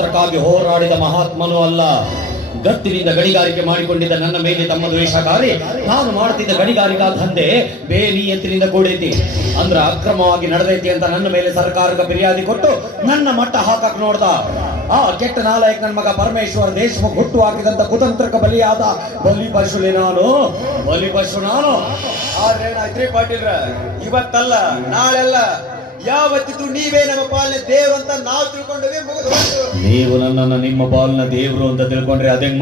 ಸ್ವಾತಂತ್ರ್ಯಕ್ಕಾಗಿ ಹೋರಾಡಿದ ಮಹಾತ್ಮನೂ ಅಲ್ಲ. ಗತ್ತಿನಿಂದ ಗಣಿಗಾರಿಕೆ ಮಾಡಿಕೊಂಡಿದ್ದ ನನ್ನ ಮೇಲೆ ತಮ್ಮ ದ್ವೇಷಕಾರಿ ನಾನು ಮಾಡುತ್ತಿದ್ದ ಗಣಿಗಾರಿಕಾ ದಂಧೆ ಬೇನಿಯತ್ತಿನಿಂದ ಕೂಡೈತಿ ಅಂದ್ರ ಅಕ್ರಮವಾಗಿ ನಡೆದೈತಿ ಅಂತ ನನ್ನ ಮೇಲೆ ಸರ್ಕಾರಕ್ಕೆ ಫಿರ್ಯಾದಿ ಕೊಟ್ಟು ನನ್ನ ಮಟ್ಟ ಹಾಕಕ್ ನೋಡ್ದ. ಆ ಕೆಟ್ಟ ನಾಲಾಯಕ ನನ್ನ ಮಗ ಪರಮೇಶ್ವರ್ ದೇಶಮುಖ್ ಹುಟ್ಟು ಹಾಕಿದಂತ ಕುತಂತ್ರಕ್ಕೆ ಬಲಿಯಾದ ಬಲಿಪಶು ನಾನು. ಆದ್ರೆ ಏನಾಯ್ತ್ರಿ ಪಾಟೀಲ್ರ, ಇವತ್ತಲ್ಲ ನಾಳೆಲ್ಲ ಯಾವತ್ತಿದ್ರು ನೀವೇ ನಮ್ಮ ಪಾಲನೆ ದೇವ್ರು ಅಂತ ನಾವು ತಿಳ್ಕೊಂಡೇ ಮುಗಿದು. ನೀವು ನನ್ನನ್ನು ನಿಮ್ಮ ಪಾಲನ ದೇವ್ರು ಅಂತ ತಿಳ್ಕೊಂಡ್ರೆ ಅದಂಗ್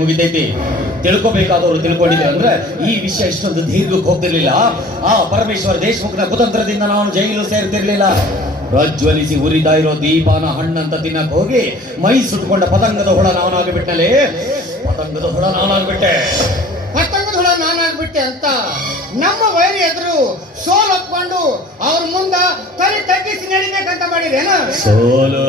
ಮುಗಿತೈತಿ. ತಿಳ್ಕೊಬೇಕಾದವರು ತಿಳ್ಕೊಂಡಿದ್ರೆ ಅಂದ್ರೆ ಈ ವಿಷಯ ಇಷ್ಟೊಂದು ದೀರ್ಘಕ್ಕೆ ಹೋಗ್ತಿರ್ಲಿಲ್ಲ. ಆ ಪರಮೇಶ್ವರ್ ದೇಶಮುಖ್ನ ಕುತಂತ್ರದಿಂದ ನಾನು ಜೈಲು ಸೇರ್ತಿರ್ಲಿಲ್ಲ. ಪ್ರಜ್ವಲಿಸಿ ಉರಿತಾ ಇರೋ ದೀಪಾನ ಹಣ್ಣಂತ ತಿನ್ನಕ್ ಹೋಗಿ ಮೈ ಸುಟ್ಕೊಂಡ ಪತಂಗದ ಹುಳ ನಾನಾಗ್ಬಿಟ್ಟೆ ಅಂತ ನಮ್ಮ ವೈರಿ ಎದುರು ಸೋಲ್ ಹೊತ್ಕೊಂಡು ಅವ್ರ ಮುಂದ ತಲೆ ತಗ್ಗಿಸಿ ನಡಿಬೇಕಂತ ಮಾಡಿರೇನ? ಸೋಲು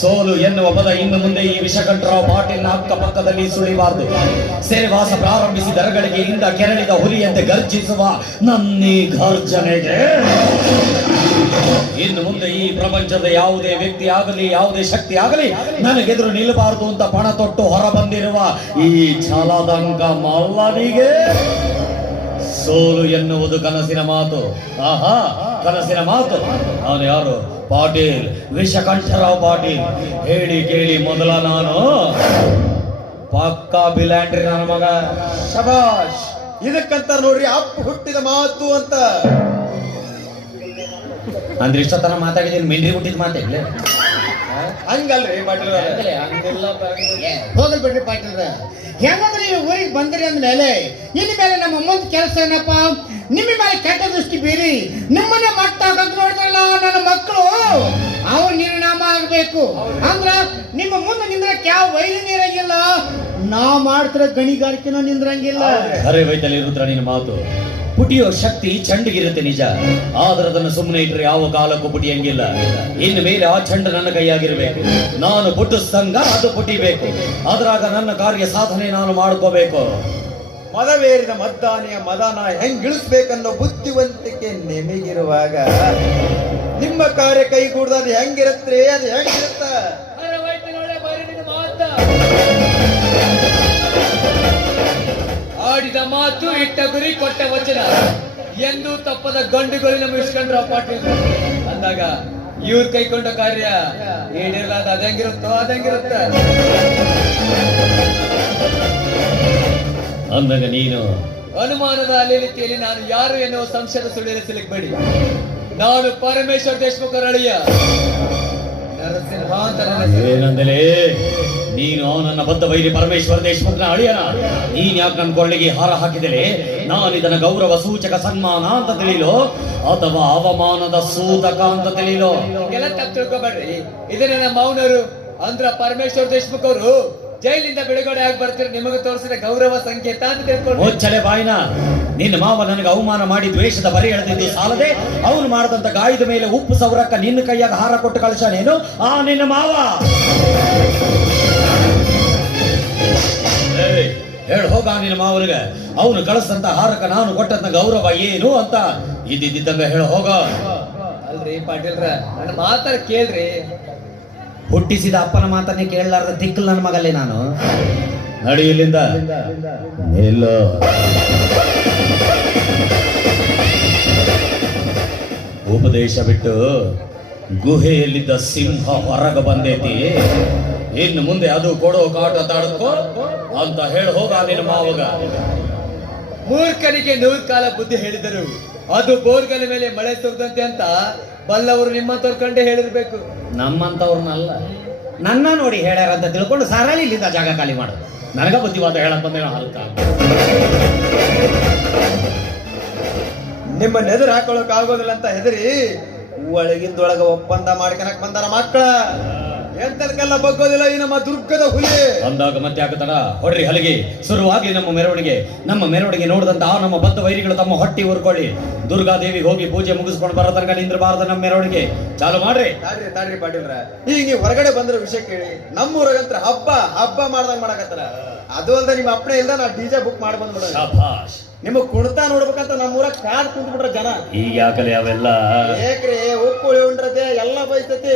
ಸೋಲು ಎನ್ನುವ ಪದ ಇನ್ನು ಮುಂದೆ ಈ ವಿಷಕಂಠರಾವ್ ಪಾಟೀಲ್ನ ಅಕ್ಕಪಕ್ಕದಲ್ಲಿ ಸುಳಿಬಾರದು. ಸೇವಾಸ ಪ್ರಾರಂಭಿಸಿ ದರಗಳಿಗೆ ಇಂದ ಕೆರಳಿದ ಹುಲಿಯಂತೆ ಗರ್ಜಿಸುವ ನನ್ನೀ ಗರ್ಜನೆಗೆ ಇನ್ನು ಮುಂದೆ ಈ ಪ್ರಪಂಚದ ಯಾವುದೇ ವ್ಯಕ್ತಿ ಆಗಲಿ ಯಾವುದೇ ಶಕ್ತಿ ಆಗಲಿ ನನಗೆದುರು ನಿಲ್ಲಬಾರದು ಅಂತ ಪಣ ತೊಟ್ಟು ಹೊರ ಬಂದಿರುವ ಈ ಛಲದಂಗ ಮಲ್ಲನಿಗೆ ಸೋಲು ಎನ್ನುವುದು ಕನಸಿನ ಮಾತು. ಕನಸಿನ ಮಾತು. ನಾನು ಯಾರು? ಪಾಟೀಲ್, ವಿಷಕಂಠರಾವ್ ಪಾಟೀಲ್. ಹೇಳಿ ಕೇಳಿ ಮೊದಲ ನಾನು ಪಕ್ಕಾ ಬಿಲ್ಯಾಂಡ್ರಿ ನನ್ನ ಮಗ. ಶಬಾಷ್, ಇದಕ್ಕಂತ ನೋಡ್ರಿ ಅಪ್ಪ ಹುಟ್ಟಿದ ಮಾತು ಅಂತ. ಅಂದ್ರೆ ಇಷ್ಟೊತ್ತನ ಮಾತಾಡಿದ್ದೀನಿ, ಮಿಂಡ್ರಿ ಹುಟ್ಟಿದ ಮಾತಾಡ್ಲಿ ಹಂಗಲ್ರಿ ಪಾಟೀಲ್. ಹೋಗಲ್ ಬಿಡ್ರಿ ಪಾಟೀಲ್ರ, ಹೆಂಗಂದ್ರೆ ನೀವು ಊರಿಗೆ ಬಂದ್ರಿ ಅಂದ್ಮೇಲೆ ಇನ್ನು ಮೇಲೆ ನಮ್ಮ ಮುಂದೆ ಕೆಲಸ ಏನಪ್ಪ, ನಿಮ್ಮ ಮೇಲೆ ಕೆಟ್ಟ ದೃಷ್ಟಿ ಬೀರಿ ನಿಮ್ಮನ್ನೇ ಮಟ್ಟ ನೋಡಿದ್ರಲ್ಲ ನನ್ನ ಮಕ್ಕಳು, ಅವ್ರ ನಿರ್ನಾಮ ಆಗ್ಬೇಕು ಅಂದ್ರ ನಿಮ್ಮ ಮುಂದೆ ನಿಂದ್ರಕ್ ಯಾವ ವೈದ್ಯ ನಿರಂಗಿಲ್ಲ, ನಾ ಮಾಡ್ತಿರೋ ಗಣಿಗಾರಿಕೆನೂ ನಿಂದ್ರಂಗಿಲ್ಲ. ಅರೆ ವೈದ್ಯಲಿ ರುದ್ರ ನಿನ್ನ ಮಾತು. ಪುಟಿಯೋ ಶಕ್ತಿ ಚಂಡಿಗಿರುತ್ತೆ ನಿಜ, ಆದ್ರೆ ಅದನ್ನು ಸುಮ್ಮನೆ ಇಟ್ರೆ ಯಾವ ಕಾಲಕ್ಕೂ ಪುಟಿಯಂಗಿಲ್ಲ. ಇನ್ನು ಮೇಲೆ ಆ ಚಂಡ ನನ್ನ ಕೈಯಾಗಿರ್ಬೇಕು. ನಾನು ಪುಟ್ಟಿಸ್ದಂಗ ಅದು ಪುಟಿಬೇಕು. ಅದ್ರಾಗ ನನ್ನ ಕಾರ್ಯ ಸಾಧನೆ ನಾನು ಮಾಡ್ಕೋಬೇಕು. ಮದವೇರಿದ ಮದ್ದಾನೆಯ ಮದನ ಹೆಂಗಿಳಿಸ್ಬೇಕನ್ನೋ ಬುದ್ಧಿವಂತಿಕೆ ನಿಮಗಿರುವಾಗ ನಿಮ್ಮ ಕಾರ್ಯ ಕೈಗೂಡ್ದ ಅದು ಹೆಂಗಿರುತ್ತೆ, ಅದು ಹೆಂಗಿರುತ್ತ? ಆಡಿದ ಮಾತು, ಇಟ್ಟ ಗುರಿ, ಕೊಟ್ಟ ವಚನ ಎಂದು ತಪ್ಪದ ಗಂಡುಗಳಿನ ಮಿಸ್ಕೊಂಡ್ರ ಪಾಟೀಲ್ ಅಂದಾಗ ಇವ್ರ ಕೈಕೊಂಡ ಕಾರ್ಯ ಏನಿರಲಾದ ಅದಂಗಿರುತ್ತೋ ಅದಂಗಿರುತ್ತ. ಅಂದಾಗ ನೀನು ಅನುಮಾನದ ಅಲೆಲಿಕೆಯಲ್ಲಿ ನಾನು ಯಾರು ಎನ್ನುವ ಸಂಶಯದ ಸುಳಿಯಲ್ಲಿ ಸಿಲುಕಬೇಡಿ. ನಾನು ಪರಮೇಶ್ವರ್ ದೇಶಮುಖ ಅಳಿಯ ನರಸಿಂಹ ಅಂತ ನನ್ನ ಹೆಸರು. ಏನಂದಲೇ ನೀನು ನನ್ನ ಬದ್ಧ ವೈರಿ ಪರಮೇಶ್ವರ ದೇಶಮುಖ್ನ ಅಳಿಯನ? ನೀನ್ ಯಾಕೆ ನನ್ನ ಕೊಳ್ಳಿಗೆ ಹಾರ ಹಾಕಿದಲೆ? ನಾನು ಇದನ್ನ ಗೌರವ ಸೂಚಕ ಸನ್ಮಾನ ಅಂತ ತಿಳಿಲೋ ಅಥವಾ ಅವಮಾನದ ಸೂತಕ ಅಂತ ತಿಳಿಲೋ? ಎಲ್ಲ ತಪ್ಪು ತಿಳ್ಕೊಬೇಡ್ರಿ. ಇದನ್ನ ನಮ್ಮ ಮೌನರು ಅಂದ್ರ ಪರಮೇಶ್ವರ್ ದೇಶಮುಖ್ ಅವರು ಜೈಲಿಂದ ಬಿಡುಗಡೆ ಆಗಿ ಬರ್ತೀರಿ, ನಿಮಗೆ ತೋರಿಸಿದ ಗೌರವ ಸಂಕೇತ ಅಂತ ತಿಳ್ಕೊಂಡು. ಮುಚ್ಚಲೆ ಬಾಯಿನ. ನಿನ್ನ ಮಾವ ನನಗೆ ಅವಮಾನ ಮಾಡಿ ದ್ವೇಷದ ಬರಿ ಎಳೆದಿದ್ದು ಸಾಲದೆ ಅವನು ಮಾಡದಂತ ಗಾಯದ ಮೇಲೆ ಉಪ್ಪು ಸೌರಕ್ಕ ನಿನ್ನ ಕೈಯಾಗ ಹಾರ ಕೊಟ್ಟು ಕಳಿಸಾನೇನು ಆ ನಿನ್ನ ಮಾವ? ಹೇಳ ಹೋಗ ನಿನ್ನ ಮಾವನಿಗೆ ಅವನು ಕಳಿಸಂತ ಹಾರಕ ನಾನು ಕೊಟ್ಟಂತ ಗೌರವ ಏನು ಅಂತ ಇದ್ದಿದ್ದಂಗ ಹೇಳ ಹೋಗ. ಅಲ್ರಿ ಪಾಟೀಲ್ರ, ನನ್ನ ಮಾತಾಡ ಕೇಳ್ರಿ. ಹುಟ್ಟಿಸಿದ ಅಪ್ಪನ ಮಾತನ್ನೇ ಕೇಳಲಾರ್ದ ದಿಕ್ಕಲ್ ನನ್ನ ಮಗಲ್ಲೇ ನಾನು. ನಡಿ ಇಲ್ಲಿಂದ. ಇಲ್ಲ ಉಪದೇಶ ಬಿಟ್ಟು ಗುಹೆಯಲ್ಲಿದ್ದ ಸಿಂಹ ಹೊರಗ ಬಂದೈತಿ. ಇನ್ನು ಮುಂದೆ ಅದು ಕೊಡೋ ಕಾಟ ತಾಡ್ಕೋ ಅಂತ ಹೇಳಿ ಹೋಗ ನಿನ್ನ ಮಾವಗ. ಮೂರ್ಖನಿಗೆ 100 ಕಾಲ ಬುದ್ಧಿ ಹೇಳಿದರು, ಅದು ಬೋರ್ಗಲ ಮೇಲೆ ಮಳೆ ಸುರಿದಂತೆ ಅಂತ ಬಲ್ಲವರು ನಿಮ್ಮ ತೋರ್ಕೊಂಡೇ ಹೇಳಿರ್ಬೇಕು. ನಮ್ಮಂತವ್ರನ್ನಲ್ಲ, ನನ್ನ ನೋಡಿ ಹೇಳ್ಯಾರ ಅಂತ ತಿಳ್ಕೊಂಡು ಸಾರಾಳಿ ಇಲ್ಲಿಂದ ಜಾಗ ಖಾಲಿ ಮಾಡೋದು. ನನಗ ಬುದ್ಧಿವಾದ ಹೇಳಕ್ ಬಂದ ಹಲ್ಕ. ನಿಮ್ಮ ನೆದರ್ ಹಾಕೊಳ್ಳಕ್ ಆಗೋದಿಲ್ಲ ಅಂತ ಹೆದರಿ ಒಳಗಿಂದೊಳಗ ಒಪ್ಪಂದ ಮಾಡ್ಕೊಳಕ್ ಬಂದಾರ ಮಕ್ಕಳ. ಎಂತದಕ್ಕೆಲ್ಲ ಬಗ್ಗೋದಿಲ್ಲ ಈ ನಮ್ಮ ದುರ್ಗದ ಹುಲಿ ಅಂದಾಗ ಮತ್ತೆ ಆಗತಡ. ಹೊಡ್ರಿ ಹಲಗಿ, ಶುರುವಾಗ್ಲಿ ನಮ್ಮ ಮೆರವಣಿಗೆ ನೋಡಿದಂತ ನಮ್ಮ ಬದ್ಧ ವೈರಿಗಳು ತಮ್ಮ ಹೊಟ್ಟಿ ಉರ್ಕೊಳ್ಳಿ. ದುರ್ಗಾದೇವಿಗೆ ಹೋಗಿ ಪೂಜೆ ಮುಗಿಸ್ಕೊಂಡು ಬರೋ ತನಕ ನಿಂದ್ರಬಾರ್ದ ನಮ್ಮ ಮೆರವಣಿಗೆ. ಚಾಲು ಮಾಡ್ರಿ. ತಾಡ್ರಿ ಪಾಟೀಲ್ರ, ಈಗ ನೀವು ಹೊರಗಡೆ ಬಂದಿರೋ ವಿಷಯ ಕೇಳಿ ನಮ್ಮೂರಾಗಂತ್ರ ಹಬ್ಬ ಮಾಡ್ದಂಗ್ ಮಾಡಕತ್ತಾರ. ಅದು ಅಲ್ದ ನಿಮ್ಮ ಅಪ್ಪಣೆ ಇಲ್ದ ನಾ ಡಿಜೆ ಬುಕ್ ಮಾಡಿ ಬಂದ್ಬಿಡ ಶಭಾಷ್. ನಿಮಗ್ ಕುಣಿತಾ ನೋಡ್ಬೇಕಂತ ನಮ್ಮೂರಾಗ ಕಾಡ್ ಕುಂತ್ ಬಿಟ್ರ ಜನ. ಈಗ ಯಾಕಲೆ ಅವೆಲ್ಲ ಏಕ್ರಿ ಉಪ್ಪುಳಿ ಉಂಡ್ರತೆ ಎಲ್ಲ ಬೈತತಿ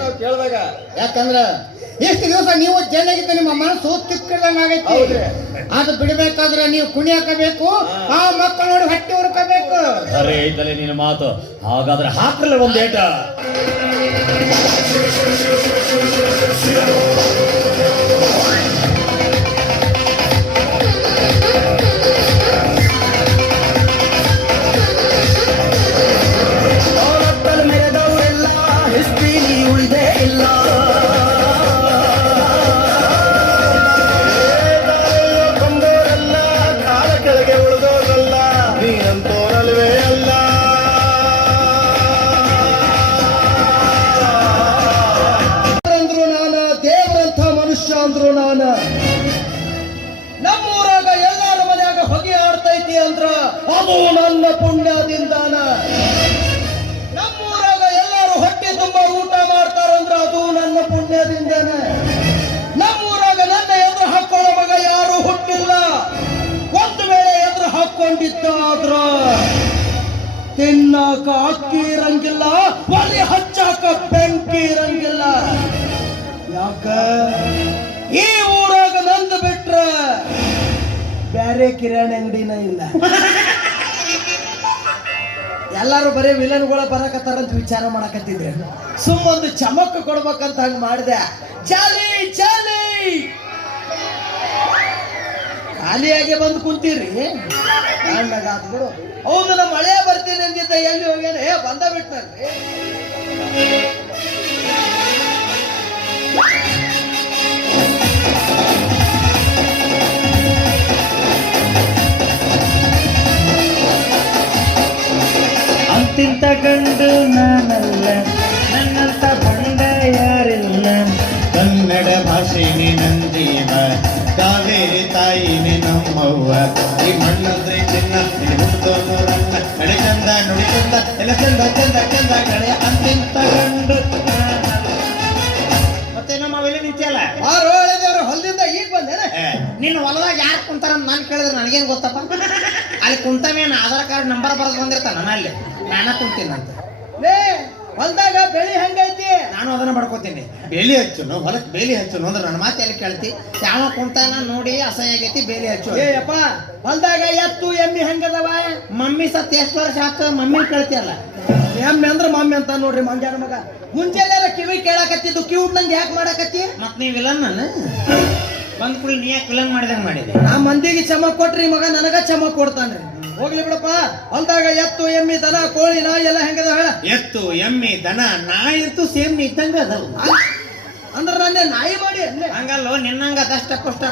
ನಾವ್ ಕೇಳ್ದಾಗ. ಯಾಕಂದ್ರ ಎಷ್ಟು ದಿವಸ ನೀವು ಚೆನ್ನಾಗಿದ್ದ ನಿಮ್ಮ ಮನಸ್ಸು ತಿಕ್ಕದಂಗ ಆಗೈತಿ. ಹೌದ್ರಿ. ಅದು ಬಿಡ್ಬೇಕಾದ್ರೆ ನೀವು ಕುಣಿ ಹಾಕಬೇಕು, ಆ ಮಕ್ಕಳು ನೋಡಿ ಹೊಟ್ಟೆ ಹುರ್ಕೋಬೇಕು. ಅರೆ ಐತಲೆ ನಿನ್ನ ಮಾತು. ಹಾಗಾದ್ರೆ ಹಾಕ್ರಲ್ಲ ಒಂದ್ ಏಟ. ನಮ್ಮೂರಾಗ ಎಲ್ಲಾರ ಮನ್ಯಾಗ ಹೊಗೆ ಆಡ್ತೈತಿ ಅಂದ್ರ ಅದು ನನ್ನ ಪುಣ್ಯದಿಂದಾನ. ನಮ್ಮೂರಾಗ ಎಲ್ಲಾರು ಹೊಟ್ಟೆ ತುಂಬಾ ಊಟ ಮಾಡ್ತಾರಂದ್ರ ಅದು ನನ್ನ ಪುಣ್ಯದಿಂದಾನ. ನಮ್ಮೂರಾಗ ನನ್ನ ಎದುರು ಹಾಕೊಳ್ಳೋ ಮಗ ಯಾರು ಹುಟ್ಟಿಲ್ಲ. ಒಂದು ವೇಳೆ ಎದುರು ಹಾಕೊಂಡಿದ್ದಾದ್ರ ತಿನ್ನಾಕ ಅಕ್ಕಿ ಇರಂಗಿಲ್ಲ, ಒಲೆ ಹಚ್ಚಾಕ ಬೆಂಕಿ ಇರಂಗಿಲ್ಲ. ಯಾಕ ಈ ಊರಾಗ ನಂದು ಬಿಟ್ರ ಬ್ಯಾರೆ ಕಿರಾಣಿ ಅಂಗಡಿನ ಇಲ್ಲ. ಎಲ್ಲಾರು ಬರೀ ವಿಲನ್ಗಳ ಬರಕತ್ತಾರಂತ ವಿಚಾರ ಮಾಡಕತ್ತಿದ್ರೆ ಸುಮ್ಮೊಂದು ಚಮಕ್ ಕೊಡ್ಬೇಕಂತ ಹಂಗ ಮಾಡಿದೆ. ಚಾಲಿ ಚಾಲಿ ಖಾಲಿಯಾಗೆ ಬಂದು ಕುಂತೀರಿ. ಬಿಡು. ಹೌದು, ನಮ್ಮ ಮಳೆ ಬರ್ತೀನಿ ಅಂದಿದ್ದ ಎಲ್ಲಿ ಹೋಗ್ಯಾನ? ಬಂದ ಬಿಟ್ನಲ್ರಿ. ಅಂತಿಂತ ಗಂಡು ನಾನಲ್ಲ, ನನ್ನಂತ ಬಂಡ ಯಾರಿಲ್ಲ. ಕನ್ನಡ ಭಾಷೆನೇ ನಂದೀವ, ಕಾವೇರಿ ತಾಯಿನೇ ನಮ್ಮವ್ವ. ಈ ಮಣ್ಣಂದ್ರೆ ಚಿನ್ನ, ಹುಟ್ಟೋನು ರನ್ನ, ಕಡೆ ಚಂದ ನುಡಿ ಚಂದ, ಎಲ್ಲ ಚಂದ ಚಂದ ಚಂದ ಕಡೆ. ಅಂತಿಂತ ಗಂಡು ಮತ್ತೆ ನಮ್ಮ ಅವೆಲ್ಲ ನಿಂತಿಯಲ್ಲ. ಹೊಲದಿಂದ ಈಗ ಬಂದೇನೆ. ನಿನ್ನ ಹೊಲದಾಗ ಯಾರು ಕುಂತಾರ ನಾನು ಕೇಳಿದ್ರೆ ನನಗೇನು ಗೊತ್ತಪ್ಪ. ಅಲ್ಲಿ ಕುಂತವೇನು ಆಧಾರ್ ಕಾರ್ಡ್ ನಂಬರ್ ಬರೆದು ಬಂದಿರ್ತಾನ ಅಲ್ಲಿ ನಾನ ಕುಂತೀನಂತ. ಹೊಲದಾಗ ಬೆಳಿ ಹೆಂಗೈತಿ? ನಾನು ಅದನ್ನ ಬಡ್ಕೋತೀನಿ. ಬೇಲಿ ಹಚ್ಚುನು ಹೊಲಕ್ಕೆ ಬೇಲಿ ಹಚ್ಚುನು ಅಂದ್ರೆ ನನ್ನ ಮಾತು ಎಲ್ಲಿ ಕೇಳ್ತಿ? ಯಾವ ಕುಂತಾನ ನೋಡಿ ಅಸಹ್ಯ ಆಗೈತಿ, ಬೇಲಿ ಹಚ್ಚು. ಏಯಪ್ಪ, ಹೊಲದಾಗ ಎತ್ತು ಎಮ್ಮಿ ಹೆಂಗದವ? ಮಮ್ಮಿ ಸತ್ ಎಷ್ಟು ವರ್ಷ ಆತ? ಮಮ್ಮಿ ಕೇಳ್ತಿಯಲ್ಲ. ಎಮ್ಮೆ ಅಂದ್ರ ಮಮ್ಮಿ ಅಂತ ನೋಡ್ರಿ ಮಂಗ್ಯಾನ ಮಗ. ಮುಂಚೆಲ್ಲ ಕಿವಿ ಕೇಳಾಕತ್ತಿದ್ದು, ಕಿವಿ ನಂಗೆ ಯಾಕೆ ಮಾಡಾಕತ್ತಿ? ಮತ್ ನೀ ವಿಲನ್ ನಾನು ಬಂದ್ ಕುಳಿ ನೀ ಯಾಕೆ ವಿಲನ್ ಮಾಡಿದಂಗ ಮಾಡಿದೆ? ಆ ಮಂದಿಗೆ ಚಮಕ್ ಕೊಟ್ರಿ ಮಗ, ನನಗ ಚಮಕ್ ಕೊಡ್ತಾನ್ರಿ. ಹೋಗ್ಲಿ ಬಿಡಪ್ಪ. ಹೊಲದಾಗ ಎತ್ತು ಎಮ್ಮಿ ದನ ಕೋಳಿ ನಾಯಿ ಎಲ್ಲ ಹೆಂಗದ ಹೇಳ? ಎತ್ತು ಎಮ್ಮಿ ದನ ನಾಯಿ ಇರ್ತು ಸೇಮ್ ಇದ್ದಂಗ ಅದಾವ. ಅಂದ್ರ ನನ್ನೇ ನಾಯಿ ಮಾಡಿ ಅಲ್ಲೇ ಹಂಗಲ್ಲೋ, ನಿನ್ನಂಗ ಅದಷ್ಟ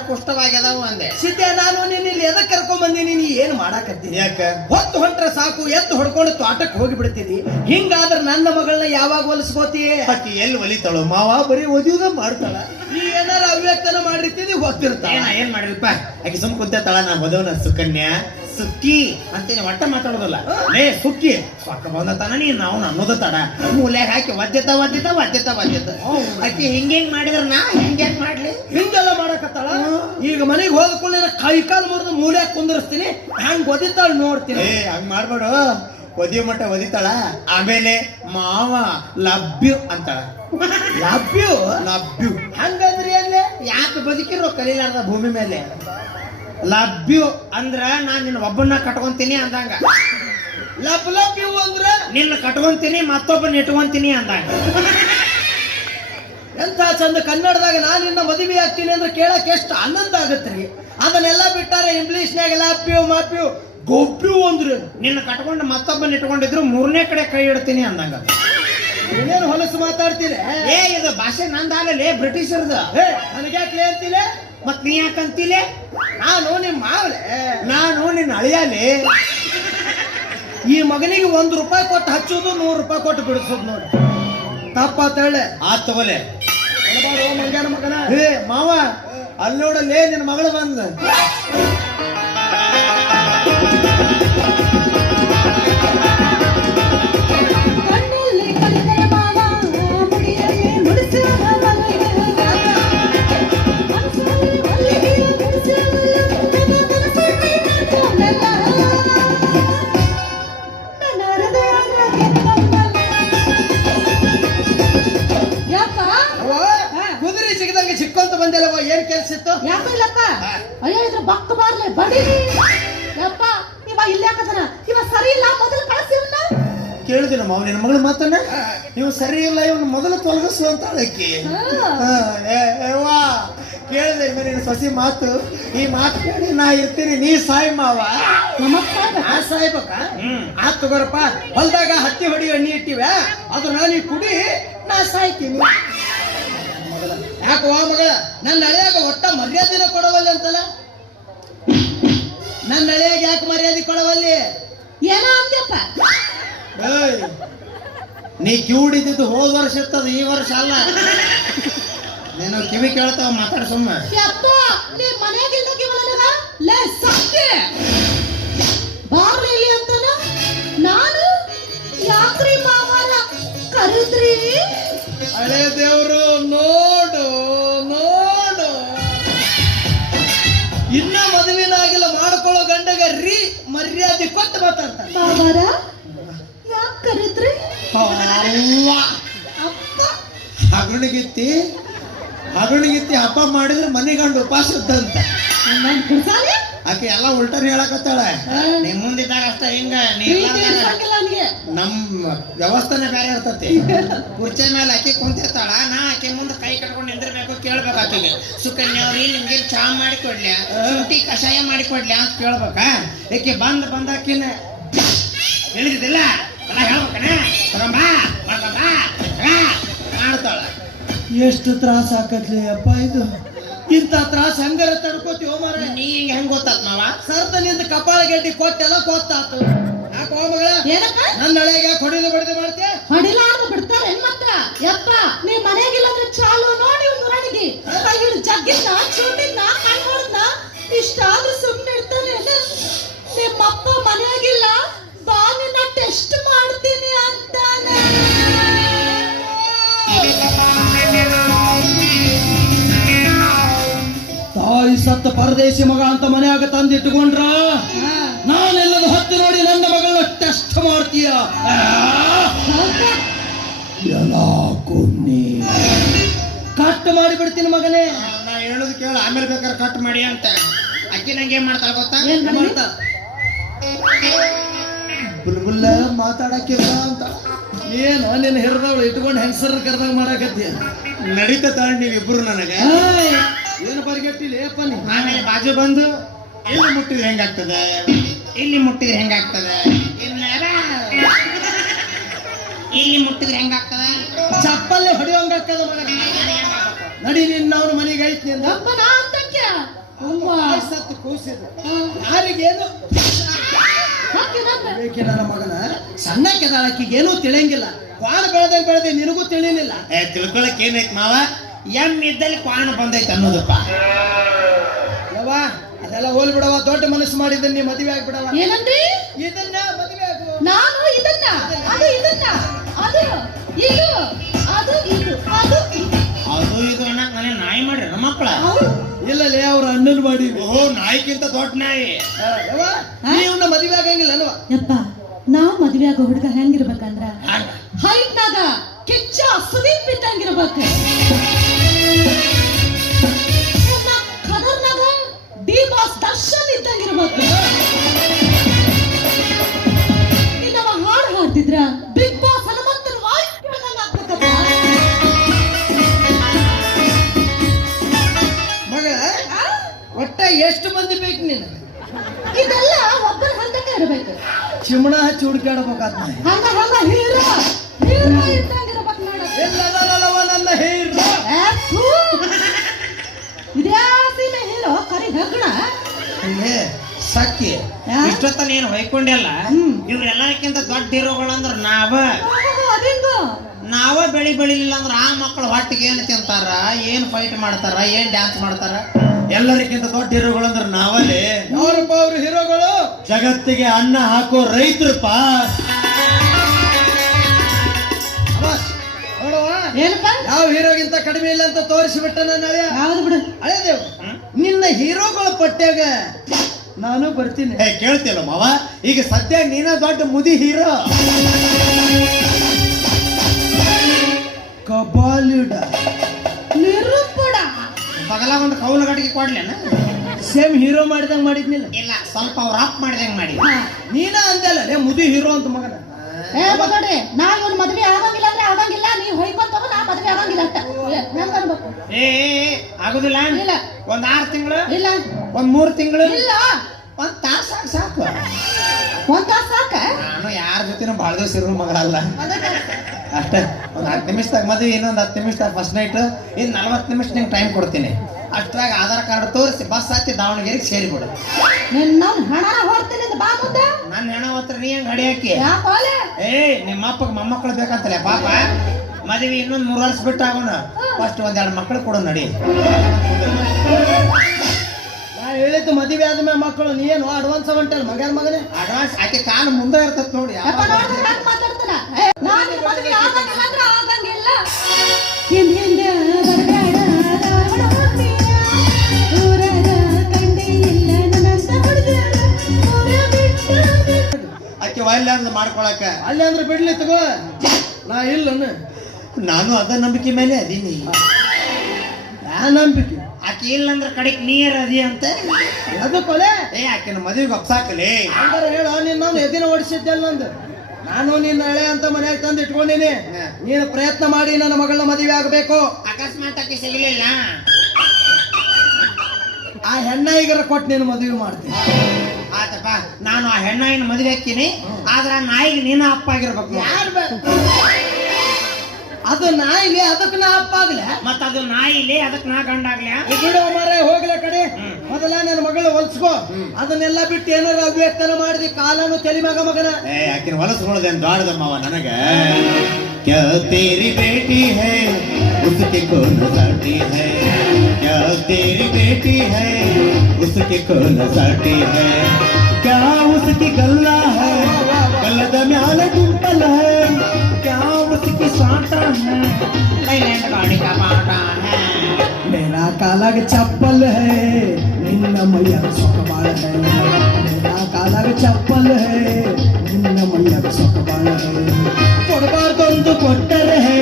ಪುಷ್ಟವಾಗಿದಾವು ಅಂದೆ. ಸಿದ್ದೆ, ನಾನು ನಿನ್ನ ಇಲ್ಲಿ ಎದಕ್ ಕರ್ಕೊಂಡ್ ಬಂದೀನಿ? ನೀ ಏನ್ ಮಾಡಾಕತ್ತೀನಿ? ಯಾಕ ಹೊತ್ತು ಹೊಂಟ್ರೆ ಸಾಕು, ಎತ್ತು ಹೊಡ್ಕೊಂಡು ತೋಟಕ್ಕೆ ಹೋಗಿ ಬಿಡ್ತೀನಿ. ಹಿಂಗಾದ್ರೆ ನನ್ನ ಮಗಳನ್ನ ಯಾವಾಗ ಹೊಲಿಸ್ಕೋತಿ? ಆಕಿ ಎಲ್ಲಿ ಒಲಿತಾಳು? ಮಾವ ಬರೀ ಒದಿಯುದ ಮಾಡ್ತಾಳ. ನೀ ಏನಾರ ಅವ್ಯಕ್ತನ ಮಾಡಿರ್ತೀನಿ, ಗೊತ್ತಿರ್ತಾಳ. ಏನ್ ಮಾಡಿಲ್ಪ? ಆಕಿ ಸುಮ್ ಕುಂತಾಳ. ನಾ ಬದವನ ಸುಕನ್ಯಾ ಸುಕ್ಕಿ ಅಂತೇನೆ ಒಟ್ಟ ಮಾತಾಡೋದಲ್ಲ. ಲೇ ಸುಕ್ಕಿ ಸೊಕ್ಕ ಬಂದತಾನ ನೀನ್ ನಾವು ಅನ್ನೋದ ತಡ ಮೂಲ್ಯಾಗ ಹಾಕಿ ಒದ್ದೆತ ಒದ್ದೆತ ಒದ್ದೆತ ಒದ್ದೆತ. ಆಕಿ ಹಿಂಗ್ ಮಾಡಿದ್ರ ನಾ ಹಿಂಗ್ಯಾಕ್ ಮಾಡ್ಲಿ? ಹಿಂಗೆಲ್ಲ ಮಾಡಕತ್ತಾಳ. ಈಗ ಮನೆಗೆ ಹೋದ್ಕೊಳ್ಳಿ ಕೈ ಕಾಲು ಮುರಿದು ಮೂಲ್ಯಾಗ ಕುಂದಿರ್ಸ್ತೀನಿ. ಹಂಗ್ ಒದಿತಾಳ ನೋಡ್ತೀನಿ. ಹಂಗ್ ಮಾಡ್ಬೇಡು. ಒದಿಯೋ ಮಟ್ಟ ಒದಿತಾಳ. ಆಮೇಲೆ ಮಾವ ಲಭ್ಯು ಅಂತಾಳ. ಲಭ್ಯು ಲಭ್ಯು ಹಂಗಂದ್ರಿ ಅಲ್ಲೇ ಯಾಕೆ ಬದುಕಿರೋ ಕಲೀಲಾರ್ದ ಭೂಮಿ ಮೇಲೆ? ಲಭ್ಯು ಅಂದ್ರ ನಾನ್ ನಿನ್ನ ಒಬ್ಬನ್ನ ಕಟ್ಕೊಂತೀನಿ ಅಂದಂಗ. ಲಭ್ಯು ಅಂದ್ರ ನಿನ್ನ ಕಟ್ಕೊಂತೀನಿ ಮತ್ತೊಬ್ಬನ ಇಟ್ಕೊಂತೀನಿ ಅಂದಂಗ. ಎಂತ ಚಂದ ಕನ್ನಡದಾಗ ನಾನು ನಿನ್ನ ಮದುವೆ ಆಗ್ತೀನಿ ಅಂದ್ರೆ ಕೇಳಕ್ ಎಷ್ಟು ಆನಂದ ಆಗತ್ರಿ. ಅದನ್ನೆಲ್ಲ ಬಿಟ್ಟಾರೆ ಇಂಗ್ಲಿಷ್ನ್ಯಾಗ ಲಭ್ಯು ಮಾಪ್ಯು ಗೊಬ್ಬ್ಯು ಅಂದ್ರು. ನಿನ್ನ ಕಟ್ಕೊಂಡು ಮತ್ತೊಬ್ಬನ ಇಟ್ಕೊಂಡಿದ್ರು ಮೂರನೇ ಕಡೆ ಕೈ ಇಡ್ತೀನಿ ಅಂದಂಗ. ಏನೇನು ಹೊಲಸು ಮಾತಾಡ್ತೀರಿ? ಇದು ಭಾಷೆ ನಂದಾಗಲೇ ಬ್ರಿಟಿಷರ್ದ. ನನಗ್ಯಾಕ್ಲೆ ಅಂತೀಲೆ? ಮತ್ ನೀ ಯಾಕಂತೀಲೆ? ನಾನು ನಿಮ್ಮ ಮಾವಲೆ. ನಾನು ನಿನ್ನ ಅಳಿಯಾಲೆ. ಈ ಮಗನಿಗೆ 1 ರೂಪಾಯಿ ಕೊಟ್ಟು ಹಚ್ಚೋದು, 100 ರೂಪಾಯಿ ಕೊಟ್ಟು ಬಿಡಿಸೋದು ನೋಡಿ. ತಪ್ಪಾತೇಳೆ ಆತ್ ತಗೋಲೆ. ಮಂಗ್ಯಾನ ಮಗನ. ಮಾವ ಅಲ್ಲಿ ನೋಡಲ್ಲೇ ನಿನ್ನ ಮಗಳು ಬಂದ. ಕಣ್ಣಲ್ಲಿ ಕಲಿತರೆ ಮಾವ, ಮುಡಿಯಲ್ಲಿ ಮುಡಿಸುವ ಮಲ್ಲಿಗೆ, ಮನಸ್ಸಲ್ಲಿ ಮಲ್ಲಿಗೆಯ ಬಡೀರಿ ಯಪ್ಪ ಇವ ಇಲ್ಲಾಕದನ ಇವ ಸರಿ ಇಲ್ಲ ಮೊದಲು ಕಳಿಸಿವನ್ನ ಕೇಳಿದಿನ ಮಾವ ನಿನ್ನ ಮಗಳು ಮಾತನ್ನ ಇವ್ ಸರಿ ಇಲ್ಲ ಇವನು ಮೊದಲು ತೊಲಗಿಸು ಅಂತ ಹೇಳಕ್ಕೆ ಕೇಳಿದೆ ನಿನ್ನ ಸಸಿ ಮಾತು ಈ ಮಾತು ಕೇಳಿ ನಾ ಇರ್ತೀನಿ ನೀ ಸಾಯಿ ಮಾವ ನಾ ಸಾಯ್ಬೇಕ ಆತ್ ತಗೋರಪ್ಪ ಹೊಲ್ದಾಗ ಹತ್ತಿ ಹೊಡಿ ಎಣ್ಣೆ ಇಟ್ಟಿವ ಅದು ನಾನು ಕುಡಿ ನಾ ಸಾಯ್ತೀನಿ ಯಾಕೋ ಮಗ ನನ್ನ ಹಳೆಯಾಗ ಒಟ್ಟ ಮರ್ಯಾದೆನ ಕೊಡವಲ್ಲಿ ಅಂತಲ್ಲ ನನ್ನ ಹಳೆಯಾಗ ಯಾಕೆ ಮರ್ಯಾದೆ ಕೊಡವಲ್ಲಿ ಏನೋ ಅಂದ್ಯಪ್ಪ ಏಯ್, ನೀ ಕಿವುಡಿದ್ದು ಹೋದ ವರ್ಷ ಇರ್ತದ ಈ ವರ್ಷ ಅಲ್ಲ ನೀನು ಕಿವಿ ಕೇಳ್ತಾವ ಮಾತಾಡ ಸುಮ್ಮ ಯಪ್ಪ ನೀ ಮನೆಯಾಗಿಲ್ದಾಗ ಇವಳನಗ ಲೇ ಸತ್ಯ ಬಾರ್ಲಿ ಇಲ್ಲಿ ಅಂತಾನ ನಾನು ಯಾಕ್ರಿ ಮಾವನ ಕರೆದ್ರಿ ಹಳೆ ದೇವ್ರು ನೋಡು ನೋಡು ಇನ್ನ ಮದುವೆನಾಗಿಲ್ಲ ಮಾಡ್ಕೊಳ್ಳೋ ಗಂಡಗ ರೀ ಮರ್ಯಾದೆ ಕೊಟ್ಟು ಮಾತಾಡ್ತಾರೆ ಮಾವರ ಯಾಕ್ ಕರೆದ್ರಿ ಅಪ್ಪ ಹಗಣಿಗಿತ್ತಿ ಹಬ್ಬ ಮಾಡಿದ್ರೆ ಮನೆಗಂಡು ಉಪವಾಸ ಇದ್ದಂತ ನನ್ ಕುಡ್ಸಾಲೆ ಆಕೆ ಎಲ್ಲ ಉಲ್ಟನ್ ಹೇಳಕತ್ತಾಳ ನೀ ಮುಂದಿದ್ದಾಗ ಅಷ್ಟ ಹಿಂಗ ನೀ ಇರ್ಸಂಗಿಲ್ಲ ಅವ್ನಿಗೆ ನಮ್ಮ ವ್ಯವಸ್ಥೆನೇ ಬೇರೆ ಇರ್ತತಿ ಕುರ್ಚಿ ಮೇಲೆ ಆಕೆ ಕುಂತಿರ್ತಾಳ ನಾ ಆಕೆ ಮುಂದೆ ಕೈ ಕಟ್ಕೊಂಡು ನಿಂದಿರ್ಬೇಕು ಕೇಳ್ಬೇಕು ಆಕೆಗೆ ಸುಕನ್ಯವ್ರಿ ನಿಮ್ಗೆ ಚಾ ಮಾಡಿ ಕೊಡ್ಲ್ಯಾ ಶುಂಠಿ ಕಷಾಯ ಮಾಡಿ ಕೊಡ್ಲ್ಯಾ ಅಂತ ಕೇಳ್ಬೇಕ ಆಕೆ ಬಂದಾಕಿನ ಹೇಳಿದಿಲ್ಲ ಎಲ್ಲ ಹೇಳ್ಬೇಕನ ಮಾಡ್ತಾಳ ಎಷ್ಟು ತ್ರಾಸ ಆಕತ್ಲಿ ಅಪ್ಪ ಇದು ಇಂಥ ತ್ರಾಸ ಹೆಂಗಾರ ತಡ್ಕೋತೀವೋ ಮಾರ ನೀ ಹೆಂಗ್ ಗೊತ್ತಾತ್ ನಾವ ಸರ್ದನಿಂದ ಕಪಾಳ ಗೆಡ್ಡಿ ಕೊಟ್ಟೆಲ್ಲ ಗೊತ್ತಾತು ಯಾಕೋ ಮಗಳ ಏನಪ್ಪ ನನ್ನ ಹಳೆಗೆ ಹೊಡಿದು ಬಡಿದು ಮಾಡ್ತೀಯ ಹೊಡಿಲಾರ್ದು ಬಿಡ್ತಾರೆ ಮಾತ್ರ ಯಪ್ಪ ನೀ ಮನೆಗಿಲ್ಲ ಅಂದ್ರೆ ಚಾಲು ನೋಡಿ ಮುರಣಿಗೆ ಕೈ ಹಿಡಿದು ಜಗ್ಗಿದ್ನ ಚೂಟಿದ್ನ ಕೈ ಹೊಡೆದ್ನ ಇಷ್ಟಾದ್ರೂ ಸುಮ್ಮನೆ ಇರ್ತಾನೆ ನಿಮ್ಮಪ್ಪ ಮನೆಯಾಗಿಲ್ಲ ಬಾ ನಿನ್ನ ಟೆಸ್ಟ್ ಮಾಡ್ತೀನಿ ಅಂತಾನೆ ತಾಯಿ ಸತ್ತ ಪರದೇಶಿ ಮಗ ಅಂತ ಮನೆಯಾಗ ತಂದಿಟ್ಟುಕೊಂಡ್ರ ನಾನೆಲ್ಲದ ಹತ್ತಿ ನೋಡಿ ನನ್ನ ಮಗಳನ್ನ ಟೆಸ್ಟ್ ಮಾಡ್ತೀಯ ಎಲ್ಲ ಕೊನ್ನಿ ಕಟ್ ಮಾಡಿ ಬಿಡ್ತೀನಿ ಮಗನೇ ನಾ ಹೇಳೋದು ಕೇಳು ಆಮೇಲೆ ಬೇಕಾದ್ರೆ ಕಟ್ ಮಾಡಿ ಅಂತ ಅಕ್ಕಿ ನಂಗೆ ಏನ್ ಮಾಡ್ತಾಳ ಗೊತ್ತಾ ಏನ್ ಮಾಡ್ತಾ? ಬುಲ್ಬುಲ್ಲ ಮಾತಾಡಕ್ಕಿಲ್ಲ ಅಂತ ಏನು ನಿನ್ನ ಹಿರಿದವಳು ಇಟ್ಕೊಂಡು ಹೆಂಗಸರ ಕರೆದಾಗ ಮಾಡಕತ್ತೀಯ ನಡೀತಾಳ ನೀವಿಬ್ರು ನನಗೆ ಏನು ಪರಿಗೆಟ್ಟಿಲ್ಲ ಅಪ್ಪ ನೀ ಆಮೇಲೆ ಬಾಜು ಬಂದು ಇಲ್ಲಿ ಮುಟ್ಟಿದ್ರೆ ಹೆಂಗಾಗ್ತದೆ ಇಲ್ಲಿ ಮುಟ್ಟಿದ್ರೆ ಹೆಂಗಾಗ್ತದೆ ಇಲ್ಲಿ ಮುಟ್ಟಿದ್ರೆ ಹೆಂಗಾಗ್ತದೆ ಚಪ್ಪಲ್ಲೇ ಹೊಡೆಯೋಂಗಾಗ್ತದ ಮಗ ನಡಿ ನಿನ್ನ ಅವನು ಮನೆಗೆ ಐತಿ ಅಂದ ಯಪ್ಪ ನಾ ಅಂತಕ್ಯ ಅವ್ವ ಸತ್ತು ಕೂಸಿದ್ರು ಯಾರಿಗೇನು ಬೇಕೆ ನನ್ನ ಮಗನ ಸಣ್ಣ ಕೆದಾಳಕ್ಕಿಗೆ ಏನೂ ತಿಳಿಯಂಗಿಲ್ಲ ಕ್ವಾಣ ಬೆಳೆದೆ ನಿನಗೂ ತಿಳಿಲಿಲ್ಲ ತಿಳ್ಕೊಳಕ್ ಏನೈತ್ ಮಾವ ಇದ್ದಲ್ಲಿ ಕ್ವಾಣ ಬಂದೈತೆ ಅನ್ನೋದಪ್ಪ ಯವ್ವ ಅದೆಲ್ಲ ಹೋಲ್ ಬಿಡವ ದೊಡ್ಡ ಮನಸ್ಸು ಮಾಡಿದ್ದ ನೀ ಮದುವೆ ಆಗ್ಬಿಡವ ಏನಂದ್ರಿ ಇದನ್ನ ಮದುವೆ ಆಗು ನಾನು ಇದನ್ನ ಅದು ಇದನ್ನ ಅದು ಇದು ಅದು ಇದು ಅದು ಇದು ಅದು ಇದು ಅನ್ನಕ್ ನನಗೆ ನಾಯಿ ಮಾಡ್ರಿ ನಮ್ಮ ಮಕ್ಕಳ ಇಲ್ಲಲೇ ಅವ್ರ ಅಣ್ಣನ್ ಮಾಡಿ ಓಹೋ ನಾಯಿಗಿಂತ ದೊಡ್ಡ ನಾಯಿ ಯವ್ವ ನೀವನ್ನ ಮದುವೆ ಆಗಂಗಿಲ್ಲ ಅಲ್ವಾ ಯಪ್ಪ ನಾವ್ ಮದ್ವೆ ಆಗೋ ಹುಡುಗ ಹೆಂಗಿರ್ಬೇಕಂದ್ರ ಹೈಟ್ನಾಗ ಕೆಚ್ಚ ಸುದೀಪ್ ಇದ್ದಂಗಿರ್ಬೇಕು ಕದರ್ನಾಗ ಡಿ ಬಾಸ್ ದರ್ಶನ್ ಇದ್ದಂಗಿರ್ಬೇಕು ಇನ್ನವ ಹಾಡು ಹಾಡ್ತಿದ್ರ ಬಿಗ್ ಬಾಸ್ ಹನುಮಂತನ ವಾಯ್ಸ್ ಕೇಳ್ದಂಗ ಆಗ್ಬೇಕಪ್ಪ ಮಗ ಒಟ್ಟ ಎಷ್ಟು ಮಂದಿ ಬೇಕು ನೀನು ಇದೆಲ್ಲ ಒಬ್ಬರ ಹಂತಕ್ಕೆ ಇರ್ಬೇಕು ಚಿಮಣ ಹಚ್ಚಿ ಹುಡುಕಾಡ್ಬೇಕಾದ ಹಂಗ ಹೀರೋ ಹೀರೋ ಇದ್ದಂಗಿರ್ಬೇಕು ನೋಡಕ್ಕೆ ಎಲ್ಲದಲ್ಲವ ನನ್ನ ಹೀರೋ ಇದ್ಯಾಸಿನ ಹೀರೋ ಕರಿ ಹೆಗ್ಣ ಸಕ್ಕಿ ಇಷ್ಟೊತ್ತ ನೀನು ಹೊಯ್ಕೊಂಡಿಲ್ಲ ಇವ್ರೆಲ್ಲಕ್ಕಿಂತ ದೊಡ್ಡ ಹೀರೋಗಳಂದ್ರ ಅದಿಂಗ ನಾವ ಬೆಳಿಲಿಲ್ಲ ಅಂದ್ರ ಆ ಮಕ್ಕಳು ಹೊಟ್ಟಿಗೆ ಏನ್ ತಿಂತಾರ ಏನ್ ಫೈಟ್ ಮಾಡ್ತಾರ ಏನ್ ಡ್ಯಾನ್ಸ್ ಮಾಡ್ತಾರ ಎಲ್ಲರಿಗಿಂತ ದೊಡ್ಡ ಹೀರೋಗಳಂದ್ರ ನಾವಲ್ಲಿ ಯಾರಪ್ಪ ಅವ್ರು ಹೀರೋಗಳು ಜಗತ್ತಿಗೆ ಅನ್ನ ಹಾಕೋ ರೈತರಪ್ಪ ನೋಡುವ ಏನಪ್ಪ ಯಾವ ಹೀರೋಗಿಂತ ಕಡಿಮೆ ಇಲ್ಲ ಅಂತ ತೋರಿಸಿಬಿಟ್ಟ ನನ್ನ ಹಳೆಯ ಯಾವ್ದು ಬಿಡು ಹಳೆದೇವ್ ನಿನ್ನ ಹೀರೋಗಳ ಪಟ್ಟ್ಯಾಗ ನಾನು ಬರ್ತೀನಿ ಕೇಳ್ತಿಲ್ಲ ಮಾವ ಈಗ ಸದ್ಯ ನೀನ ದೊಡ್ಡ ಮುದಿ ಹೀರೋ ಕಬಾಲಿಡ ನಿರುಪುಡ ಬಗಲ ಒಂದು ಕೌಲು ಗಟ್ಟಿಗೆ ಕೊಡ್ಲೇನ ಸೇಮ್ ಹೀರೋ ಮಾಡಿದಂಗ್ ಮಾಡಿದ್ನಿಲ್ಲ. ಇಲ್ಲ ಸ್ವಲ್ಪ ಅವ್ರ ಆಫ್ ಮಾಡಿದಂಗ್ ಮಾಡಿ. ನೀನ ಅಂದಲ್ಲ ಲೇ ಮುದಿ ಹೀರೋ ಅಂತ ಮಗನ. ಏ ಮಗಡ್ರಿ ನಾ ಇವ್ನ ಮದ್ವೆ ಆಗಂಗಿಲ್ಲ ಅಂದ್ರೆ ಆಗಂಗಿಲ್ಲ, ನೀವ್ ಹೊಯ್ಕೊಂಡ್ ತಗೋ, ನಾ ಮದ್ವೆ ಆಗಂಗಿಲ್ಲ ಅಂತ ಹೆಂಗ್ ಅನ್ಬೇಕು? ಏ ಆಗುದಿಲ್ಲ. ಇಲ್ಲ. ಒಂದ್ 6 ತಿಂಗಳು, ಇಲ್ಲ ಒಂದ್ 3 ತಿಂಗಳು, ಇಲ್ಲ ಒಂದ್ ತಾಸ ಸಾಕು. ಒಂದ್ ತಾಸ್ ಸಾಕ? ನಾನು ಯಾರ ಜೊತೆನೂ ಭಾಳ ದಿವಸ ಇರೋ ಮಗಳಲ್ಲ. ಅಷ್ಟೇ ಒಂದ್ 10 ನಿಮಿಷದಾಗ ಮದುವೆ, ಇನ್ನೊಂದ್ 10 ನಿಮಿಷದಾಗ ಫಸ್ಟ್ ನೈಟ್, ಇನ್ನು 40 ನಿಮಿಷ ನಿಂಗೆ ಟೈಮ್ ಕೊಡ್ತೀನಿ. ಅಷ್ಟ್ರಾಗ ಆಧಾರ್ ಕಾರ್ಡ್ ತೋರಿಸಿ ಬಸ್ ಹತ್ತಿ ದಾವಣಗೆರೆಗೆ ಸೇರಿಬಿಡು. ನಾನು ಹಣ ಹೊಡ್ತೀನಿ ಅಂತ ಬಾ ಮುಂದೆ. ನನ್ನ ಹೆಣ ಹತ್ರ ನೀ ಹೆಂಗ್ ಹಡಿ ಹಾಕಿ? ಯಾಕೋಲೆ? ಏ ನಿಮ್ಮ ಅಪ್ಪಗೆ ಮೊಮ್ಮಕ್ಕಳು ಬೇಕಂತಲೇ ಪಾಪ. ಮದುವೆ ಇನ್ನೊಂದ್ 3 ವರ್ಷ ಬಿಟ್ಟು ಆಗೋಣ. ಫಸ್ಟ್ 1-2 ಮಕ್ಕಳು ಕೊಡು ನಡಿ. ನಾ ಹೇಳಿದ್ದು ಮದುವೆ ಆದ್ಮೇಲೆ ಮಕ್ಕಳು, ನೀ ಏನು ಅಡ್ವಾನ್ಸ್ ಹೊಂಟಲ್ಲ ಮಗನೇ. ಅಡ್ವಾನ್ಸ್ ಆಕೆ ಕಾಲು ಮುಂದೆ ಇರ್ತದ ನೋಡಿ. ಯಪ್ಪ ನೋಡಿದ್ರೆ ಹೆಂಗ್ ಮಾತಾಡ್ತಾನ? ನಾನು ಮದ್ವೆ ಆಗಂಗಿಲ್ಲ ಅಂದ್ರೆ ಆಗಂಗಿಲ್ಲ. ಹಿಂದೆ ಬರ್ಬೇಡ ರಾವಣ ಹುಟ್ಟಿಯ, ಊರಾಗ ಕಂಡೇ ಇಲ್ಲ ನನ್ನಂತ ಹುಡುಗರ, ಊರ ಬಿಟ್ಟು ಆಕೆ ವೈಲ್ಯಾಂಡ್ ಮಾಡ್ಕೊಳಕ. ಅಲ್ಲಿ ಅಂದ್ರೆ ಬಿಡ್ಲಿ ತಗೋ, ನಾ ಇಲ್ಲ. ನಾನು ಅದ ನಂಬಿಕೆ ಮೇಲೆ ಅದೀನಿ. ಯಾ ನಂಬಿಕೆ? ಆಕೆ ಇಲ್ಲ ಅಂದ್ರೆ ಕಡೆಗೆ ನೀರ್ ಅದಿ ಅಂತ. ಅದು ಕೊಲೆ. ಏ ಆಕೆನ ಮದುವೆಗೆ ಒಪ್ಸಾಕಲೇ. ಅಂದ್ರೆ ಹೇಳು, ನೀನು ನಾನು ಎದಿನ ಓಡಿಸಿದ್ದೆಲ್ಲ ನಂದು. ನಾನು ನಿನ್ನ ಹಳೆ ಅಂತ ಮನೆಯಾಗ ತಂದು ಇಟ್ಕೊಂಡಿನಿ. ನೀನು ಪ್ರಯತ್ನ ಮಾಡಿ ನನ್ನ ಮಗಳನ್ನ ಮದುವೆ ಆಗಬೇಕು. ಅಕಸ್ಮಾತ್ ಆಕೆ ಸಿಗಲಿಲ್ಲ, ಆ ಹೆಣ್ಣ ಈಗರ ಕೊಟ್ಟು ನೀನು ಮದುವೆ ಮಾಡ್ತೀನಿ. ಆತಪ್ಪ. ನಾನು ಆ ಹೆಣ್ಣಾಯಿನ ಮದುವೆ ಹಾಕಿನಿ, ಆದ್ರ ಆ ನಾಯಿಗೆ ನೀನು ಅಪ್ಪ ಆಗಿರ್ಬೇಕು. ಅದು ನಾಯಿಲಿ, ಅದಕ್ಕೆ ನಾ ಅಪ್ಪ ಆಗ್ಲೆ. ಮತ್ತ ಅದು ನಾಯಿಲಿ, ಅದಕ್ಕೆ ನಾ ಗಂಡಾಗ್ಲ. ಬಿಡು ಮಾರ, ಹೋಗ್ಲ ಕಡೆ. ಮೊದಲ ನನ್ನ ಮಗಳು ಹೊಲ್ಸ್ಕೋ. ಅದನ್ನೆಲ್ಲ ಬಿಟ್ಟು ಏನಾರ ಅವ್ಯಕ್ತನ ಮಾಡಿದಿ ಕಾಲನು ತಲೆ ಮಗನ. ಏ ಆಕಿನ ಹೊಲಸ್ಕೊಳ್ಳೋದೇನು ದಾಡದಮ್ಮವ ನನಗ. ಕ್ಯಾ ತೇರಿ ಬೇಟಿ ಹೈ ಉಸ್ಕೆ ಕೋನ ಸಾಟಿ ಹೈ, ಕ್ಯಾ ತೇರಿ ಬೇಟಿ ಹೈ ಉಸ್ಕೆ ಕೋನ ಸಾಟಿ ಹೈ, ಕ್ಯಾ ಉಸ್ಕಿ ಗಲ್ಲ ಹೈ ಗಲ್ಲದ ಮ್ಯಾಲ ಡಿಂಪಲ್ ಹೈ, ಕ್ಯಾ ಉಸ್ಕಿ ಸಾಟ ಹೈ ಲೈಲ್ಯಾಂಡ್ ಗಾಡಿ ಕಾ ಪಾಟ ಹೈ. मेरा काला चप्पल है निन्न मैया सೊಕಬಾಳ है, मेरा काला चप्पल है निन्न मैया ಸೊಕಬಾಳ है. ಕೊಡಬಾರ್ದೊಂದು ಕೊಟ್ಟರೆ ಹೇ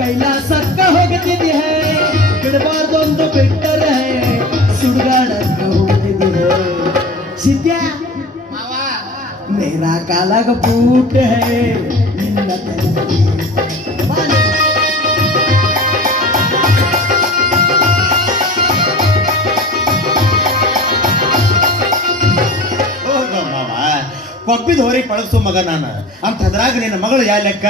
ಕೈಲಾಸಕ್ಕ ಹೋಗುತ್ತಿದೆ ಹೇ, ಬಿಡಬಾರ್ದೊಂದು ಬಿಟ್ಟರೆ ಹೇ ಸುಡುಗಾಡಕ್ಕ ಹೋಗುತ್ತಿದೆ ಹೇ. ಸಿದ್ಯ मेरा काला बूट है निನ್ನ ತಲೆಗೆ. ಕೊಬ್ಬಿದ ಹೊರಗೆ ಪಳಸು ಮಗ ನಾನು ಅಂತದ್ರಾಗ ನಿನ್ನ ಮಗಳು ಯಾ ಲೆಕ್ಕ?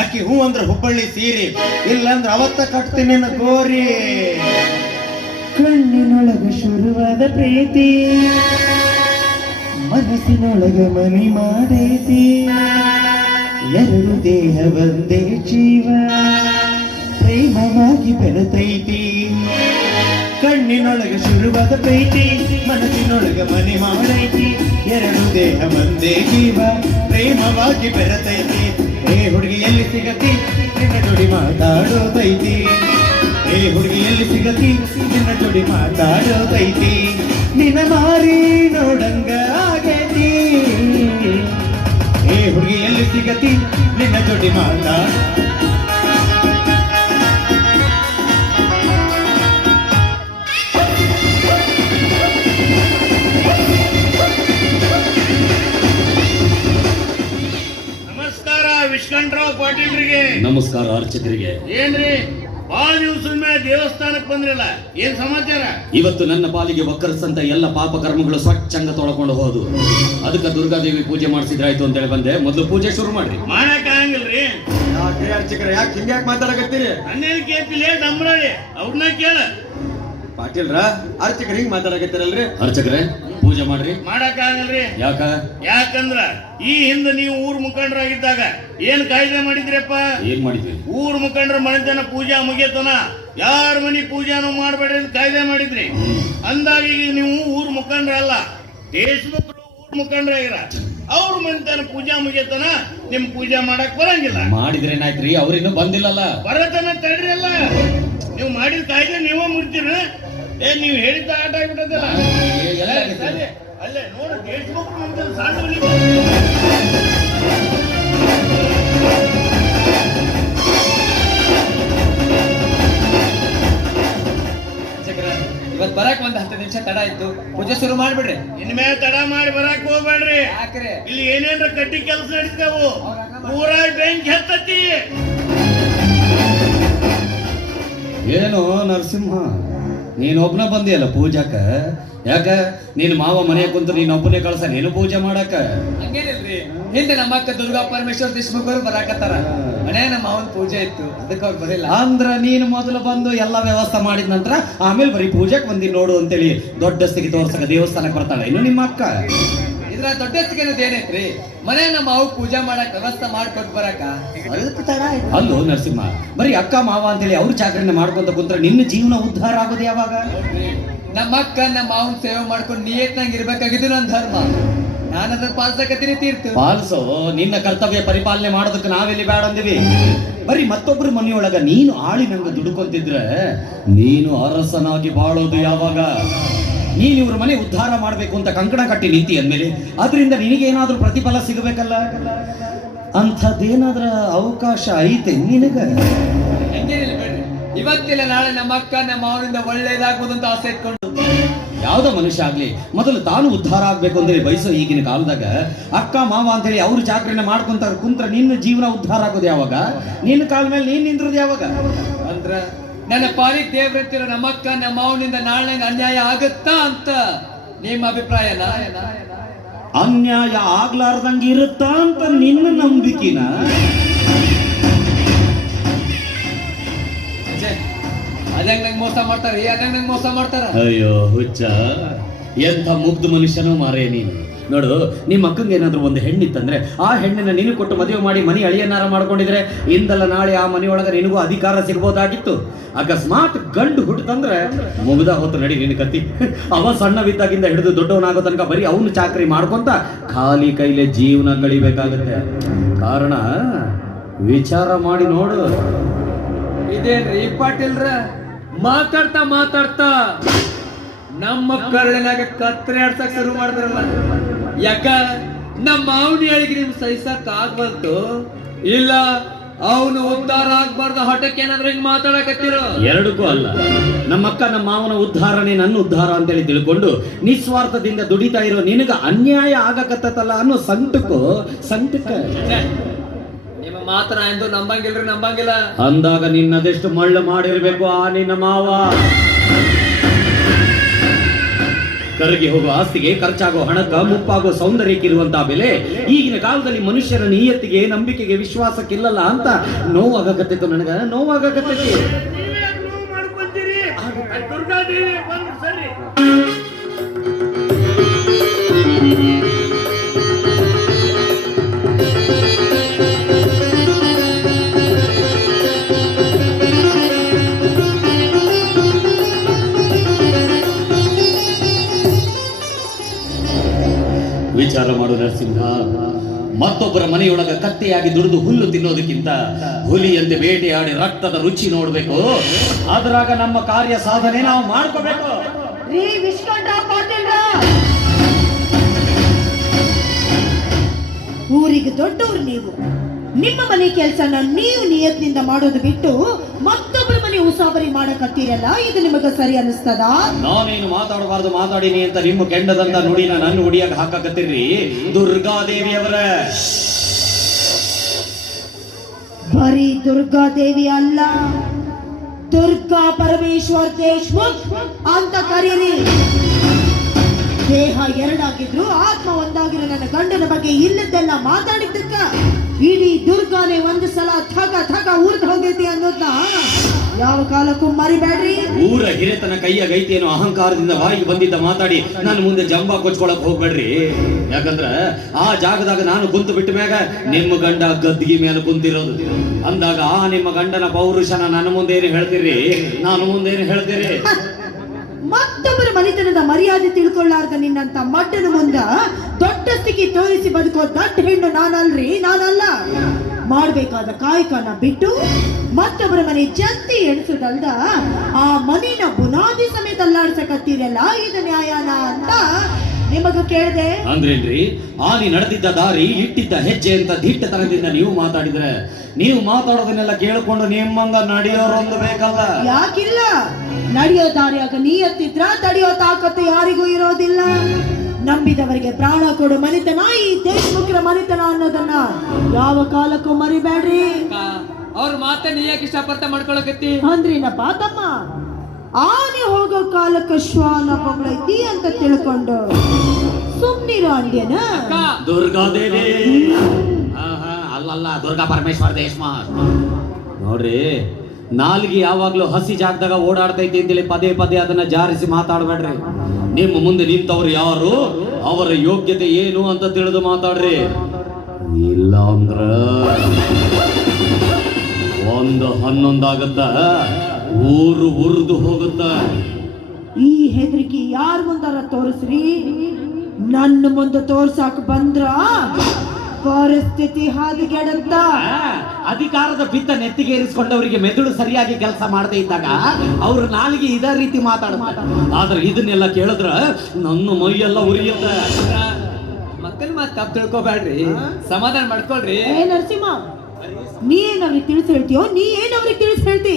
ಅಕ್ಕಿ ಹೂ ಅಂದ್ರೆ ಹುಬ್ಬಳ್ಳಿ ಸೀರಿ, ಇಲ್ಲಂದ್ರೆ ಅವತ್ತ ಕಟ್ತೀನಿ ನಿನ್ನ ಗೋರಿ. ಕಣ್ಣಿನೊಳಗ ಶುರುವಾದ ಪ್ರೀತಿ, ಮನಸ್ಸಿನೊಳಗ ಮನಿ ಮಾಡೈತಿ, 2 ದೇಹ ಒಂದೇ ಜೀವ ಪ್ರೇಮವಾಗಿ ಬೆಳೆತೈತಿ. ಕಣ್ಣಿನೊಳಗೆ ಶುರುವಾದ ಪ್ರೀತಿ, ಮನಸ್ಸಿನೊಳಗ ಮನೆ ಮಾಡೈತಿ, 2 ದೇಹ ಒಂದೇ ಜೀವ ಪ್ರೇಮವಾಗಿ ಬೆರೆತೈತಿ. ಏ ಹುಡುಗಿ ಎಲ್ಲಿ ಸಿಗತಿ ನಿನ್ನ ಜೋಡಿ ಮಾತಾಡೋದೈತಿ, ಏ ಹುಡುಗಿ ಎಲ್ಲಿ ಸಿಗತಿ ನಿನ್ನ ಜೋಡಿ ಮಾತಾಡೋದೈತಿ, ನಿನ್ನ ಮಾರಿ ನೋಡಂಗ ಆಗೈತಿ. ಏ ಹುಡುಗಿ ಎಲ್ಲಿ ಸಿಗತಿ ನಿನ್ನ ಜೋಡಿ ಮಾತಾಡ. ವಿಶ್ಕಂಠರಾವ್ ಪಾಟೀಲ್ರಿಗೆ ನಮಸ್ಕಾರ. ಅರ್ಚಕರಿಗೆ ಏನ್ರಿ ಬಾಳ ದಿವಸದ ಮೇಲೆ ದೇವಸ್ಥಾನಕ್ಕೆ ಬಂದ್ರಲ್ಲ, ಏನ್ ಸಮಾಚಾರ? ಇವತ್ತು ನನ್ನ ಪಾಲಿಗೆ ವಕ್ರಸಂತ ಎಲ್ಲ ಪಾಪ ಕರ್ಮಗಳು ಸ್ವಚ್ಛಂಗ ತೊಳ್ಕೊಂಡು ಹೋದು. ಅದಕ್ಕೆ ದುರ್ಗಾದೇವಿ ಪೂಜೆ ಮಾಡಿಸಿದ್ರಾಯ್ತು ಅಂತ ಹೇಳಿ ಬಂದೆ. ಮೊದಲು ಪೂಜೆ ಶುರು ಮಾಡ್ರಿ. ಮಾಡಕ್ ಆಗಂಗಿಲ್ರಿ. ಯಾಕೆ ಅರ್ಚಕರ ಯಾಕೆ ಹಿಂಗ್ಯಾಕ್ ಮಾತಾಡಕತ್ತೀರಿ? ನನ್ನೇನ್ ಕೇಳ್ತಿಲ್ಲ, ನಮ್ಮಳಿ ಅವ್ರನ್ನ ಕೇಳ. ಪಾಟೀಲ್ರ ಅರ್ಚಕರು ಹಿಂಗ್ ಮಾತಾಡಕತ್ತೀರಲ್ರಿ? ಅರ್ಚಕರೇ ಪೂಜೆ ಮಾಡ್ರಿ. ಮಾಡಕ್ ಆಗಲ್ರಿ. ಯಾಕ? ಯಾಕಂದ್ರ ಈ ಹಿಂದೆ ನೀವು ಊರ್ ಮುಖಂಡರಾಗಿದ್ದಾಗ ಏನ್ ಕಾಯ್ದೆ ಮಾಡಿದ್ರಪ್ಪ? ಏನ್ ಮಾಡಿದ್ವಿ? ಊರ್ ಮುಖಂಡರ ಮನೆತನ ಪೂಜಾ ಮುಗಿಯತನ ಯಾರ ಮನಿ ಪೂಜಾನು ಮಾಡ್ಬೇಡ್ರಿ ಅಂತ ಕಾಯ್ದೆ ಮಾಡಿದ್ರಿ. ಅಂದಾಗ ಈಗ ನೀವು ಊರ್ ಮುಖಂಡ್ರಲ್ಲ, ದೇಶಮುಖರು ಊರ್ ಮುಖಂಡ್ರಾಗಿರ. ಅವ್ರ ಮನೆತನ ಪೂಜಾ ಮುಗಿಯತನ ನಿಮ್ ಪೂಜೆ ಮಾಡಕ್ ಬರಂಗಿಲ್ಲ. ಮಾಡಿದ್ರೆ ಏನಾಯ್ತ್ರಿ? ಅವ್ರಿನ್ನೂ ಬಂದಿಲ್ಲಲ್ಲ. ಬರತನ ತಡ್ರಿ ಅಲ್ಲ. ನೀವು ಮಾಡಿದ ಕಾಯ್ದೆ ನೀವ ಮುಡ್ತೀರ. ನೀವು ಹೇಳಿದ್ದ ಆಟ ಆಗ್ಬಿಟ್ಟದಲ್ಲ. ಅಲ್ಲೇ ನೋಡ, ದೇಶಮುಖರು ಸಣ್ಣ ಇವತ್ತು ಬರಕ್ ಒಂದ್ 10 ನಿಮಿಷ ತಡ ಆಯ್ತು, ಪೂಜೆ ಶುರು ಮಾಡ್ಬಿಡ್ರಿ. ಇನ್ಮೇಲೆ ತಡ ಮಾಡಿ ಬರಾಕ್ ಹೋಗ್ಬೇಡ್ರಿ. ಯಾಕ್ರೆ? ಇಲ್ಲಿ ಏನೇನ್ರ ಕಡ್ಡಿ ಕೆಲಸ ನಡೀತಾವು, ಊರಾಗ ಬೆಂಕಿ ಹತ್ತತಿ. ಏನು ನರಸಿಂಹ, ನೀನೊಬ್ನ ಬಂದಿಯಲ್ಲ ಪೂಜಾಕ? ಯಾಕ ನಿನ್ ಮಾವ ಮನೆ ಕುಂತು ನೀನೊಬ್ಬನೇ ಕಳ್ಸ ನೀನು ಪೂಜೆ ಮಾಡಕ? ಹಂಗೇನಿಲ್ರಿ, ಹಿಂದೆ ನಮ್ಮ ಅಕ್ಕ ದುರ್ಗಾ ಪರಮೇಶ್ವರ್ ದೇಶಮುಖ್ ಅವರು ಬರಾಕತ್ತಾರ. ಮನೆ ನಮ್ಮ ಅವನ್ ಪೂಜೆ ಇತ್ತು, ಅದಕ್ಕೆ ಅವ್ರು ಬರಿಲ್ಲ. ಅಂದ್ರ ನೀನು ಮೊದಲು ಬಂದು ಎಲ್ಲ ವ್ಯವಸ್ಥೆ ಮಾಡಿದ ನಂತರ ಆಮೇಲೆ ಬರೀ ಪೂಜೆಗೆ ಬಂದಿ ನೋಡು ಅಂತೇಳಿ ದೊಡ್ಡಸ್ತಿಗೆ ತೋರ್ಸಕ ದೇವಸ್ಥಾನಕ್ಕೆ ಬರ್ತಾಳ ಇನ್ನು ನಿಮ್ಮ ಅಕ್ಕ? ಇದ್ರ ದೊಡ್ಡಸ್ತಿಗೆ ಏನೈತ್ರಿ, ಮನೆ ನಮ್ಮ ಅವ್ ಪೂಜೆ ಮಾಡಕ್ ವ್ಯವಸ್ಥೆ ಮಾಡ್ಕೊಟ್ ಬರಾಕ ಅದಕ್ಕೆ ತಡ ಆಯ್ತು. ಅಲ್ಲೋ ನರಸಿಂಹ, ಬರೀ ಅಕ್ಕ ಮಾವ ಅಂತೇಳಿ ಅವ್ರ ಚಾಕರಿನ ಮಾಡ್ಕೊಂತ ಕುಂತ್ರ ನಿನ್ನ ಜೀವನ ಉದ್ಧಾರ ಆಗೋದು ಯಾವಾಗ? ನಮ್ಮ ಅಕ್ಕ ನಮ್ಮ ಮಾವನ್ ಸೇವೆ ಮಾಡ್ಕೊಂಡು ನಿಯತ್ನಾಗ ಇರ್ಬೇಕಾಗಿದ್ದು ನನ್ನ ಧರ್ಮ. ನಾನು ಅದನ್ನ ಪಾಲಿಸಕತ್ತೀನಿ ತೀರ್ತು. ಪಾಲಿಸೋ, ನಿನ್ನ ಕರ್ತವ್ಯ ಪರಿಪಾಲನೆ ಮಾಡೋದಕ್ಕೆ ನಾವೆಲ್ಲಿ ಬೇಡ ಅಂದಿವಿ. ಬರೀ ಮತ್ತೊಬ್ಬರ ಮನೆಯೊಳಗ ನೀನು ಆಳಿನಂಗ ದುಡ್ಕೊಂತಿದ್ರೆ ನೀನು ಅರಸನಾಗಿ ಬಾಳೋದು ಯಾವಾಗ? ನೀನು ಇವ್ರ ಮನೆ ಉದ್ಧಾರ ಮಾಡ್ಬೇಕು ಅಂತ ಕಂಕಣ ಕಟ್ಟಿ ನಿಂತಿ ಅಂದ್ಮೇಲೆ ಅದರಿಂದ ನಿನಗೇನಾದ್ರೂ ಪ್ರತಿಫಲ ಸಿಗಬೇಕಲ್ಲ. ಅಂಥದ್ದೇನಾದ್ರ ಅವಕಾಶ ಐತೆ ನಿನಗ? ಹಂಗೇನಿಲ್ಲ ಬಿಡ್ರಿ, ಇವತ್ತಿಲ್ಲ ನಾಳೆ ನಮ್ಮ ಅಕ್ಕ ನಮ್ಮ ಅವನಿಂದ ಒಳ್ಳೇದಾಗ್ಬೋದು ಅಂತ ಆಸೆ ಇಟ್ಕೊಂಡು ಯಾವ್ದೋ ಮನುಷ್ಯ ಆಗ್ಲಿ ಮೊದಲು ತಾನು ಉದ್ಧಾರ ಆಗ್ಬೇಕು ಅಂತೇಳಿ ಬಯಸೋ ಈಗಿನ ಕಾಲದಾಗ ಅಕ್ಕ ಮಾವ ಅಂತೇಳಿ ಅವ್ರ ಚಾಕರಿನ ಮಾಡ್ಕೊಂತ ಕುಂತ್ರ ನಿನ್ನ ಜೀವನ ಉದ್ಧಾರ ಆಗೋದು ಯಾವಾಗ? ನಿನ್ನ ಕಾಲ ಮೇಲೆ ನೀನ್ ನಿಂದ್ರದು ಯಾವಾಗ? ಅಂದ್ರ ನನ್ನ ಪಾಲಿಗೆ ದೇವ್ರಂತಿರೋ ನಮ್ಮ ಅಕ್ಕ ನಮ್ಮ ಅವನಿಂದ ನಾಳೆ ಅನ್ಯಾಯ ಆಗತ್ತಾ ಅಂತ ನಿಮ್ಮ ಅಭಿಪ್ರಾಯನ? ಅನ್ಯಾಯ ಆಗ್ಲಾರ್ದಂಗ ಇರುತ್ತಾ ಅಂತ ನಿನ್ನ ನಂಬಿಕೆನ? ಅದಂಗ ನಂಗೆ ಮೋಸ ಮಾಡ್ತಾರ, ಅದಂಗ ನಂಗೆ ಮೋಸ ಮಾಡ್ತಾರ. ಅಯ್ಯೋ ಹುಚ್ಚ, ಎಂಥ ಮುಗ್ಧ ಮನುಷ್ಯನೂ ಮಾರೇ ನೀನು. ನೋಡು, ನಿಮ್ಮ ಅಕ್ಕಂಗೆ ಏನಾದ್ರು ಒಂದು ಹೆಣ್ಣಿತ್ತಂದ್ರೆ ಆ ಹೆಣ್ಣನ್ನ ನೀನು ಕೊಟ್ಟು ಮದುವೆ ಮಾಡಿ ಮನೆ ಅಳಿಯನ್ನಾರ ಮಾಡ್ಕೊಂಡಿದ್ರೆ ಇಂದಲ್ಲ ನಾಳೆ ಆ ಮನೆಯೊಳಗೆ ನಿನಗೂ ಅಧಿಕಾರ ಸಿಗ್ಬೋದಾಗಿತ್ತು. ಅಕಸ್ಮಾತ್ ಗಂಡು ಹುಟ್ಟುತ್ತಂದ್ರೆ ಮುಗ್ದ ಹೊತ್ತು ನಡಿ ನಿನ್ನ ಕತ್ತಿ. ಅವ ಸಣ್ಣವಿದ್ದಾಗಿಂದ ಹಿಡಿದು ದೊಡ್ಡವನಾಗೋ ತನಕ ಬರೀ ಅವನು ಚಾಕರಿ ಮಾಡ್ಕೊಂತ ಖಾಲಿ ಕೈಲೇ ಜೀವನ ಕಳಿಬೇಕಾಗತ್ತೆ. ಕಾರಣ ವಿಚಾರ ಮಾಡಿ ನೋಡು. ಇದೇನ್ರಿ ಪಾಟೀಲ್ರ ಮಾತಾಡ್ತಾ ಮಾತಾಡ್ತಾ ನಮ್ಮ ಕರಳಿನಾಗ ಕತ್ರೆ ಆಡ್ಸಕ್ ಶುರು ಮಾಡಿದ್ರಲ್ಲ? ಯಾಕ ನಮ್ಮ ಮಾವನಿ ಹೇಳಿಗೆ ನಿಮ್ ಸಹಿಸಕ್ ಆಗ್ಬಂತು? ಇಲ್ಲ ಅವನು ಉದ್ಧಾರ ಆಗ್ಬಾರ್ದು ಹೊಟ್ಟಕ್ಕೆ ಏನಾದ್ರು ಹಿಂಗ್ ಮಾತಾಡಕತ್ತಿರೋ? ಎರಡಕ್ಕೂ ಅಲ್ಲ. ನಮ್ಮಕ್ಕ ನಮ್ಮ ಮಾವನ ಉದ್ಧಾರನೇ ನನ್ನ ಉದ್ಧಾರ ಅಂತೇಳಿ ತಿಳ್ಕೊಂಡು ನಿಸ್ವಾರ್ಥದಿಂದ ದುಡಿತಾ ಇರೋ ನಿನಗ ಅನ್ಯಾಯ ಆಗಕತ್ತಲ್ಲ ಅನ್ನೋ ಸಂಕಟ ನಿಮ್ಮ ಮಾತ್ರ ಎಂದು ನಂಬಂಗಿಲ್ರಿ, ನಂಬಂಗಿಲ್ಲ ಅಂದಾಗ ನಿನ್ನದೆಷ್ಟು ಮಳ್ಳು ಮಾಡಿರ್ಬೇಕು ಆ ನಿನ್ನ ಮಾವ. ಕರಗಿ ಹೋಗೋ ಆಸ್ತಿಗೆ, ಖರ್ಚಾಗೋ ಹಣಕ್ಕ, ಮುಪ್ಪಾಗೋ ಸೌಂದರ್ಯಕ್ಕಿರುವಂತಹ ಬೆಲೆ ಈಗಿನ ಕಾಲದಲ್ಲಿ ಮನುಷ್ಯರ ನಿಯತ್ತಿಗೆ, ನಂಬಿಕೆಗೆ, ವಿಶ್ವಾಸಕ್ಕಿಲ್ಲಲ್ಲ ಅಂತ ನೋವಾಗಕತ್ತಿತ್ತು. ನನಗ ನೋವಾಗಕತ್ತೈತಿ. ನೀವ್ಯಾಕ್ ನೋವು ಮಾಡ್ಕೊಂತೀರಿ? ದುರ್ಗಾದೇವಿ ಬಂದು ಸರಿ. ವಿಚಾರ ಮಾಡು ನರಸಿಂಹ, ಮತ್ತೊಬ್ಬರ ಮನೆಯೊಳಗ ಕತ್ತೆಯಾಗಿ ದುಡಿದು ಹುಲ್ಲು ತಿನ್ನೋದಕ್ಕಿಂತ ಹುಲಿಯಂತೆ ಬೇಟೆಯಾಡಿ ರಕ್ತದ ರುಚಿ ನೋಡ್ಬೇಕು. ಅದ್ರಾಗ ನಮ್ಮ ಕಾರ್ಯ ಸಾಧನೆ ನಾವು ಮಾಡ್ಕೋಬೇಕು. ಊರಿಗೆ ದೊಡ್ಡವರು ನೀವು. ನಿಮ್ಮ ಮನೆ ಕೆಲಸನ ನೀವು ನಿಯತ್ನಿಂದ ಮಾಡೋದು ಬಿಟ್ಟು ಮತ್ತೊಬ್ಬರ ಮನೆ ಉಸಾಬರಿ ಮಾಡಕತ್ತೀರಲ್ಲ, ಇದು ನಿಮಗೆ ಸರಿ ಅನಿಸ್ತದ? ನಾನೇನು ಮಾತಾಡಬಾರ್ದು ಮಾತಾಡಿನಿ ಅಂತ ನಿಮ್ಮ ಕೆಂಡದಂತ ನುಡಿನ ನನ್ನ ಹುಡಿಯಾಗ ಹಾಕಕತ್ತೀರಿ ದುರ್ಗಾದೇವಿಯವರ. ಬರೀ ದುರ್ಗಾದೇವಿ ಅಲ್ಲ, ದುರ್ಗಾ ಪರಮೇಶ್ವರ್ ದೇಶ್ಮುಖ್ ಅಂತ ಕರೀರಿ. ದೇಹ ಎರಡಾಗಿದ್ರು ಆತ್ಮ ಒಂದಾಗಿರೋ ನನ್ನ ಗಂಡನ ಬಗ್ಗೆ ಇಲ್ಲದೆಲ್ಲ ಮಾತಾಡಿದ್ದಕ್ಕ ಇಡೀ ದುರ್ಗಾನೇ ಒಂದು ಸಲ ಥಗ ಊರ್ದು ಹೋಗೈತಿ ಅನ್ನೋದ್ನ ಯಾವ ಕಾಲಕ್ಕೂ ಮರಿಬೇಡ್ರಿ. ಊರ ಹಿರಿತನ ಕೈಯಾಗೈತಿ ಅನ್ನೋ ಅಹಂಕಾರದಿಂದ ಬಾಯಿಗೆ ಬಂದಿದ್ದ ಮಾತಾಡಿ ನಾನು ಮುಂದೆ ಜಂಬ ಕೊಚ್ಕೊಳಕ್ ಹೋಗ್ಬೇಡ್ರಿ. ಯಾಕಂದ್ರ ಆ ಜಾಗದಾಗ ನಾನು ಕುಂತು ಬಿಟ್ಟ ಮ್ಯಾಗ ನಿಮ್ಮ ಗಂಡ ಗದ್ದಿಗೆ ಮೇಲೆ ಕುಂತಿರೋದು. ಅಂದಾಗ ಆ ನಿಮ್ಮ ಗಂಡನ ಪೌರುಷನ ನನ್ನ ಮುಂದೆ ಏನು ಹೇಳ್ತೀರಿ, ನಾನು ಮುಂದೆ ಏನು ಹೇಳ್ತೀರಿ? ಮತ್ತೊಬ್ಬರ ಮನೆತನದ ಮರ್ಯಾದೆ ತಿಳ್ಕೊಳ್ಳಾರ್ದ ನಿನ್ನಂತ ಮಟ್ಟನ ಮುಂದ ದೊಡ್ಡ ಸ್ಥಿತಿ ತೋರಿಸಿ ಬದುಕೋ ದೊಡ್ಡ ಹೆಣ್ಣು ನಾನಲ್ಲ. ಮಾಡ್ಬೇಕಾದ ಕಾಯಕನ ಬಿಟ್ಟು ಮತ್ತೊಬ್ಬರ ಮನೆ ಜಂತಿ ಎಣಿಸೋದಲ್ದ ಆ ಮನಿನ ಬುನಾದಿ ಸಮೇತ ಅಲ್ಲಾಡ್ಸಕತ್ತೀರಲ್ಲ, ಇದು ನ್ಯಾಯನ ಅಂತ ನಿಮಗ ಕೇಳಿದೆ ಅಂದ್ರೇನ್ರಿ ಆನಿ ನಡೆದಿದ್ದ ದಾರಿ ಇಟ್ಟಿದ್ದ ಹೆಜ್ಜೆ ಅಂತ ದಿಟ್ಟತನದಿಂದ ನೀವು ಮಾತಾಡಿದ್ರೆ ನೀವು ಮಾತಾಡೋದನ್ನೆಲ್ಲ ಕೇಳಿಕೊಂಡು ನಿಮ್ಮಂಗ ನಡೆಯೋರೊಂದು ಬೇಕಲ್ಲ. ಯಾಕಿಲ್ಲ? ನಡೆಯೋ ದಾರಿಯಾಗ ನೀ ಎತ್ತಿದ್ರ ತಡೆಯೋ ತಾಕತ್ತು ಯಾರಿಗೂ ಇರೋದಿಲ್ಲ. ನಂಬಿದವರಿಗೆ ಪ್ರಾಣ ಕೊಡು ಮನಿತನ ಈ ದೇಶಮುಖರ ಮನಿತನ ಅನ್ನೋದನ್ನ ಯಾವ ಕಾಲಕ್ಕೂ ಮರಿಬೇಡ್ರಿ. ಅವ್ರ ಮಾತ ನೀ ಯಾಕೆ ಇಷ್ಟಪಡ್ತಾ ಮಾಡ್ಕೊಳಕತ್ತಿ ಅಂದ್ರಿನಪ್ಪ ತಮ್ಮ, ಆನೆ ಹೋಗೋ ಕಾಲಕ್ಕೆ ಶ್ವಾನ ಹೊಗಳೈತಿ ಅಂತ ತಿಳ್ಕೊಂಡು ಸುಮ್ನಿರೋ ಅಂದ್ಯನ. ದುರ್ಗಾದೇವಿ ಅಲ್ಲಲ್ಲ, ದುರ್ಗಾ ಪರಮೇಶ್ವರ ದೇಶಮಾರ್ ನೋಡ್ರಿ, ನಾಲ್ಗಿ ಯಾವಾಗ್ಲೂ ಹಸಿ ಜಾಗದಾಗ ಓಡಾಡ್ತೈತಿ ಅಂತೇಳಿ ಪದೇ ಪದೇ ಅದನ್ನ ಜಾರಿಸಿ ಮಾತಾಡ್ಬೇಡ್ರಿ. ನಿಮ್ಮ ಮುಂದೆ ನಿಂತವ್ರು ಯಾರು, ಅವರ ಯೋಗ್ಯತೆ ಏನು ಅಂತ ತಿಳಿದು ಮಾತಾಡ್ರಿ. ಇಲ್ಲ ಅಂದ್ರ 11 ಆಗತ್ತ, ಊರು ಉರಿದು ಹೋಗುತ್ತ. ಈ ಹೆದರಿಕೆ ಯಾರ ಮುಂದಾರ ತೋರಿಸ್ರಿ, ನನ್ನ ಮುಂದೆ ತೋರ್ಸಾಕ್ ಬಂದ್ರ ಪರಿಸ್ಥಿತಿ ಹಾದಿಗೆಡತ್ತ. ಅಧಿಕಾರದ ಪಿತ್ತ ನೆತ್ತಿಗೆ ಏರಿಸಿಕೊಂಡವರಿಗೆ ಮೆದುಳು ಸರಿಯಾಗಿ ಕೆಲಸ ಮಾಡದೇ ಇದ್ದಾಗ ಅವ್ರ ನಾಲಿಗೆ ಇದೇ ರೀತಿ ಮಾತಾಡ್ತಾರೆ. ಆದ್ರೆ ಇದನ್ನೆಲ್ಲ ಕೇಳಿದ್ರ ನನ್ನ ಮೈಯೆಲ್ಲ ಉರಿಯುತ್ತ. ಮಕ್ಕಳ ಮಾತು ತಪ್ಪು ತಿಳ್ಕೊಬೇಡ್ರಿ, ಸಮಾಧಾನ ಮಾಡ್ಕೊಳ್ರಿ. ಏ ನರಸಿಂಹ, ನೀ ಏನ್ ಅವ್ರಿಗೆ ತಿಳಿಸಿ ಹೇಳ್ತೀಯೋ, ನೀ ಏನ್ ಅವ್ರಿಗೆ ತಿಳಿಸಿ ಹೇಳ್ತಿ?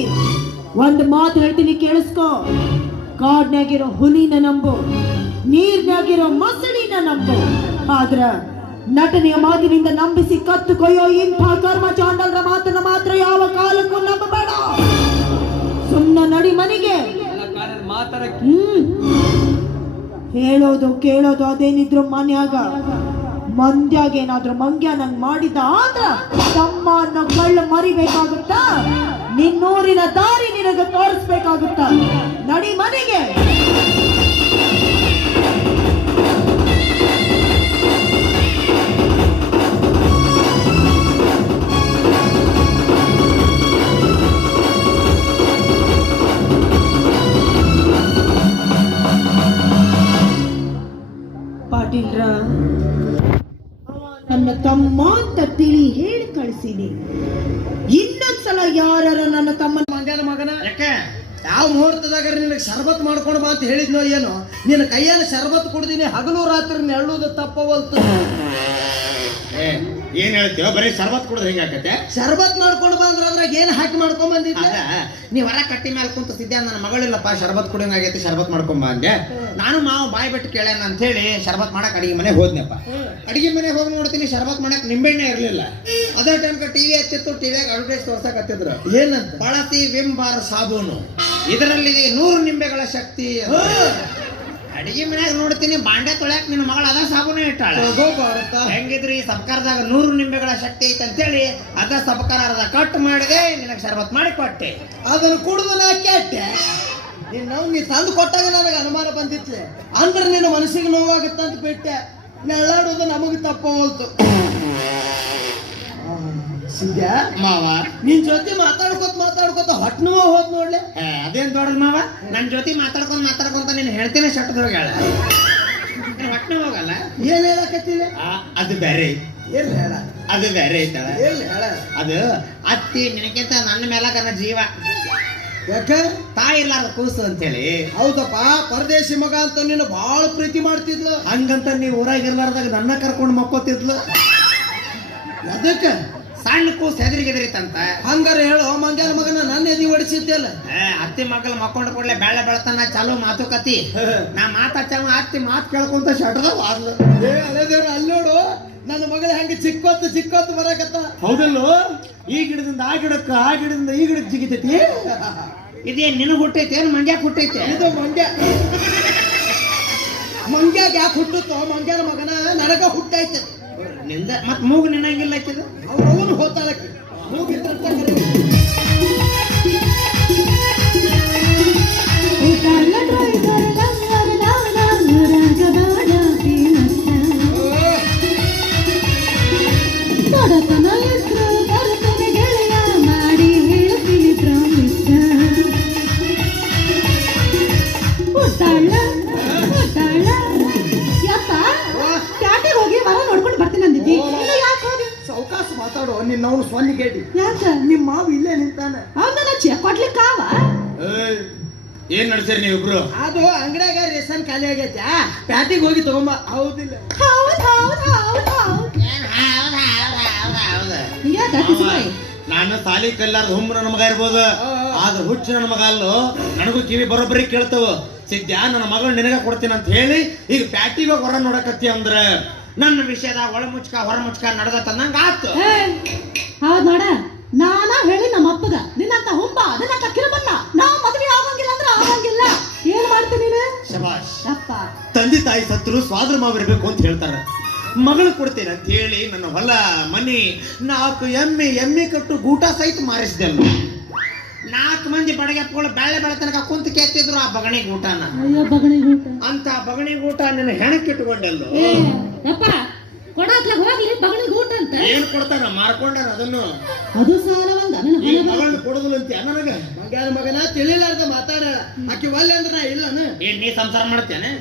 ಒಂದ್ ಮಾತು ಹೇಳ್ತೀನಿ ಕೇಳಿಸ್ಕೊ. ಕಾಡ್ನಾಗಿರೋ ಹುಲಿನ ನಂಬು, ನೀರ್ನಾಗಿರೋ ಮೊಸಳಿನ ನಂಬು, ಆದ್ರ ನಟನೆಯ ಮಾತಿನಿಂದ ನಂಬಿಸಿ ಕತ್ತು ಕೊಯ್ಯೋ ಇಂಥ ಕರ್ಮ ಚಾಂಡಲ್ರ ಮಾತನ್ನ ಮಾತ್ರ ಯಾವ ಕಾಲಕ್ಕೂ ನಂಬಬೇಡ. ಸುಮ್ಮನೆ ನಡಿ ಮನೆಗೆ. ಹೇಳೋದು ಕೇಳೋದು ಅದೇನಿದ್ರು ಮನ್ಯಾಗ, ಮಂದ್ಯಾಗ ಏನಾದ್ರು ಮಂಗ್ಯ ನಂಗ್ ಮಾಡಿದ ಆದ್ರ ತಮ್ಮ ಅನ್ನೋ ಕಳ್ಳು ಮರಿಬೇಕಾಗುತ್ತ. ನಿನ್ನೂರಿನ ದಾರಿ ನಿನಗೆ ತೋರಿಸ್ಬೇಕಾಗುತ್ತ. ನಡಿ ಮನೆಗೆ. ಪಾಟೀಲ್ರ, ನನ್ನ ತಮ್ಮ ಅಂತ ತಿಳಿ ಹೇಳಿ ಕಳಿಸಿನಿ. ಇನ್ನೊಂದ್ಸಲ ಯಾರ ನನ್ನ ತಮ್ಮನ ಮಂಡ್ಯನ ಮಗನ ಯಾಕೆ ಯಾವ ಮುಹೂರ್ತದಾಗ ನಿನಗೆ ಶರ್ಬತ್ ಮಾಡ್ಕೊಂಡು ಬಾ ಅಂತ ಹೇಳಿದ್ನೋ ಏನೋ, ನಿನ್ನ ಕೈಯಲ್ಲಿ ಶರ್ಬತ್ ಕುಡ್ದೀನಿ ಹಗಲು ರಾತ್ರಿ ನೆರಳುದು ತಪ್ಪವಲ್ತು. ಏನ್ ಹೇಳ್ತೀವ, ಬರೀ ಶರ್ಬತ್ ಕುಡಿದ್ರೆ ಹೆಂಗಾಕತ್ತೆ? ಶರ್ಬತ್ ಮಾಡ್ಕೊಂಡು ಬಾ ಅಂದ್ರೆ ಅದ್ರಾಗ ಏನ್ ಹಾಕಿ ಮಾಡ್ಕೊಂಡ್ ಬಂದಿದ್ದೆ? ನೀವ್ ಹೊರ ಕಟ್ಟಿ ಮೇಲೆ ಕುಂತ ಸಿದ್ದೆ, ನನ್ನ ಮಗಳಿಲ್ಲಪ್ಪ ಶರ್ಬತ್ ಕುಡಿಯಂಗಾಗೈತಿ, ಶರ್ಬತ್ ಮಾಡ್ಕೊಂಬ ಅಂದೆ. ನಾನು ಮಾವು ಬಾಯಿ ಬಿಟ್ಟು ಕೇಳೇನ ಅಂತ ಹೇಳಿ ಶರ್ಬತ್ ಮಾಡಕ್ ಅಡಿಗೆ ಮನೆಗೆ ಹೋದ್ನಪ್ಪ. ಅಡಿಗೆ ಮನೆಗೆ ಹೋಗಿ ನೋಡ್ತೀನಿ ಶರ್ಬತ್ ಮಾಡಕ್ ನಿಂಬೆಣ್ಣೆ ಇರ್ಲಿಲ್ಲ. ಅದೇ ಟೈಮ್ಗೆ ಟಿವಿ ಹಚ್ಚಿತ್ತು, ಟಿವಿಯಾಗ ಅಡ್ವರ್ಟೈಸ್ ತೋರ್ಸಕತ್ತಿದ್ರು. ಏನಂತ? ಬಳಸಿ ವಿಮ್ ಬಾರ್ ಸಾಬೂನು, ಇದರಲ್ಲಿ 100 ನಿಂಬೆಗಳ ಶಕ್ತಿ. ಅಡಿಗೆ ಮನ್ಯಾಗ ನೋಡ್ತೀನಿ ಬಾಂಡೆ ತೊಳ್ಯಾಕ ನಿನ್ನ ಮಗಳ ಅದ ಸಾಬೂನೇ ಇಟ್ಟಾಳ. ಹೆಂಗಿದ್ರಿ ಸರ್ಕಾರದಾಗ 100 ನಿಂಬೆಗಳ ಶಕ್ತಿ ಐತೆ ಅಂತೇಳಿ ಅದ ಸಬಕಾರ ಅರ್ಧ ಕಟ್ ಮಾಡಿದೆ, ನಿನಗೆ ಶರ್ಬತ್ ಮಾಡಿ ಕೊಟ್ಟೆ. ಅದನ್ನು ಕುಡಿದು ನಾ ಕೆಟ್ಟೆ. ನೀ ತಂದು ಕೊಟ್ಟಾಗ ನನಗೆ ಅನುಮಾನ ಬಂದಿತ್ತು, ಅಂದ್ರೆ ನಿನ್ನ ಮನಸ್ಸಿಗೆ ನೋವಾಗುತ್ತಂತ ಬಿಟ್ಟೆ. ನೆಳ್ಳಾಡೋದು ನಮಗೆ ತಪ್ಪ ಹೋಲ್ತು. ಸಿದ್ಯಾ ಮಾವ, ನಿನ್ ಜೊತೆ ಮಾತಾಡ್ಕೋತ ಹೊಟ್ಟೆ ನೋವು ಹೋದ್ ನೋಡ್ಲೆ. ಅದೇನ್ ದೊಡ್ಡ ಮಾವ, ನನ್ ಜೊತೆ ಮಾತಾಡ್ಕೊಂತ ನೀನ್ ಹೇಳ್ತೇನೆ ಶಟ್ಟದ ಹೋಗ್ಯಾಳ. ಹೊಟ್ಟೆ ಹೋಗಲ್ಲ. ಏನ್ ಹೇಳಕತ್ತಿಲ್ಲ? ಅದು ಬೇರೆ, ಏನ್ ಹೇಳ? ಅದು ಬೇರೆ ಐತಳ. ಏನ್ ಹೇಳ? ಅದು ಅತ್ತಿ ನಿನಗಿಂತ ನನ್ನ ಮೇಲಾಗ ಜೀವ. ಯಾಕ? ತಾಯಿ ಇರ್ಲಾರ್ದ ಕೂಸು ಅಂತೇಳಿ. ಹೌದಪ್ಪ, ಪರದೇಶಿ ಮಗ ಅಂತ ನೀನು ಬಹಳ ಪ್ರೀತಿ ಮಾಡ್ತಿದ್ಲು. ಹಂಗಂತ ನೀವು ಊರಾಗ ಇರ್ಲಾರ್ದಾಗ ನನ್ನ ಕರ್ಕೊಂಡು ಮಕ್ಕೋತಿದ್ಲು. ಅದಕ್ಕ ಸಣ್ಣ ಕೂಸು ಹೆದರಿಗಿದ್ರಿತಂತ. ಹಂಗಾರ ಹೇಳು, ಮಂಗ್ಯಾನ ಮಗನ ನನ್ನ ಎದಿ ಹೊಡಿಸಿದ್ದೆಲ್ಲ. ಅತ್ತಿ ಮಕ್ಕಳು ಮಕ್ಕೊಂಡು ಕೂಡಲೇ ಬೆಳ್ಳ ಬೆಳತನ ಚಾಲು ಮಾತುಕತಿ. ನಾ ಮಾತಾಡ್ತಾವ, ಅತ್ತಿ ಮಾತು ಕೇಳ್ಕೊಂತ ಶಟದ ವಾದ್ಲು. ಅದೇ ಅಲ್ಲಿ ನೋಡು, ನನ್ನ ಮಗಳ ಹೆಂಗ ಚಿಕ್ಕೊತ್ತು ಬರಕತ್ತ. ಹೌದಲ್ಲೋ, ಈ ಗಿಡದಿಂದ ಆ ಗಿಡಕ್ಕ, ಆ ಗಿಡದಿಂದ ಈ ಗಿಡಕ್ಕೆ ಜಿಗಿತೈತಿ. ಇದೇನ್ ನಿನಗ್ ಹುಟ್ಟೈತೆ, ಏನ್ ಮಂಡ್ಯಾಗ ಹುಟ್ಟೈತೆ? ಇದು ಮಂಗ್ಯಾಗ ಯಾಕೆ ಹುಟ್ಟುತ್ತೋ? ಮಂಗ್ಯಾನ ಮಗನ ನನಗ ಹುಟ್ಟೈತೆ. ನಿಂದ ಮತ್ ಮೂಗು ನಿನ್ನಂಗಿಲ್ಲ ಹಾಕಿದ. ಅವನು ಹೋತಾಳಕ್ಕೆ ಮೂಗಿದ್ರಂತ ಸಾವಕಾಶ ಮಾತಾಡೋ. ನಿನ್ನವನು ಸ್ವಂತ ಗೇಡಿ. ಯಾಕ? ನಿಮ್ಮ ಮಾವು ಇಲ್ಲೇ ನಿಂತಾನೆ. ಅವನ ಕೊಡ್ಲಿಕ್ಕಾವ? ಏನ್ ನಡ್ಸೀರಿ ನೀವಿಬ್ರು? ಅದು ಅಂಗಡಿಯಾಗ ರೇಷನ್ ಖಾಲಿ ಆಗೈತಿ ಪ್ಯಾಟಿಗೆ ಹೋಗಿ ತಗೊಂಬ. ಹೌದಿಲ್ಲ? ನಾನು ಸಾಲಿ ಕಲ್ಲಾರ್ದ ಹುಮ್ಮ ನನ್ನ ಮಗ ಇರ್ಬೋದು, ಆದ್ರ ಹುಚ್ಚು ನನ್ನ ಮಗ ಅಲ್ಲೋ. ನನಗೂ ಕಿವಿ ಬರೋಬ್ಬರಿ ಕೇಳ್ತಾವ. ಸಿದ್ಯಾ ನನ್ನ ಮಗಳು ನಿನಗ ಕೊಡ್ತೀನಿ ಅಂತ ಹೇಳಿ ಈಗ ಪ್ಯಾಟಿಗೆ ಹೊರ ನೋಡಕತ್ತಿ ಅಂದ್ರ ನನ್ನ ವಿಷಯದಾಗ ಒಳ ಮುಚ್ಕ ಹೊರ ಮುಚ್ಕ ನಡೆದ ತಂದಂಗ ಆತು. ಹೌದ್ ನೋಡ, ನಾನಾ ಹೇಳಿ ನಮ್ಮ ಅಪ್ಪಗ ನಿನ್ನಂತ ಹುಂಬ ನಿನ್ನಂತ ಕಿರುಬನ್ನ ನಾ ಮದ್ವೆ ಆಗಂಗಿಲ್ಲ ಅಂದ್ರೆ ಆಗಂಗಿಲ್ಲ. ಏನ್ ಮಾಡ್ತೀನಿ ನೀನು? ಶಬಾಷ್. ಅಪ್ಪ ತಂದೆ ತಾಯಿ ಸತ್ರು ಸ್ವಾದ್ರ ಮಾವಿರ್ಬೇಕು ಅಂತ ಹೇಳ್ತಾರ. ಮಗಳು ಕೊಡ್ತೇನೆ ಅಂತ ಹೇಳಿ ನನ್ನ ಹೊಲ ಮನಿ 4 ಎಮ್ಮೆ ಕಟ್ಟು ಗೂಟ ಸಹಿತ ಮಾರಿಸಿದೆ. 4 ಮಂದಿ ಬಡಗೆಪ್ಪಗಳು ಬೆಳೆ ತನಕ ಕುಂತ ಕೆತ್ತಿದ್ರು ಆ ಬಗಣಿ ಗೂಟನ. ಅಯ್ಯೋ ಬಗಣಿ ಊಟ ಅಂತ ಬಗಣಿ ಗೂಟ ನನ್ನ ಹೆಣಕ್ಕಿಟ್ಟುಕೊಂಡೆಲ್ಲೋ. ಅಪ್ಪ ಕೊಡಾತ್ಲಾಗ ಹೋಗ್ಲಿ ಬಗಣಿ ಊಟ ಅಂತ ಏನ್ ಕೊಡ್ತಾರ ಮಾರ್ಕೊಂಡಾರ ಅದನ್ನು. ಅದು ಸಾಲ ಒಂದ ನನ್ನ ಈ ಮಗಳನ್ನ ಕೊಡೋದಿಲ್ಲ ಅಂತೀಯ ನನಗ? ಮಗನ ತಿಳಿಲಾರ್ದ ಮಾತಾಡ ಆಕಿ ಒಲ್ಲೆ ಅಂದ್ರೆ ನಾ ಇಲ್ಲ. ಏನ್ ನೀ ಸಂಸಾರ ಮಾಡ್ತೇನೆ?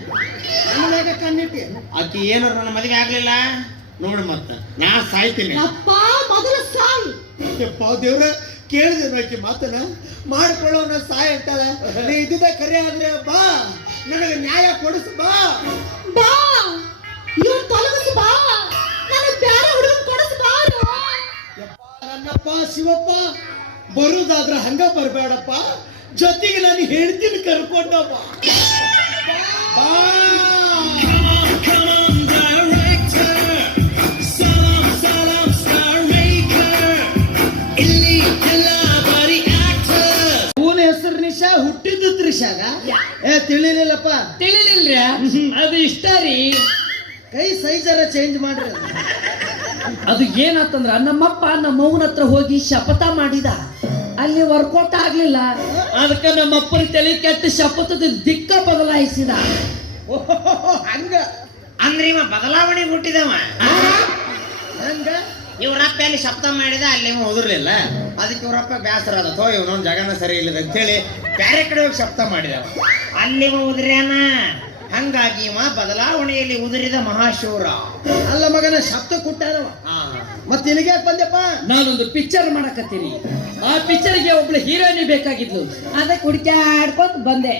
ನಮ್ಮನ್ಯಾಗ ಕಣ್ಣಿಟ್ಟಿ ಆಕಿ ಏನಾರ ನನ್ನ ಮದುವೆ ಆಗ್ಲಿಲ್ಲ ನೋಡು ಮತ್ತ ನಾ ಸಾಯ್ತೀನಿ. ಅಪ್ಪ ಮೊದಲ ಸಾಯಿ. ದೇವ್ರ ಕೇಳಿದೆ ಆಕಿ ಮಾತನ ಮಾಡ್ಕೊಳ್ಳೋನ ಸಾಯ ಅಂತಾಳ. ನೀ ಇದ್ದ ಕರೆ ಆದ್ರೆ ಬಾ, ನನಗೆ ನ್ಯಾಯ ಕೊಡಿಸ್ ಬಾ. ಬಾ ಇವ್ರು ತೊಲಗಿಸಿ ಬಾ, ನನಗೆ ಬೇರೆ ಹುಡುಗನ್ ಕೊಡಿಸಿ ಬಾರು. ನನ್ನಪ್ಪ ಶಿವಪ್ಪ ಬರುದಾದ್ರ ಹಂಗ ಬರ್ಬೇಡಪ್ಪ, ಜೊತೆಗೆ ನಾನು ಹೇಳ್ತೀನಿ ಕರ್ಕೊಂಡಪ್ಪ. ಅವನ ಹೆಸರು ನಿಶಾ, ಹುಟ್ಟಿದ್ದು ತ್ರಿಶಾಗ. ತಿಳಿಲಿಲ್ಲಪ್ಪ. ತಿಳಿಲಿಲ್ರಿ ಅದು ಇಷ್ಟ ರೀ. ಕೈ ಸೈಜರ ಚೇಂಜ್ ಮಾಡ್ರಿ. ಅದು ಏನಾತಂದ್ರ ನಮ್ಮಪ್ಪ ನಮ್ಮ ಅವ್ವನ ಹತ್ರ ಹೋಗಿ ಶಪಥ ಮಾಡಿದ, ಅಲ್ಲಿ ವರ್ಕೌಟ್ ಆಗ್ಲಿಲ್ಲ. ಅದಕ್ಕೆ ನಮ್ಮಪ್ಪನ ತಲೆ ಕೆಟ್ಟ ಶಪಥದ ದಿಕ್ಕ ಬದಲಾಯಿಸಿದ. ಹಂಗ ಅಂದ್ರೆ ಇವ ಬದಲಾವಣೆ ಹುಟ್ಟಿದವ. ಹಂಗ ಇವ್ರಪ್ಪ ಅಲ್ಲಿ ಶಬ್ದ ಮಾಡಿದ, ಅಲ್ಲಿ ಇವ ಉದುರ್ಲಿಲ್ಲ. ಅದಕ್ಕೆ ಇವ್ರಪ್ಪ ಬೇಸರ ಅದ, ಥೋ ಇವನೊಂದು ಜಗನ ಸರಿ ಇಲ್ಲದ ಅಂತೇಳಿ ಬೇರೆ ಕಡೆ ಹೋಗಿ ಶಬ್ದ ಮಾಡಿದವ. ಅಲ್ಲಿ ಇವ ಉದುರ್ಯಾನ. ಹಂಗಾಗಿ ಇವ ಬದಲಾವಣೆಯಲ್ಲಿ ಉದುರಿದ ಮಹಾಶೂರ. ಅಲ್ಲ ಮಗನ ಶಬ್ದ ಕೊಟ್ಟಾರವ. ಮತ್ತೆ ಇಲ್ಲಿಗೆ ಬಂದೆಪ್ಪ? ನಾನೊಂದು ಪಿಕ್ಚರ್ ಮಾಡಕತ್ತೀನಿ. ಆ ಪಿಕ್ಚರ್ಗೆ ಒಬ್ಳು ಹೀರೋಯಿನಿ ಬೇಕಾಗಿದ್ಲು, ಅದಕ್ಕೆ ಹುಡುಕಾಡ್ಕೊಂತ ಬಂದೆ.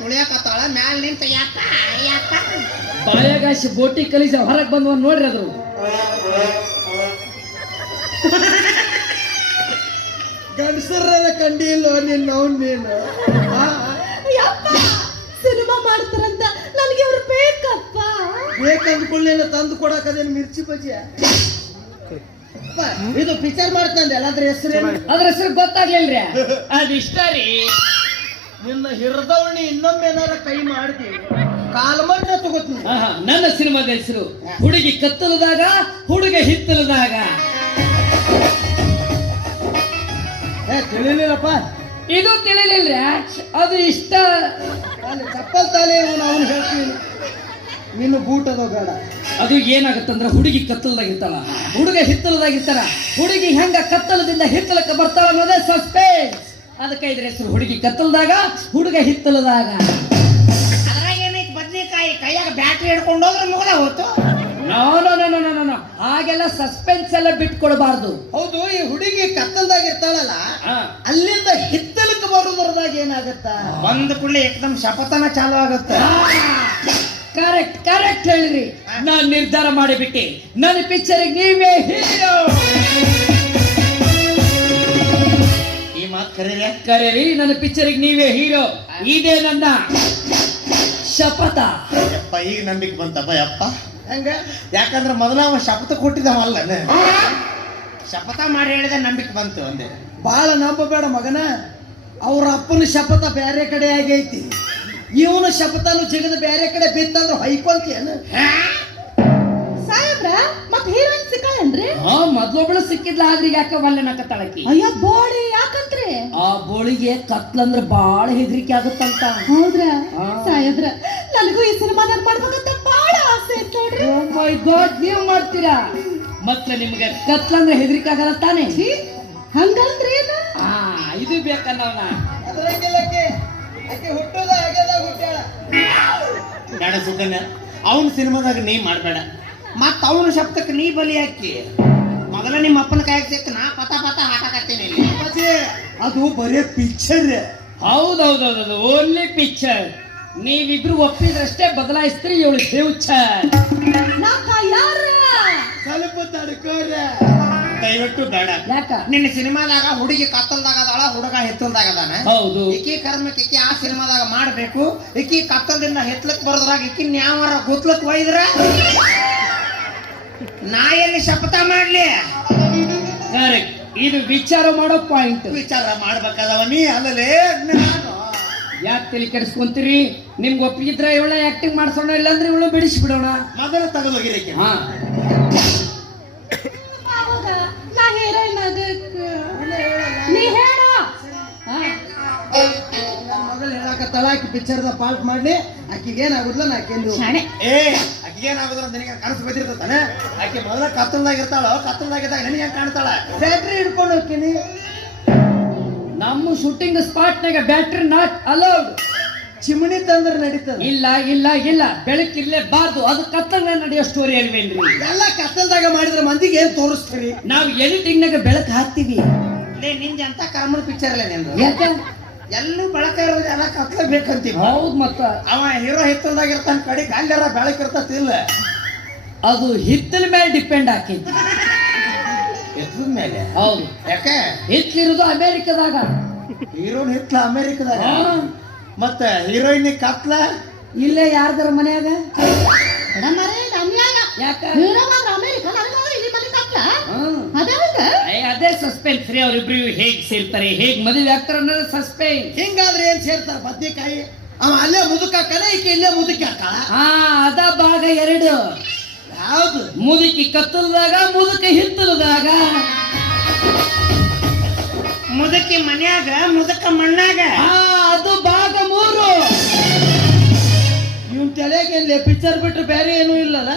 ತುಳಿಯಕತ್ತಾಳ ಮ್ಯಾಲ ನಿಂತ ಯಾಕ ಯಾಕ ಬಾಯಗಾಶಿ ಬೋಟಿ ಕಲಿಸ ಹೊರಗೆ ಬಂದವ ನೋಡ್ರಿ. ಅದ್ರು ಗಂಡಸರ ಕಂಡಿಲ್ಲ ನೀನು. ಸಿನಿಮಾ ಮಾಡ್ತಾರಂತ ನನಗೆ ಅವ್ರು ಬೇಕಪ್ಪ. ಬೇಕಂದ್ಕೊಳ್ಳೇನ ತಂದು ಕೊಡಕದೇನು ಮಿರ್ಚಿ ಬಜ್ಜಿ? ಇದು ಪಿಕ್ಚರ್ ಮಾಡ್ತಂದೆ ಅದ್ರ ಹೆಸರು? ಅದ್ರ ಹೆಸರು ಗೊತ್ತಾಗ್ಲಿಲ್ರಿ. ಅದು ಇಷ್ಟ ರೀ. ನಿನ್ನ ಹಿರದವಣಿ ಇನ್ನೊಮ್ಮೆ ಏನಾರ ಕೈ ಮಾಡ್ತೀವಿ ಕಾಲ್ಮಂಡ ತಗೋತೀನಿ. ನನ್ನ ಸಿನಿಮಾದ ಹೆಸರು ಹುಡುಗಿ ಕತ್ತಲದಾಗ ಹುಡುಗ ಹಿತ್ತಲದಾಗ. ತಿಳಿಲಿಲ್ಲಪ್ಪ. ಇದು ತಿಳಿಲಿಲ್ರಿ. ಅದು ಇಷ್ಟ. ಚಪ್ಪಲ್ ತಾಲೆ ಅವನು ಹೇಳ್ತೀನಿ. ನಿನ್ನ ಬೂಟದ ಬೇಡ. ಅದು ಏನಾಗತ್ತಂದ್ರ ಹುಡುಗಿ ಕತ್ತಲದಾಗಿರ್ತಾಳ, ಹುಡುಗ ಹಿತ್ತಲದಾಗಿರ್ತಾರ. ಹುಡುಗಿ ಹೆಂಗ ಕತ್ತಲದಿಂದ ಹಿತ್ತಲಕ್ಕೆ ಬರ್ತಾಳ ಅನ್ನೋದೇ ಸಸ್ಪೆನ್ಸ್. ಅದಕ್ಕೆ ಇದ್ರ ಹೆಸರು ಹುಡುಗಿ ಕತ್ತಲದಾಗ ಹುಡುಗ ಹಿತ್ತಲದಾಗ. ಅದ್ರಾಗ ಏನೈತಿ? ಬದ್ನಿಕಾಯಿ ಕೈಯಾಗ ಬ್ಯಾಟ್ರಿ ಹಿಡ್ಕೊಂಡು ಹೋದ್ರೆ ಮುಗದ ಹೋತು. ನೋ ಹಾಗೆಲ್ಲ ಸಸ್ಪೆನ್ಸ್ ಎಲ್ಲ ಬಿಟ್ಕೊಡ್ಬಾರ್ದು. ಹೌದು, ಈ ಹುಡುಗಿ ಕತ್ತಲ್ದಾಗ ಇರ್ತಾಳಲ್ಲ, ಅಲ್ಲಿಂದ ಹಿತ್ತಲಕ್ಕೆ ಬರುವುದರದಾಗ ಏನಾಗತ್ತ? ಬಂದ ಕೂಡಲೇ ಏಕದಮ್ ಶಪಥನ ಚಾಲು ಆಗತ್ತ. ಕರೆಕ್ಟ್ ಹೇಳಿದ್ರಿ. ನಾನ್ ನಿರ್ಧಾರ ಮಾಡಿಬಿಟ್ಟೆ, ನನ್ನ ಪಿಕ್ಚರ್ಗೆ ನೀವೇ ಹೀರೋ. ಈ ಮಾತು ಕರೀರಿ, ನನ್ನ ಪಿಕ್ಚರ್ಗೆ ನೀವೇ ಹೀರೋ. ಇದೇ ನನ್ನ ಶಪಥ. ಯಪ್ಪ ಈಗ ನಂಬಿಕೆ ಬಂತಪ್ಪ ಯಪ್ಪ. ಹಂಗ ಯಾಕಂದ್ರೆ ಮೊದಲ ಅವ ಶಪಥ ಕೊಟ್ಟಿದ್ದವಲ್ಲ, ಶಪಥ ಮಾಡಿ ಹೇಳಿದ ನಂಬಿಕೆ ಬಂತು. ಒಂದೇ ಬಾಳ ನಂಬಬೇಡ ಮಗನ. ಅವ್ರ ಅಪ್ಪನ ಶಪಥ ಬೇರೆ ಕಡೆ ಆಗೈತಿ, ಇವನ ಶಪಥನು ಜಗದ ಬೇರೆ ಕಡೆ ಬಿತ್ತಂದ್ರೆ ಹೊಯ್ಕೊಂತೇನು? ಸಾಹೇಬ್ರ ಮತ್ ಹೀರೋಯಿನ್ ಸಿಕ್ಕಳೇನ್ರಿ? ಮೊದ್ಲೊಬ್ಳು ಸಿಕ್ಕಿದ್ಲ, ಆದ್ರೆ ಯಾಕೆ ಒಲ್ಲೆನಕತ್ತಾಳಕಿ. ಅಯ್ಯ ಬೋಳಿ ಯಾಕಂತ್ರಿ? ಆ ಬೋಳಿಗೆ ಕತ್ಲಂದ್ರೆ ಬಾಳ ಹೆದರಿಕೆ ಆಗುತ್ತಂತ. ಹೌದ್ರ ಸಾಹೇಬ್ರ, ನನಗೂ ಈ ಸಿನಿಮಾದಾಗ ಮಾಡ್ಬೇಕಂತ ಬಾಳ ಆಸೆ ಐತ್ ನೋಡ್ರಿ. ಓ ಮೈ ಗಾಡ್, ನೀವ್ ಮಾಡ್ತೀರಾ? ಮತ್ತೆ ನಿಮ್ಗೆ ಕತ್ಲಂದ್ರೆ ಹೆದರಿಕೆ ಆಗಲ್ಲ ತಾನೇ? ಹಂಗಂದ್ರಿ ಇದು ಬೇಕನ್ನವನ ಅದ್ರಂಗಿಲ್ಲಕ್ಕೆ ಆಕೆ ಹುಟ್ಟೋದ ಆಗ್ಯದ ಹುಟ್ಟ್ಯಾಳ. ಬೇಡ ಸುಕನ್ಯ, ಅವನ ಸಿನಿಮಾದಾಗ ನೀ ಮಾಡಬೇಡ. ಮತ್ತ ಅವನ ಶಬ್ದಕ್ಕೆ ನೀ ಬಲಿ ಹಾಕಿ. ಮೊದಲ ನಿಮ್ಮ ಅಪ್ಪನ ಕಾಯಕ್ ಸಿಕ್ಕ ನಾ ಪತ ಪತ ಹಾಕಕತ್ತೀನಿ ಇಲ್ಲಿ. ಅಪ್ಪಾಜಿ, ಅದು ಬರೇ ಪಿಕ್ಚರ್. ಹೌದೌದೌದು, ಓನ್ಲಿ ಪಿಕ್ಚರ್. ನೀವಿಬ್ರು ಒಪ್ಪಿದ್ರಷ್ಟೇ ಬದಲಾಯಿಸ್ತೀರಿ ಇವಳು ಫ್ಯೂಚರ್. ನಾ ತಯಾರ. ಸ್ವಲ್ಪ ತಡ್ಕೋರ. ದಯವಿಟ್ಟು ಬೇಡ. ಯಾಕ? ನಿನ್ನ ಸಿನಿಮಾದಾಗ ಹುಡುಗಿ ಕತ್ತಲ್ದಾಗ ಅದಾಳ, ಹುಡುಗ ಹೆತ್ತಲ್ದಾಗ ಅದಾನ. ಹೌದು. ಇಕ್ಕಿ ಕರ್ಮಕ್ಕೆ ಇಕ್ಕಿ ಆ ಸಿನಿಮಾದಾಗ ಮಾಡ್ಬೇಕು. ಇಕ್ಕಿ ಕತ್ತಲ್ದಿಂದ ಹೆತ್ಲಕ್ ಬರದ್ರಾಗ ಇಕ್ಕಿ ನ್ಯಾವರ ಗುತ್ಲಕ್ ಒಯ್ದ್ರ ನಾ ಎಲ್ಲಿ ಶಪಥ ಮಾಡ್ಲಿ? ಕರೆಕ್ಟ್. ಇದು ವಿಚಾರ ಮಾಡೋ ಪಾಯಿಂಟ್. ವಿಚಾರ ಮಾಡ್ಬೇಕಾದವ ನೀ ಅಲ್ಲಲೇ ನಾನು. ಯಾಕೆ ತಲೆ ಕೆಡಿಸ್ಕೊಂತೀರಿ? ನಿಮ್ಗೆ ಒಪ್ಪಿಗಿದ್ರೆ ಇವಳ ಆಕ್ಟಿಂಗ್ ಮಾಡ್ಸೋಣ, ಇಲ್ಲಾಂದ್ರೆ ಇವಳು ಬಿಡಿಸ್ಬಿಡೋಣ. ಮೊದಲು ತೆಗೆದೋಗಿರಿಕೆ. ಹಾ, ಅವಾಗ ನಾ ಹೀರೋಯಿನ್ ಆಗಕ್ಕ ನೀ ಹೇಳ. ಮಗಳು ಹೇಳಕತ್ತಾಳ ಆಕಿ ಪಿಕ್ಚರ್ದ ಪಾರ್ಟ್ ಮಾಡ್ಲಿ, ಆಕಿಗೆ ಏನಾಗುದಿಲ್ಲ ನಾ ಕೇಂದ್ರ. ಶಾಣೆ. ಏ ಆಕಿಗೆ ಏನಾಗುದ್ರ ನಿನಗೆ ಕನಸು ಬಿದ್ದಿರ್ತಾನೆ. ಆಕೆ ಮೊದಲ ಕತ್ತಲ್ದಾಗ ಇರ್ತಾಳ, ಕತ್ತಲ್ದಾಗಿದ್ದಾಗ ನನಗೆ ಹೆಂಗ್ ಕಾಣ್ತಾಳ? ಬ್ಯಾಟ್ರಿ ಹಿಡ್ಕೊಂಡು ಹೋಗ್ತೀನಿ. ನಮ್ಮ ಶೂಟಿಂಗ್ ಸ್ಪಾಟ್ನಾಗ ಬ್ಯಾಟ್ರಿ ನಾಟ್ ಅಲೌಡ್. ಚಿಮಣಿ ತಂದ್ರೆ ನಡೀತದ. ಇಲ್ಲ ಇಲ್ಲ ಇಲ್ಲ, ಬೆಳಕಿರ್ಲೇಬಾರ್ದು. ಅದು ಕತ್ತಲ ನಡೆಯೋ ಸ್ಟೋರಿ ಅಲ್ವೇನ್ರಿ? ಎಲ್ಲ ಕತ್ತಲ್ದಾಗ ಮಾಡಿದ್ರೆ ಮಂದಿಗೆ ಏನ್ ತೋರಿಸ್ತೀರಿ? ನಾವು ಎಡಿಟಿಂಗ್ ನಾಗ ಬೆಳಕು ಹಾಕ್ತಿವಿ. ಲೇ ನಿಂಜ ಅಂತ ಕರ್ಮನ ಪಿಕ್ಚರ್ ಅಲ್ಲ ನಿಂದು. ಯಾಕೆ? ಎಲ್ಲೂ ಬೆಳಕ ಇರೋದು ಎಲ್ಲ ಕತ್ಲ ಬೇಕಂತೀವಿ. ಹೌದು. ಮತ್ತ ಅವ ಹೀರೋ ಹಿತ್ತಲ್ದಾಗಿರ್ತಾನ, ಕಡೆಗೆ ಅಲ್ಲಾರ ಬೆಳಕಿರ್ತತಿಲ್ಲ. ಅದು ಹಿತ್ತಲ ಮೇಲೆ ಡಿಪೆಂಡ್ ಆಕೈತಿ. ಎತ್ತದ ಮೇಲೆ. ಹೌದು. ಯಾಕೆ? ಹಿತ್ತಲಿರೋದು ಅಮೆರಿಕದಾಗ. ಹೀರೋನ್ ಹಿತ್ಲ ಅಮೆರಿಕದಾಗ, ಹಾ. ಮತ್ತ ಹೀರೋಯಿನ್ ಕತ್ಲ ಇಲ್ಲೇ ಯಾರ್ದಾರ ಮನ್ಯಾಗ. ಮರೇ ಅನ್ಯಾಯ. ಯಾಕ? ಹೀರೋವಾದ್ರ ಅಮೆರಿಕ, ನನಗಾದ್ರೆ ಇಲ್ಲಿ ಮನೆ ಕತ್ಲ. ಹ್ಮ್. ಅದೇ ಹೌದಾ? ಅದೇ ಸಸ್ಪೆನ್ಸ್ ರೀ. ಅವ್ರಿಬ್ರು ಹೇಗ್ ಸೇರ್ತಾರೆ, ಹೇಗ್ ಮದುವೆ ಆಗ್ತಾರ ಅನ್ನೋದು ಸಸ್ಪೆನ್ಸ್. ಹಿಂಗಾದ್ರೆ ಏನ್ ಸೇರ್ತಾರ? ಬದ್ನಿಕಾಯಿ ಅವ ಅಲ್ಲೇ ಮುದುಕ ಹಾಕಣ, ಈಕೆ ಇಲ್ಲೇ ಮುದುಕಿ ಹಾಕಳ. ಹಾ, ಅದ ಭಾಗ 2. ಯಾವ್ದು? ಮುದುಕಿ ಕತ್ತಲದಾಗ, ಮುದುಕ ಹಿತ್ತಲದಾಗ. ಮುದುಕಿ ಮನ್ಯಾಗ, ಮುದುಕ ಮಣ್ಣಾಗ. ಹಾ, ಅದು ಭಾಗ 3. ಇವ್ನ ತಲೆಗೆ ಏನ್ಲೆ ಪಿಕ್ಚರ್ ಬಿಟ್ರೆ ಬೇರೆ ಏನೂ ಇಲ್ಲಲ್ಲ?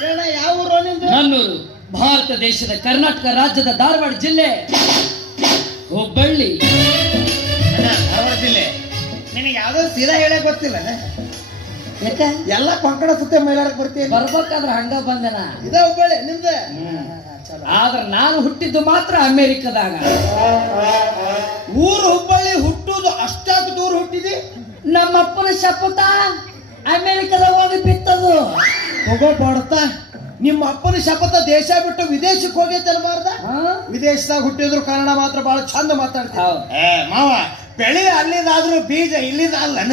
ಬೇಡ. ಯಾವ ಊರು ನಿಂದು? ನನ್ನೂರು ಭಾರತ ದೇಶದ ಕರ್ನಾಟಕ ರಾಜ್ಯದ ಧಾರವಾಡ ಜಿಲ್ಲೆ ಹುಬ್ಬಳ್ಳಿ. ಧಾರವಾಡ ಜಿಲ್ಲೆ. ನಿನಗೆ ಯಾವ್ದೋ ಸೀದಾ ಹೇಳಕ್ ಗೊತ್ತಿಲ್ಲ. ಯಾಕ? ಎಲ್ಲ ಕೊಂಕಣ ಸುತ್ತ ಮೈಲಾರಕ್ ಬರ್ತೀನಿ. ಬರ್ಬೇಕಾದ್ರೆ ಹಂಗ ಬಂದನ. ಇದ ಹುಬ್ಬಳ್ಳಿ ನಿಮ್ದ? ಆದ್ರೆ ನಾನು ಹುಟ್ಟಿದ್ದು ಮಾತ್ರ ಅಮೆರಿಕದಾಗ. ಊರು ಹುಬ್ಬಳ್ಳಿ, ಹುಟ್ಟುದು ಅಷ್ಟಾಕು ದೂರ ಹುಟ್ಟಿದಿ? ನಮ್ಮಪ್ಪನ ಶಪಥ ಅಮೆರಿಕದಾಗ ಹೋಗಿ ಬಿತ್ತದು. ಹೋಗೋ ಬಡ್ತಾ. ನಿಮ್ಮ ಅಪ್ಪನ ಶಪಥ ದೇಶ ಬಿಟ್ಟು ವಿದೇಶಕ್ಕೆ ಹೋಗೈತಲ್ಬಾರ್ದ? ಹಾ? ವಿದೇಶದಾಗ ಹುಟ್ಟಿದ್ರು ಕನ್ನಡ ಮಾತ್ರ ಬಹಳ ಚಂದ ಮಾತಾಡ್ತೀವಿ. ಹೌದು. ಮಾವ, ಬೆಳೆ ಅಲ್ಲಿದಾದ್ರೂ ಬೀಜ ಇಲ್ಲಿದ ಅಲ್ಲನ.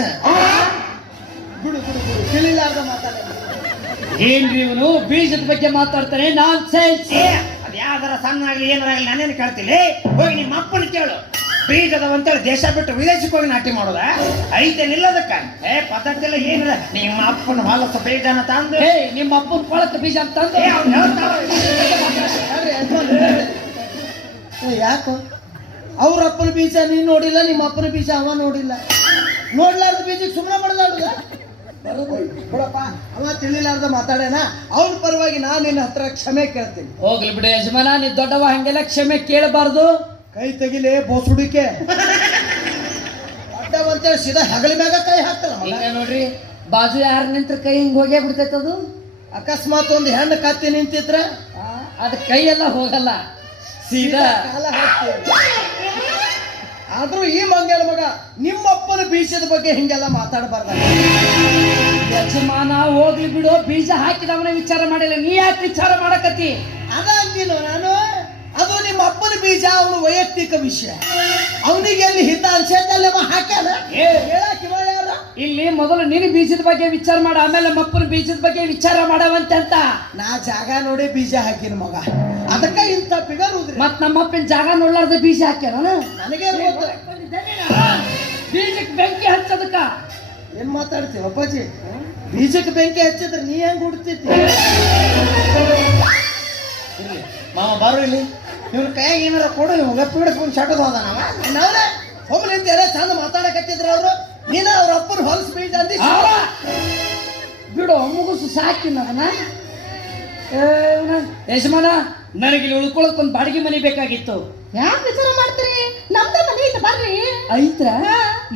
ಬಿಡು ಬಿಡು ಬಿಡು, ತಿಳಿಲಾರ್ದ ಮಾತಾಡ. ಏನ್ರಿ ಇವನು ಬೀಜದ ಬಗ್ಗೆ ಮಾತಾಡ್ತಾನೆ? ನಾನ್ ಸೆನ್ಸ್. ಅದ್ ಯಾವ್ದಾರ ಸಣ್ಣ ಆಗ್ಲಿ ಏನಾರಾಗ್ಲಿ ನಾನೇನು ಕೇಳ್ತಿಲ್ಲ. ಹೋಗಿ ನಿಮ್ಮ ಅಪ್ಪನ ಕೇಳು. ಬೀಜದವಂತೇಳಿ ದೇಶ ಬಿಟ್ಟು ವಿದೇಶಕ್ಕೆ ಹೋಗಿ ನಾಟಿ ಮಾಡೋದ ಐತೆ ನಿಲ್ಲದಕ್ಕ? ಪದ್ಧತಿ ಇಲ್ಲ ಏನಿಲ್ಲ. ನಿಮ್ಮ ಅಪ್ಪನ ಹೊಲಸ ಬೀಜನ ತಂದು ನಿಮ್ಮ ಅಪ್ಪನ ಕೊಳಕ ಬೀಜ ಅಂತಂದು ಯಾಕೋ ಅವ್ರ ಅಪ್ಪನ ಬೀಜ ನೀನ್ ನೋಡಿಲ್ಲ, ನಿಮ್ಮ ಅಪ್ಪನ ಬೀಜ ಅವ ನೋಡಿಲ್ಲ. ನೋಡ್ಲಾರ್ದ ಬೀಜಕ್ಕೆ ಸುಮ್ಮನೆ ಮಾಡ್ದಾಡುದ? ಬಿಡಪ್ಪ, ಅವ ತಿಳಿಲಾರ್ದ ಮಾತಾಡೇನ. ಅವ್ರ ಪರವಾಗಿ ನಾನು ನಿನ್ನ ಹತ್ರ ಕ್ಷಮೆ ಕೇಳ್ತೀನಿ. ಹೋಗ್ಲಿ ಬಿಡು ಯಜಮಾನ, ನೀ ದೊಡ್ಡವ, ಹಂಗೆಲ್ಲ ಕ್ಷಮೆ ಕೇಳಬಾರ್ದು. ಕೈ ತೆಗಿಲೆ ಬೋಸುಡಿಕೆ. ಅಡ್ಡವಂತೇಳಿ ಸೀದಾ ಹೆಗಲ ಮ್ಯಾಗ ಕೈ ಹಾಕ್ತಾರ. ಈಗ ನೋಡ್ರಿ, ಬಾಜು ಯಾರು ನಿಂತ್ರ ಕೈ ಹಿಂಗ್ ಹೋಗೇ ಬಿಡ್ತೈತದು. ಅಕಸ್ಮಾತ್ ಒಂದು ಹೆಣ್ಣು ಕತ್ತಿ ನಿಂತಿದ್ರ ಅದ ಕೈ ಎಲ್ಲ ಹೋಗಲ್ಲ, ಸೀದಾ ಕಾಲ ಹಾಕ್ತೀವಿ. ಆದ್ರೂ ಈ ಮಂಗ್ಯಾನ ಮಗ ನಿಮ್ಮಪ್ಪನ ಬೀಜದ ಬಗ್ಗೆ ಹಿಂಗೆಲ್ಲ ಮಾತಾಡಬಾರ್ದ. ಯಜಮಾನ ಹೋಗ್ಲಿ ಬಿಡು, ಬೀಜ ಹಾಕಿದವನ ವಿಚಾರ ಮಾಡಿಲ್ಲ, ನೀ ಯಾಕೆ ವಿಚಾರ ಮಾಡಕತ್ತಿ? ಅದ ಅಂತೀನೋ ನಾನು. ಅದು ನಿಮ್ಮ ಅಪ್ಪನ ಬೀಜ, ಅವನು ವೈಯಕ್ತಿಕ ವಿಷಯ. ಅವನಿಗೆ ಎಲ್ಲಿ ಹಿತ ಅನ್ಸೈತಲ್ಲ ಹಾಕ್ಯಾನ. ಹೇಳಕ್ ಇವ ಯಾರ? ಇಲ್ಲಿ ಮೊದಲು ನೀನು ಬೀಜದ ಬಗ್ಗೆ ವಿಚಾರ ಮಾಡ, ಆಮೇಲೆ ನಮ್ಮಪ್ಪನ ಬೀಜದ ಬಗ್ಗೆ ವಿಚಾರ ಮಾಡವಂತೆ ಅಂತ. ನಾ ಜಾಗ ನೋಡಿ ಬೀಜ ಹಾಕಿನ ಮಗ, ಅದಕ್ಕ ಇಂಥ ಫಿಗರ್ ಉದ್ರಿ. ಮತ್ ನಮ್ಮಪ್ಪನ ಜಾಗ ನೋಡ್ಲಾರ್ದ ಬೀಜ ಹಾಕ್ಯಾರ. ನನಗೆ ಬೀಜಕ್ಕೆ ಬೆಂಕಿ ಹಚ್ಚದಕ್ಕ ಏನ್ ಮಾತಾಡ್ತೀವಿ ಅಪ್ಪಾಜಿ? ಬೀಜಕ್ಕೆ ಬೆಂಕಿ ಹಚ್ಚಿದ್ರೆ ನೀ ಹೆಂಗ್ ಹುಡ್ತಿದ್ದಿ? ಮಾವ ಬಾರು ಇಲ್ಲಿ. ಇವ್ನ ಕೈಯಾಗ ಏನಾರ ಕೊಡು, ಇವಾಗ ಪೀಡಿಸ್ಕೊಂಡು ಶಟದ್ ಹೋದ ನಾವ. ನಾವ್ರೆ ಹೋಗ್ಲಿ ನಿಂತ ಚಂದ ಮಾತಾಡಕತ್ತಿದ್ರ ಅವ್ರು. ನೀನ ಅವ್ರ ಅಪ್ಪನ ಹೊಲಸು ಬೀಜ ಅಂದಿ. ಬಿಡು, ಮುಗುಸು ಸಾಕಿ ನನ್ನ ಯಜಮಾನ. ನನಗಿಲ್ಲಿ ಉಳ್ಕೊಳಕ್ ಒಂದು ಬಾಡಿಗೆ ಮನೆ ಬೇಕಾಗಿತ್ತು. ಯಾಕೆ ವಿಚಾರ ಮಾಡ್ತೀರಿ? ನಮ್ದ ಮನೆ ಐತೆ ಬರ್ರಿ. ಐತ್ರ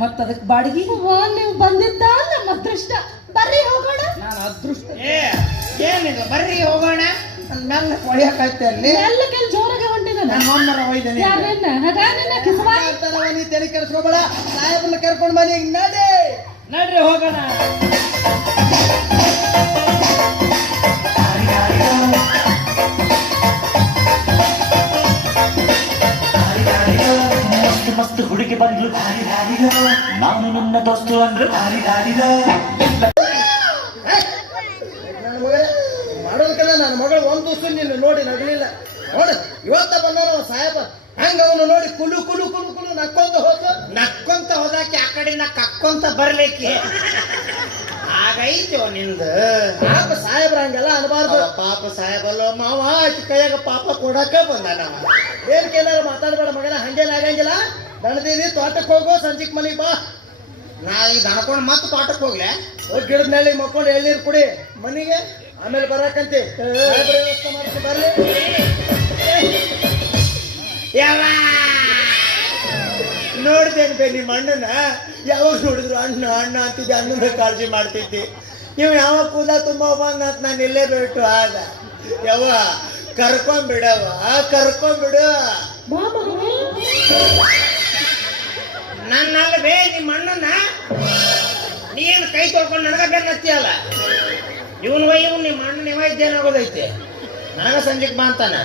ಮತ್ತ ಅದಕ್ಕೆ ಬಾಡಿಗೆ ನೀವು ಬಂದಿದ್ದ ನಮ್ಮ ಅದೃಷ್ಟ. ಬರ್ರಿ ಹೋಗೋಣ. ನಾನು ಅದೃಷ್ಟ ಏನಿದು ಬರ್ರಿ ಹೋಗೋಣ ನನ್ನ ಹೊಳ್ಯಾಕೈತೆ ಅಲ್ಲಿ ಎಲ್ಲಕ್ಕೆಲ್ಲ ಜೋರಾಗಿ ಹೊಂಟಿದ್ದಾನೆ. ನನ್ನ ಮೊಮ್ಮರ ಒಯ್ದೇನೆ ಯಾರನ್ನ ಹದಾನಿನ ಕಿಸವಾಗಿ ನೀ ತಲೆ ಕೆಡಿಸ್ಕೋಬೇಡ ಸಾಹೇಬ್ರನ್ನ ಕರ್ಕೊಂಡು ಬನ್ನಿ ನಡಿ ನಡ್ರಿ ಹೋಗೋಣ. ಮಸ್ತ್ ಮಸ್ತ್ ಹುಡುಗಿ ಬಂದ್ಲು ನಾನು ನನ್ನ ದೋಸ್ತು ಅಂದ್ರು ನನ್ನ ಮಗ ಮಾಡೋದಕ್ಕೆಲ್ಲ ನನ್ನ ಮಗಳು ಒಂದು ದಿವಸ ನಿನ್ನ ನೋಡಿ ನಗಲಿಲ್ಲ ನೋಡು ಇವತ್ತ ಬಂದವ ಸಾಹೇಬ ಹಂಗ ಅವನು ನೋಡಿ ಕುಲು ಕುಲು ಕುಲು ಕುಲು ನಕ್ಕೊಂತ ಹೋದಾಕಿ ಆ ಕಡೆಯಿಂದ ಕಕ್ಕೊಂತ ಬರ್ಲಿಕ್ಕೆ ಹಾಗೈತೋ ನಿಂದ ಪಾಪ ಸಾಹೇಬ್ರ ಹಂಗೆಲ್ಲ ಅನ್ಬಾರ್ದು ಪಾಪ ಸಾಹೇಬಲ್ಲ ಮಾವ ಆಕಿ ಕೈಯಾಗ ಪಾಪ ಕೊಡಕ ಬಂದ ನಾವ ಏನ್ ಕೇಳಾರ ಮಾತಾಡ್ಬೇಡ ಮಗನ ಹಂಗೇನ್ ಆಗಂಗಿಲ್ಲ ದಣದಿದಿ ತೋಟಕ್ಕೆ ಹೋಗೋ ಸಂಜಿಕ್ ಮನಿಗ್ ಬಾ ನಾ ಈಗ ದಣಕೊಂಡು ಮತ್ತೆ ತೋಟಕ್ಕೆ ಹೋಗ್ಲೆ ಹೋಗಿ ಗಿಡದ ಮೇಲೆ ಮಕ್ಕೊಂಡು ಎಳ್ನೀರು ಕುಡಿ ಮನಿಗೆ ಆಮೇಲೆ ಬರಾಕಂತಿ ವ್ಯವಸ್ಥೆ ಮಾಡ್ತಿ ಬರ್ಲಿ ನೋಡ್ತೇನೆ ಬೇ ನಿಮ್ಮ ಅಣ್ಣನ ಯಾವಾಗ ನೋಡಿದ್ರು ಅಣ್ಣ ಅಣ್ಣ ಅಂತಿದ್ದೆ ಅಣ್ಣನ ಕಾಳಜಿ ಮಾಡ್ತಿದ್ದಿ ನೀವು ಯಾವಾಗ ಕೂದ ತುಂಬ ಬಂದ ಅಂತ ನಾನು ಇಲ್ಲೇ ಬಿಟ್ಟು ಆಗ ಯಾವ ಕರ್ಕೊಂಡ್ಬಿಡು ನನ್ನಲ್ಲ ಬೇ ನಿಮ್ಮ ಅಣ್ಣನ ನೀನು ಕೈ ತೊಳ್ಕೊಂಡು ನನಗ ಬೆನ್ನತ್ತಿಯಲ್ಲ ಇವನು ನಿಮ್ಮ ಅಣ್ಣನ ಇವ ಇದ್ದೇನಾಗೋದೈತೆ ನನಗ ಸಂಜೆಗೆ ಬಾ ಅಂತಾನ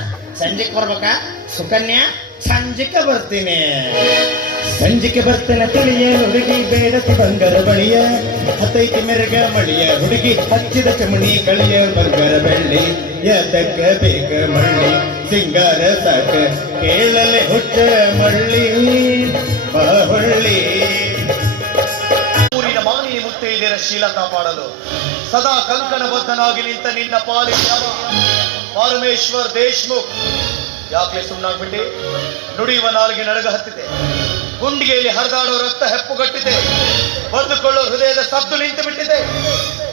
ಸಂಜೆಗೆ ಬರ್ಬೇಕಾ ಸುಕನ್ಯಾ ಸಂಜೆಗೆ ಬರ್ತೀನಿ ಸಂಜಿಕೆ ಬರ್ತೇನೆ ತಿಳಿಯ ಹುಡುಗಿ ಬೇಡತಿ ಬಂಗಾರ ಬಳಿಯ ಹತ್ತೈತಿ ಮೆರಗ ಮಳಿಯ ಹುಡುಗಿ ಹಚ್ಚಿದ ಚಮಣಿ ಕಳಿಯ ಬಂಗಾರ ಬೆಳ್ಳಿ ಎದಕ್ಕ ಬೇಕ ಮಳ್ಳಿ ಸಿಂಗಾರ ಸಾಕ ಕೇಳಲೆ ಹುಟ್ಟ ಮಳ್ಳಿ ಬಾಹುಳ್ಳಿ ಊರಿನ ಮಾನಿ ಮುತ್ತೈದೆಯರ ಶೀಲ ಕಾಪಾಡಲು ಸದಾ ಕಂಕಣಬದ್ಧನಾಗಿ ನಿಂತ ನಿನ್ನ ಪಾಲಿಗೆ ಪರಮೇಶ್ವರ್ ದೇಶ್ಮುಖ್ ಯಾಕೆ ಸುಮ್ಮನಾಗ್ಬಿಟ್ಟಿ ನುಡಿಯುವ ನಾಲಿಗೆ ನಡಗ ಹತ್ತಿದೆ ಗುಂಡಿಗೆಯಲ್ಲಿ ಹರಿದಾಡೋ ರಕ್ತ ಹೆಪ್ಪುಗಟ್ಟಿದೆ ಬರೆದುಕೊಳ್ಳೋ ಹೃದಯದ ಸದ್ದು ನಿಂತು ಬಿಟ್ಟಿದೆ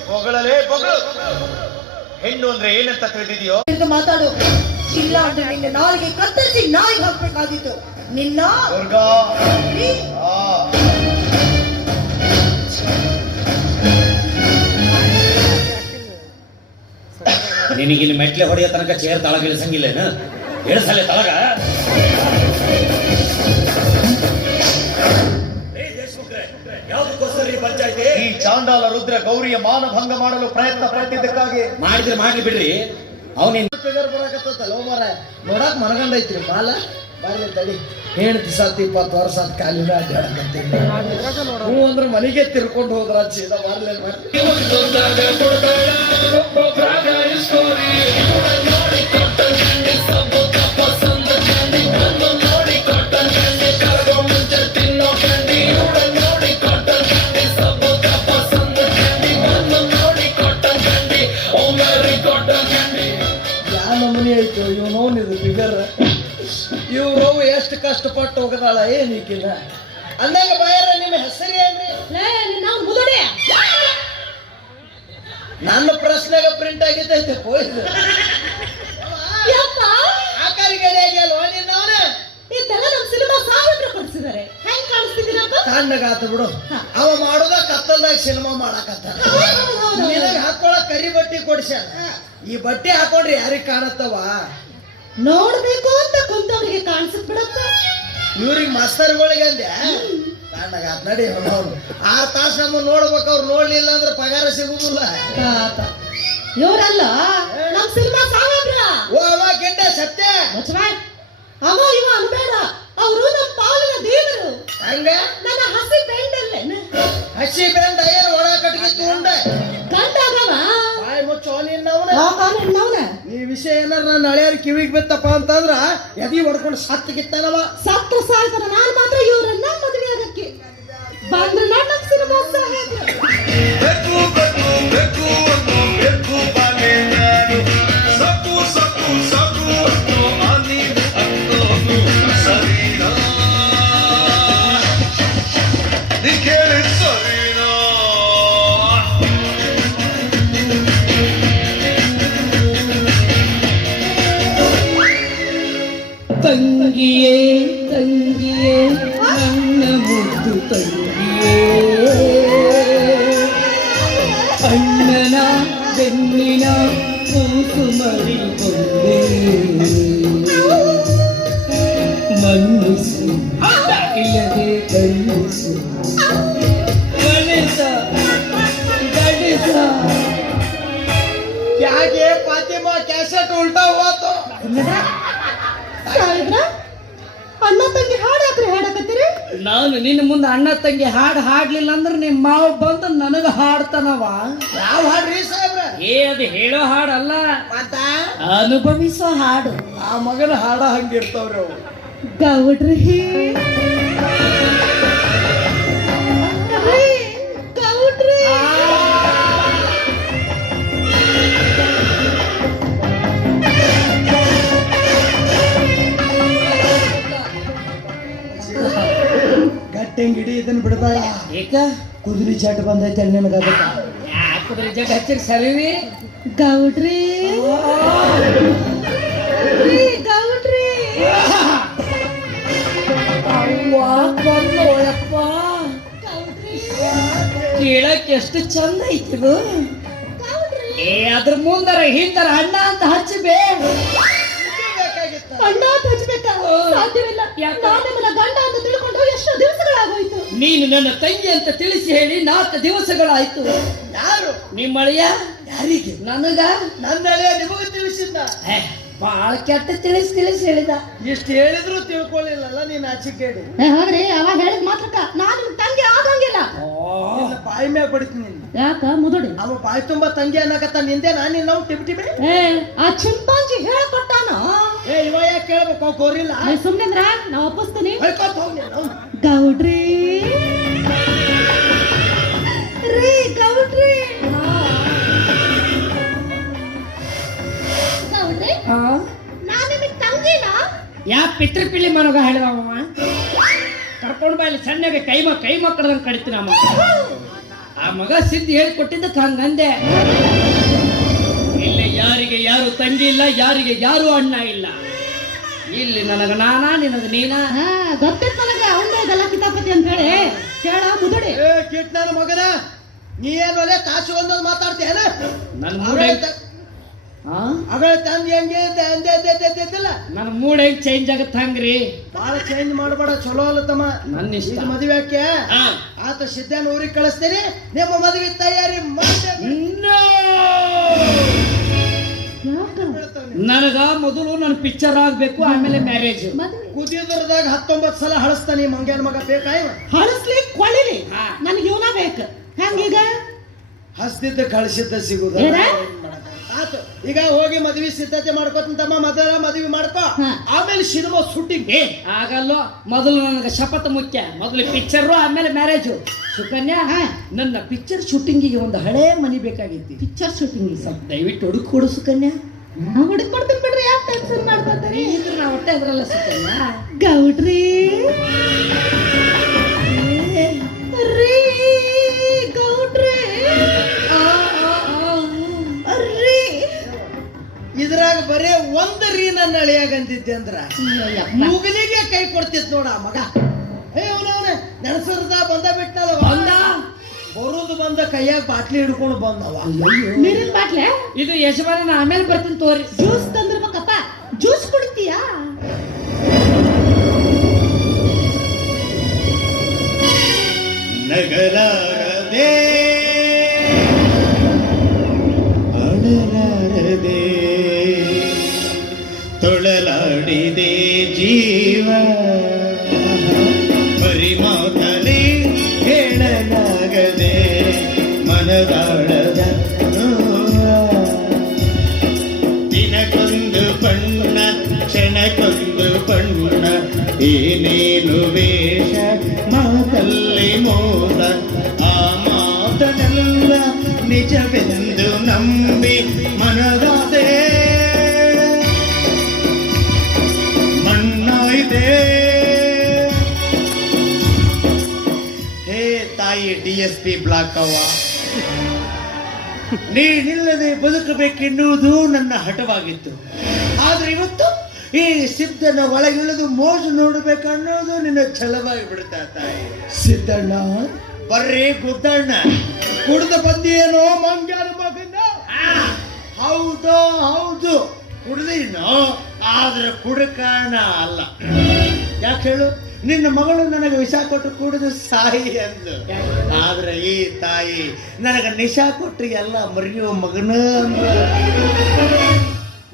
ಹೊಗಳಲೇ ಹೊಗಳು ಹೆಣ್ಣು ಅಂದ್ರೆ ಏನಂತ ತಿಳಿದಿದೆಯೋ ಮಾತಾಡು. ಇಲ್ಲ ಅಂದ್ರೆ ನಿನ್ನ ನಾಲಿಗೆ ಕತ್ತರಿಸಿ ನಾಯಿಗೆ ಹಾಕ್ಬೇಕಾದಿತ್ತು. ನಿನ್ನ ದುರ್ಗಾ ನಿನಗಿಲ್ಲಿ ಮೆಟ್ಲೆ ಹೊಡೆಯೋ ತನಕ ಚೇರ್ ತಳಗ ಇಳಿಸಂಗಿಲ್ಲೇನ? ಇಳಿಸಲೇ ತಳಗ. ಈ ಚಾಂಡಾಲ ರುದ್ರ ಗೌರಿಯ ಮಾನಭಂಗ ಮಾಡಲು ಪ್ರಯತ್ನ ಪಟ್ಟಿದ್ದಕ್ಕಾಗಿ ಮಾಡಿದ್ರೆ ಮಾಡ್ಲಿ ಬಿಡ್ರಿ. ಅವನಿನ್ ಫಿಗರ್ ಬರಾಕತ್ತಲ್ಲ ಮರ ನೋಡಕ್ ಮನಗಂಡೈತ್ರಿ ಬಾಲ ಬಾರ್ಲಿ ತಡಿ ಹೆಣ್ತಿ ಸತ್ 20 ವರ್ಷ ಆತ್ ಕಾಲಿನ ಅಡ್ಡಾಡಕತ್ತೀನಿ ಹ್ಞೂ ಅಂದ್ರೆ ಮನೆಗೆ ತಿರ್ಕೊಂಡು ಹೋದ್ರ ಸೀದಾ ಬಾರ್ಲಿ ನಮನಿ ಐತು ಇವನೋನಿದು ಫಿಗರ್ ಇವ್ರು ಎಷ್ಟು ಕಷ್ಟಪಟ್ಟು ಹೋಗದಾಳ ಏನೀಕಿನ ಅಂದಾಗ ಬಾಯರ ನಿಮ್ಮ ಹೆಸರು ಏನ್ರಿ ನನ್ನ ಪ್ರಶ್ನೆಗೆ ಪ್ರಿಂಟ್ ಆಗಿದ್ದೈತೆ ಹೋಯ್ತು ಆಕಾರಿಗೆ ಆಗ್ಯಲ್ವ ನಿನ್ನವನ ಇದೆಲ್ಲ ನಮ್ಮ ಸಿನಿಮಾ ಸಾಹಿತ್ಯ ಕೊಡಿಸಿದ್ದಾರೆ. ಹೆಂಗ್ ಕಾಣಿಸ್ತಿದ್ದೀರಪ್ಪ? ತಣ್ಣಗಾತ ಬಿಡು ಅವ ಮಾಡೋದ ಕತ್ತಲ್ದಾಗ ಸಿನಿಮಾ ಮಾಡಾಕತ್ತ ನಿನಗೆ ಹಾಕೊಳಕ್ ಕರಿ ಬಟ್ಟಿ ಕೊಡ್ಸ್ಯಾನ ಈ ಬಟ್ಟೆ ಹಾಕೊಂಡ್ರೆ ಯಾರಿಗ್ ಕಾಣತ್ತವ ನೋಡ್ಬೇಕು ಅಂತ ಕುಂತವ್ರಿಗೆ ಕಾಣಿಸುತ್ತ ಬಿಡತ್ತ ಇವ್ರಿಗೆ ಮಾಸ್ತರ್ಗಳಿಗೆ ಅಂದೆ ತಣ್ಣಗಾತ ನಡಿ 6 ತಾಸು ನಮ್ಮ ನೋಡ್ಬೇಕು ಅವ್ರು ನೋಡ್ಲಿಲ್ಲ ಅಂದ್ರೆ ಪಗಾರ ಸಿಗುದಿಲ್ಲ ಇವರಲ್ಲ ನಮ್ ಸಿನಿಮಾ ಸಾಹೇಬ್ರ ಓ ಅವ ಗೆಡ್ಡ ಸತ್ಯ ಅವ ಇವ ಅನ್ಬೇಡ. ಅವರು ನಮ್ಮ ಪಾಲಿನ ದೇವರು. ಹಂಗ ನನ್ನ ಹಸಿ ಬೆಂಡಲ್ಲೇ ಹಸಿ ಬೆಂಡ ಏನು ಒಳ ಕಟ್ಟಿಗೆ ತಗೊಂಡ ಕಂಡಾಗವ ಬಾಯಿ ಮುಚ್ಚೋ ನಿನ್ನವನ ಈ ವಿಷಯ ಏನಾರ ನಾನು ಹಳೆಯವ್ರ ಕಿವಿಗೆ ಬಿತ್ತಪ್ಪ ಅಂತಂದ್ರ ಎದಿ ಹೊಡ್ಕೊಂಡು ಸತ್ತಿಗಿತ್ತಾನವ ಸತ್ತು ಸಾಯ್ತಾನ. ನಾನು ಮಾತ್ರ ಇವ್ರನ್ನ ಮದುವೆ ಆಗಕ್ಕೆ ಬಂದ್ರೆ ನನ್ನ ಸಿನಿಮಾ ಸಾಹೇಬ್ರ ತಂಗಿಯೇ ತಂಗಿಯೇ ನನ್ನ ಮುದ್ದು ತಂಗಿಯೇ ಅಣ್ಣನ ಬೆನ್ನಿನ ಕೂಸು ಮರಿಕೊಂಡೆ ಮನ್ನಿಸು ಇಲ್ಲದೆ ಕಣ್ಣಿಸು ಗಣೇಶ ಗಣೇಶ ಯಾಕೆ ಫಾತಿಮಾ ಕ್ಯಾಸೆಟ್ ಉಲ್ಟಾ ಹೋತು ಸಾಹೇಬ್ರ ಅಣ್ಣ ತಂಗಿ ಹಾಡು ಯಾಕ್ರಿ ಹಾಡಕತ್ತೀರಿ ನಾನು ನಿನ್ನ ಮುಂದೆ ಅಣ್ಣ ತಂಗಿ ಹಾಡು ಹಾಡ್ಲಿಲ್ಲ ಅಂದ್ರೆ ನಿಮ್ಮ ಮಾವ ಬಂದು ನನಗ ಹಾಡ್ತಾನವ. ಯಾವ ಹಾಡ್ರಿ ಸಾಹೇಬ್ರ? ಅದು ಹೇಳೋ ಹಾಡಲ್ಲ, ಮತ್ತ ಅನುಭವಿಸೋ ಹಾಡು. ಆ ಮಗನ ಹಾಡ ಹಂಗಿರ್ತಾವ್ರಿ ಅವು. ಗೌಡ್ರಿ ಗೌಡ್ರಿ ಗಟ್ಟಂಗ್ ಹಿಡಿ ಇದನ್ನ ಬಿಡಬೇಡ. ಏಕ ಕುದುರೆ ಚಟ್ ಬಂದೈತೆ ನಿನಗ ಅದಕ್ಕ. ಯಾಕಂದ್ರೆ ಜಗ ಹಚ್ಚಿರ್ ಸರಿವಿ ಗೌಡ್ರಿ ಗೌಡ್ರಿ ಅವ್ವಪ್ಪ ಕೇಳಕ್ ಎಷ್ಟು ಚಂದ ಐತಿದು. ಅದ್ರ ಮುಂದರ ಹಿಂದರ ಅಣ್ಣ ಅಂತ ಹಚ್ಚಬೇ. ಅಣ್ಣ ಅಂತ ಹಚ್ಬೇಕ ಸಾಧ್ಯವಿಲ್ಲ. ನಾನು ನಿಮ್ಮನ್ನ ಗಂಡ ಅಂತ ತಿಳ್ಕೊಂಡು ಎಷ್ಟೋ ದಿವಸಗಳಾಗೋಯ್ತು. ನೀನು ನನ್ನ ತಂಗಿ ಅಂತ ತಿಳಿಸಿ ಹೇಳಿ 4 ದಿವಸಗಳಾಯ್ತು. ಯಾರು? ನಿಮ್ಮಳಿಯ ಯಾರಿಗೆ? ನನಗ ನನ್ನ ಹಳೆಯ ನಿಮಗೂ ತಿಳಿಸಿದ್ದ. ಬಾಳ ಕೆಟ್ಟ ತಿಳಿಸಿ ಹೇಳಿದ. ಇಷ್ಟು ಹೇಳಿದ್ರು ತಿಳ್ಕೊಳ್ಳಿಲ್ಲಲ್ಲ ನೀನ್ ಆಚಿಕೇಡಿ. ಹಾಗ್ರಿ ಅವಾಗ ಹೇಳಿದ್ ಮಾತ್ರಕ್ಕ ನಾನು ನಿಮ್ ತಂಗಿ ಆಗಂಗಿಲ್ಲ. ನಿನ್ನ ಬಾಯಿ ಮ್ಯಾಗ ಬಡಿತೀನಿ ನಿನ್ನ. ಯಾಕ ಮುದುಡಿ ಅವ ಬಾಯಿ ತುಂಬಾ ತಂಗಿ ಅನ್ನಕತ್ತ ನಿಂದೆ ನಾನು ನಾವು ಟಿಬಿ. ಆ ಚಿಂಪಾಂಜಿ ಹೇಳ್ಕೊಟ್ಟಾನ. ಇವ ಯಾಕೆ ಕೇಳ್ಬೇಕು? ಕೋರಿಲ್ಲ ಸುಮ್ನೆಂದ್ರ ನಾ ಒಪ್ಪಿಸ್ತೀನಿ. ಹೇಳ್ಕೊತ ಹೋಗ್ಲಿ ಅವ್ನು. ಗೌಡ್ರಿ ರೀ ಗೌಡ್ರಿ ಗೌಡ್ರಿ ನಾನು ನಿಮಗೆ ತಂಗಿನ. ಯಾ ಪಿತೃಪಿಳಿ ಮನಗ ಹೇಳಿದವ ಕರ್ಕೊಂಡು ಬಾಯಲ್ಲಿ ಸಣ್ಣಗೆ ಕೈ ಮಕ್ಕಳದಂಗೆ ಕಡಿತೀನಿ ಅಮ್ಮ. ಆ ಮಗ ಸಿದ್ಧಿ ಹೇಳಿ ಕೊಟ್ಟಿದ್ದಕ್ಕೆ ಹಂಗಂದೆ. ಇಲ್ಲಿ ಯಾರಿಗೆ ಯಾರು ತಂಗಿ ಇಲ್ಲ, ಯಾರಿಗೆ ಯಾರು ಅಣ್ಣ ಇಲ್ಲ. ಇಲ್ಲಿ ನನಗ ನಾನಾ ನಿನಗ ನೀನಾ. ಗೊತ್ತಿತ್ತು ನನಗೆ ಅವನೇ ಗಲ್ಲ ಕಿತಾಪತಿ ಅಂತ ಹೇಳಿ. ಕೇಳ ಮುದುಡಿ ಕಿಟ್ ನನ್ನ ಮಗನ ನೀ ಏನ್ ಒಲೆ ಕಾಸು ಒಂದೊಂದು ಮಾತಾಡ್ತೀಯನ? ನನ್ನ ಮೂಡ್ ಅಗಳ ತಂದಿ ಹಂಗೆ ಅಂದಿಲ್ಲ. ನನ್ನ ಮೂಡ್ ಹೆಂಗ್ ಚೇಂಜ್ ಆಗತ್ತ ಹಂಗ್ರಿ. ಬಾಳ ಚೇಂಜ್ ಮಾಡಬೇಡ, ಚಲೋ ಅಲ್ಲ ತಮ್ಮ. ನನ್ನ ಇಷ್ಟ. ಮದುವೆ ಹಾಕ್ಯ ಆತ ಸಿದ್ಧಾನ ಊರಿಗೆ ಕಳಿಸ್ತೀನಿ. ನಿಮ್ಮ ಮದುವೆ ತಯಾರಿ ನನಗ ಮೊದಲು ನನ್ನ ಪಿಕ್ಚರ್ ಆಗ್ಬೇಕು, ಆಮೇಲೆ ಮ್ಯಾರೇಜ್. ಕುದಿಯೋದ್ರದಾಗ 19 ಸಲ ಹಳಸ್ತಾನೆ ಮಂಗ್ಯಾನ ಮಗ. ಬೇಕಾ ಇವ? ಹಳಸ್ಲಿ ಕೊಳ್ಳಿಲಿ ನನಗೆ ಇವನ ಬೇಕು. ಹೆಂಗೀಗ ಹಸ್ತಿದ್ದ ಕಳಿಸಿದ್ದ ಸಿಗುದ ಆತು. ಈಗ ಹೋಗಿ ಮದ್ವಿ ಸಿದ್ಧತೆ ಮಾಡ್ಕೋತಂತಮ್ಮ. ಮೊದಲ ಮದ್ವಿ ಮಾಡ್ಕೋ, ಆಮೇಲೆ ಸಿನಿಮಾ ಶೂಟಿಂಗ್. ಆಗಲ್ಲೋ, ಮೊದಲು ನನಗೆ ಶಪಥ ಮುಖ್ಯ. ಮೊದಲು ಪಿಕ್ಚರ್, ಆಮೇಲೆ ಮ್ಯಾರೇಜು. ಸುಕನ್ಯಾ, ನನ್ನ ಪಿಕ್ಚರ್ ಶೂಟಿಂಗಿಗೆ ಒಂದು ಹಳೆ ಮನಿ ಬೇಕಾಗಿತ್ತು. ಪಿಕ್ಚರ್ ಶೂಟಿಂಗ್ ಸ್ವಲ್ಪ ದಯವಿಟ್ಟು ಹುಡುಕ್ ಕೊಡು ಸುಕನ್ಯಾ. ಹುಡುಕ್ ಕೊಡ್ತೀನಿ ಬಿಡ್ರಿ, ಯಾಕೆ ಟೆನ್ಷನ್ ಮಾಡ್ಕೊತೀರಿ? ಇದ್ರೆ ನಾವು ಹೊಟ್ಟೆ ಇದ್ರಲ್ಲ ಸುಕನ್ಯಾ. ಗೌಡ್ರಿ ರೀ ಗೌಡ್ರಿ ಇದ್ರಾಗ ಬರೇ ಒಂದ್ ರೀ ನನ್ನ ಅಳಿಯಾಗಂತಿದ್ದೆ ಅಂದ್ರ ಮುಗಲಿಗೆ ಕೈ ಕೊಡ್ತಿದ್ ನೋಡ ಆ ಮಗ. ಅವನವನ ನೆನಸರ್ದ ಬಂದ ಬಿಟ್ಟಲ್ಲ. ಬರುದು ಬಂದ ಕೈಯಾಗ ಬಾಟ್ಲಿ ಹಿಡ್ಕೊಂಡು ಬಂದವ. ನೀರಿನ ಬಾಟ್ಲೆ ಇದು ಯಜಮಾನ ಆಮೇಲೆ ಬರ್ತೀನಿ ತೋರಿ. ಜ್ಯೂಸ್ ತಂದಿರ್ಬೇಕಪ್ಪ. ಜ್ಯೂಸ್ ಕುಡಿತೀಯಾ? ನಗಲಾರದೆ ಅಳಲಾರದೆ ತೊಳಲಾಡಿದೆ ಜೀವ, ಪರಿಮಾತನೆ ಹೇಳಲಾಗದೆ ಮನದಾಳದ ದಿನಕ್ಕೊಂದು ಬಣ್ಣ, ಕ್ಷಣಕ್ಕೊಂದು ಬಣ್ಣ, ಏನೇನು ವೇಷ ಮಾತಲ್ಲಿ ಮೋಸ. ಆ ಮಾತನೆಲ್ಲ ನಿಜವೆಂದು ನಂಬಿ ಮನದಾದೆ ಮಣ್ಣಾಯಿದೆ. ಹೇ ತಾಯಿ DSP ಬ್ಲಾಕ್ ಅವ್ವ, ನೀನಿಲ್ಲದೆ ಬದುಕಬೇಕೆನ್ನುವುದು ನನ್ನ ಹಠವಾಗಿತ್ತು. ಆದ್ರೆ ಇವತ್ತು ಈ ಸಿದ್ಧನ ಒಳಗಿಳಿದು ಮೋಜು ನೋಡ್ಬೇಕನ್ನೋದು ನಿನ್ನ ಛಲವಾಗಿ ಬಿಡ್ತಾ ತಾಯಿ. ಸಿದ್ದಣ್ಣ ಬರ್ರಿ ಗುದ್ದಣ್ಣ. ಕುಡ್ದು ಬಂದಿಯೇನೋ ಮಂಗ್ಯಾನ ಮಗನ? ಹೌದು ಹೌದು ಕುಡ್ದೀನು, ಆದ್ರೆ ಕುಡುಕಾಣ ಅಲ್ಲ. ಯಾಕೆ ಹೇಳು? ನಿನ್ನ ಮಗಳು ನನಗೆ ವಿಷ ಕೊಟ್ಟು ಕುಡಿದು ಸಾಯಿ ಅಂದು, ಆದ್ರೆ ಈ ತಾಯಿ ನನಗೆ ನಿಶಾ ಕೊಟ್ಟು ಎಲ್ಲ ಮರೆಯುವ ಮಗನ ಅಂದ.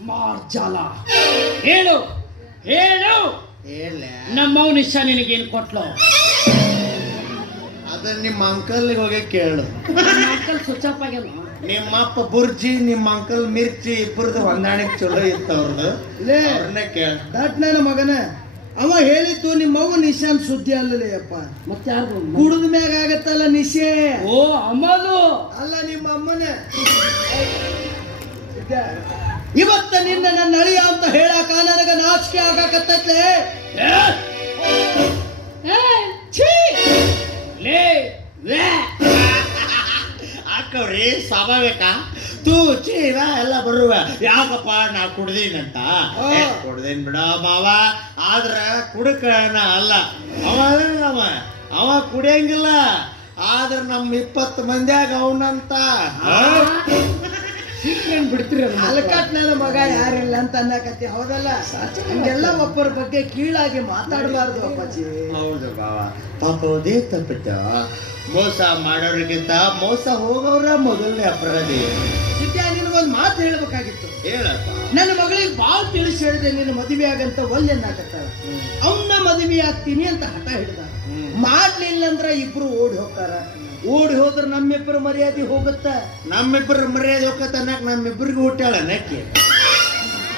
ಮಾರ್ಜಾಲ ಹೇಳು ಹೇಳು, ಹೇಳ ನಮ್ಮವ್ ನಿಶಾ ನಿನಗೇನು ಕೊಟ್ಲು? ಅದನ್ನ ನಿಮ್ಮ ಅಂಕಲ್ಗೆ ಹೋಗಿ ಕೇಳು. ಅಂಕಲ್ ಸ್ವಿಚ್ ಆಫ್ ಆಗ್ಯಾನ. ನಿಮ್ಮಪ್ಪ ಬುರ್ಜಿ, ನಿಮ್ಮ ಅಂಕಲ್ ಮಿರ್ಚಿ ಇಬ್ಬರದು ಹೊಂದಾಣಿಕೆ ಚಲೋ ಇತ್ತು ಅವ್ರದ್ದು. ಲೇ ಅವ್ರನ್ನೇ ಕೇಳ. ದಟ್ನ ಮಗನ ಅವ ಹೇಳಿದ್ದು ನಿಮ್ಮ ಅವ್ವ ನಿಶಾನ್ ಸುದ್ದಿ ಅಲ್ಲಲೇ ಅಪ್ಪ. ಮತ್ತೆ ಯಾರು? ಕುಡಿದ ಮ್ಯಾಗ ಆಗತ್ತಲ್ಲ ನಿಶೆ. ಓ ಅಮ್ಮದು ಅಲ್ಲ ನಿಮ್ಮ ಅಮ್ಮನೇ. ಇವತ್ತ ನಿನ್ನ ನನ್ನ ಅಳಿಯ ಅಂತ ಹೇಳಾಕ ನನಗ ನಾಚಿಕೆ ಆಗಾಕತ್ತೈತ್ಲೆ. ಲೇ ಹಾಕವ್ರಿ ಸ್ವಾಭಾವಿಕ. ತೂ ಚೀರ ಎಲ್ಲ ಬರುವ. ಯಾಕಪ್ಪ ನಾ ಕುಡ್ದೀನಂತ? ಕುಡ್ದೀನ್ ಬಿಡ ಮಾವ, ಆದ್ರ ಕುಡುಕನ ಅಲ್ಲ ಅವ. ಅವ ಕುಡಿಯಂಗಿಲ್ಲ, ಆದ್ರ ನಮ್ 20 ಮಂದಿಯಾಗ ಅವನಂತ ಬಿಡ್ತೀರ. ಅಲ್ಕಟ್ನ ಮಗ ಯಾರಿಲ್ಲ ಅಂತ ಅನ್ನಕತ್ತಿ, ಹೌದಲ್ಲ? ಹಂಗೆಲ್ಲ ಒಬ್ಬರ ಬಗ್ಗೆ ಕೀಳಾಗಿ ಮಾತಾಡಬಾರ್ದು ಅಪ್ಪಾಜಿ. ಹೌದು ಬಾವ, ಪಾಪ ಅದೇ ತಪ್ಪಿತ್ತ. ಮೋಸ ಮಾಡೋರಿಗಿಂತ ಮೋಸ ಹೋಗೋರ ಮೊದಲನೇ ಅಪರಾಧಿ. ಸಿದ್ಯಾ, ನಿನಗೊಂದು ಮಾತು ಹೇಳ್ಬೇಕಾಗಿತ್ತು. ಹೇಳಪ್ಪ. ನನ್ನ ಮಗಳಿಗೆ ಬಾಳ್ ತಿಳಿಸಿ ಹೇಳಿದೆ, ನಿನ್ನ ಮದುವೆ ಆಗಂತ ಒಲ್ಲೆನ್ನಾಕತ್ತಾಳ. ಅವನ್ನ ಮದುವೆ ಆಗ್ತೀನಿ ಅಂತ ಹಠ ಹಿಡ್ದ. ಮಾಡ್ಲಿಲ್ಲ ಅಂದ್ರ ಇಬ್ರು ಓಡಿ ಹೋಗ್ತಾರ. ಓಡಿ ಹೋದ್ರ ನಮ್ಮಿಬ್ಬರ ಮರ್ಯಾದೆ ಹೋಗುತ್ತ. ನಮ್ಮಿಬ್ಬರ ಮರ್ಯಾದೆ ಹೋಗತ್ತ ಅನ್ನಕ್ ನಮ್ಮಿಬ್ಬರಿಗೂ ಹುಟ್ಟಾಳ ನಕ್ಕಿ.